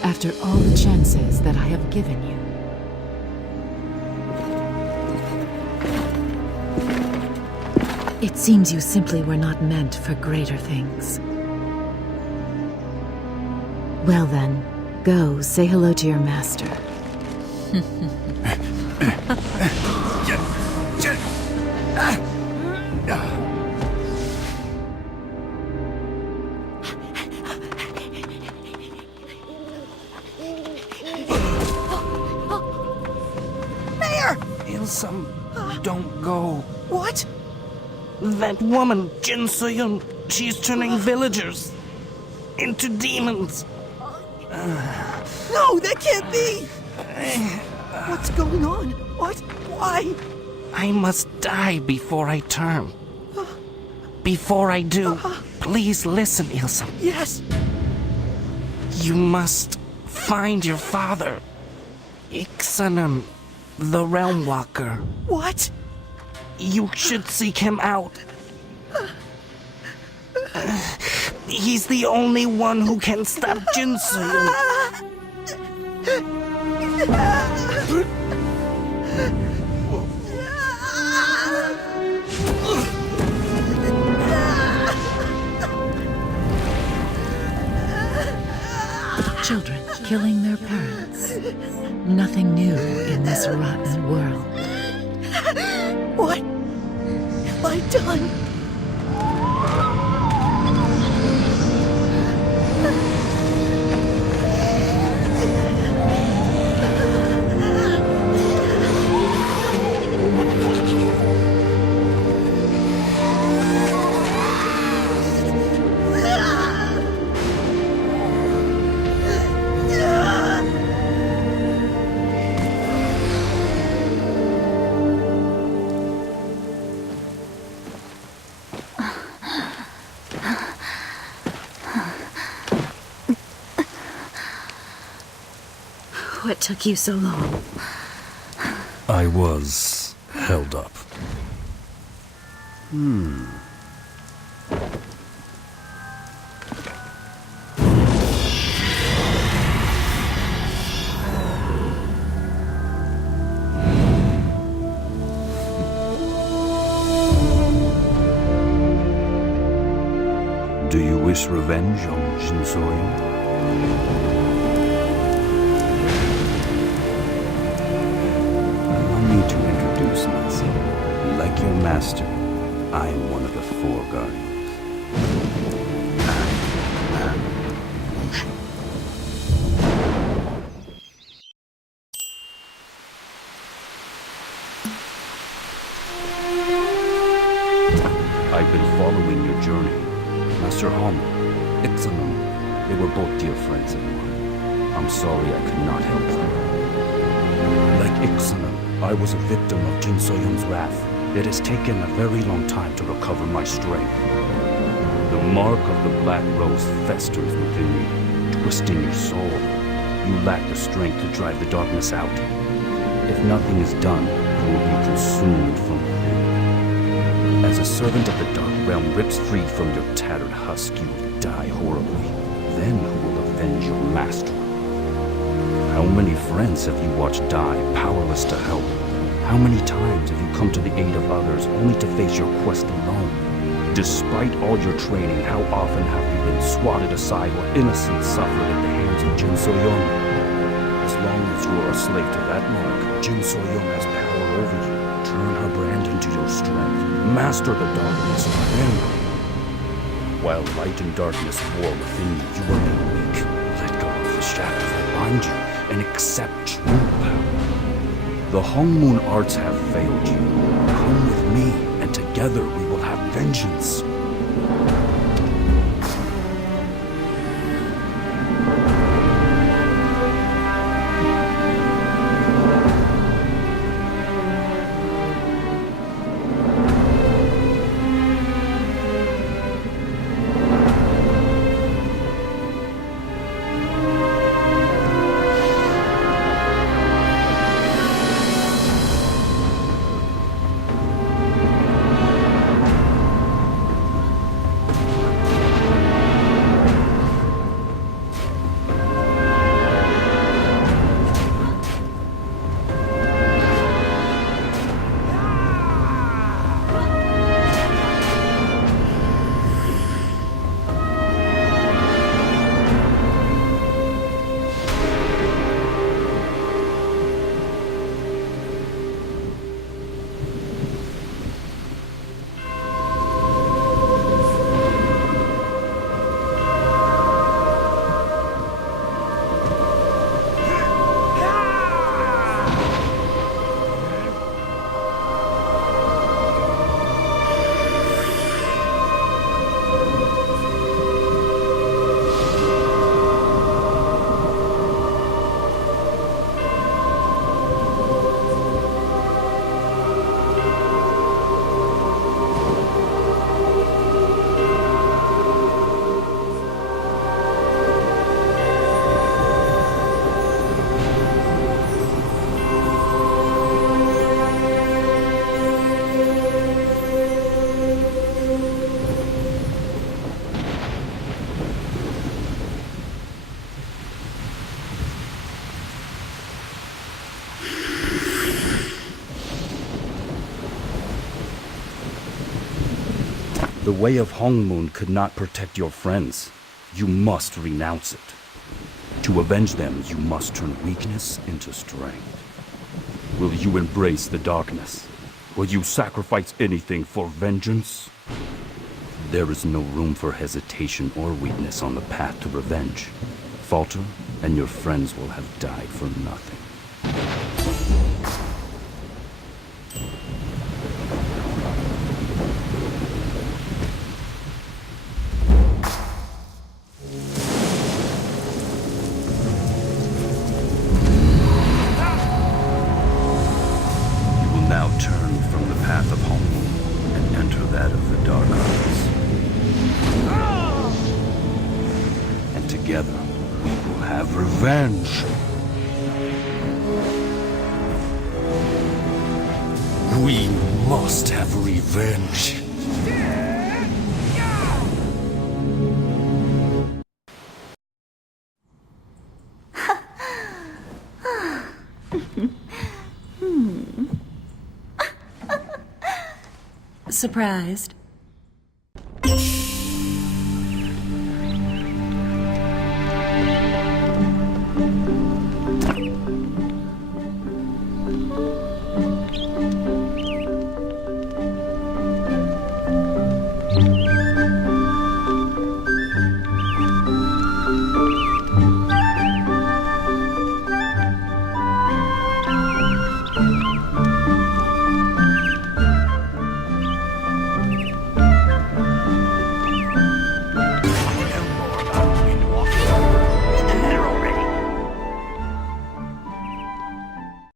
After all the chances that I have given you. It seems you simply were not meant for greater things. Well then, go say hello to your master. Mayor! Ilsum, don't go. What? That woman, Jin So-yun, she's turning villagers into demons. No, that can't be! What's going on? What? Why? I must die before I turn. Before I do, please listen, Ilsum. Yes. You must find your father, Ixanan, the Realm Walker. What? You should seek him out. He's the only one who can stop Jin So-yun. Children killing their parents. Nothing new in this rotten world. What have I done? What took you so long? I was held up. Do you wish revenge on Jin So-yun? Allow me to introduce myself. Like your master, I am one of the Four Guardians. I've been following your journey. Master Hom, Ixalan, they were both dear friends of mine. I'm sorry I could not help them. Like Ixalan, I was a victim of Jin So-yun's wrath. It has taken a very long time to recover my strength. The mark of the Black Rose festers within you, twisting your soul. You lack the strength to drive the darkness out. If nothing is done, you will be consumed from within. As a servant of the Dark Realm rips free from your tattered husk, you will die horribly. Then who will avenge your master? How many friends have you watched die, powerless to help? How many times have you come to the aid of others, only to face your quest alone? Despite all your training, how often have you been swatted aside or innocents suffered at the hands of Jin So-yun? As long as you are a slave to that mark, Jin So-yun has power over you. Turn her brand into your strength. Master the darkness within. While light and darkness war within you, you are made weak. Let go of the shadows that bind you and accept true power. The Hong Moon arts have failed you. Come with me, and together we will have vengeance. the way of Hongmoon could not protect your friends, you must renounce it. To avenge them, you must turn weakness into strength. Will you embrace the darkness? Will you sacrifice anything for vengeance? There is no room for hesitation or weakness on the path to revenge. Falter, and your friends will have died for nothing. Now turn from the path of Hongmoon and enter that of the Dark Arts. And together, we will have revenge. We must have revenge. Surprised?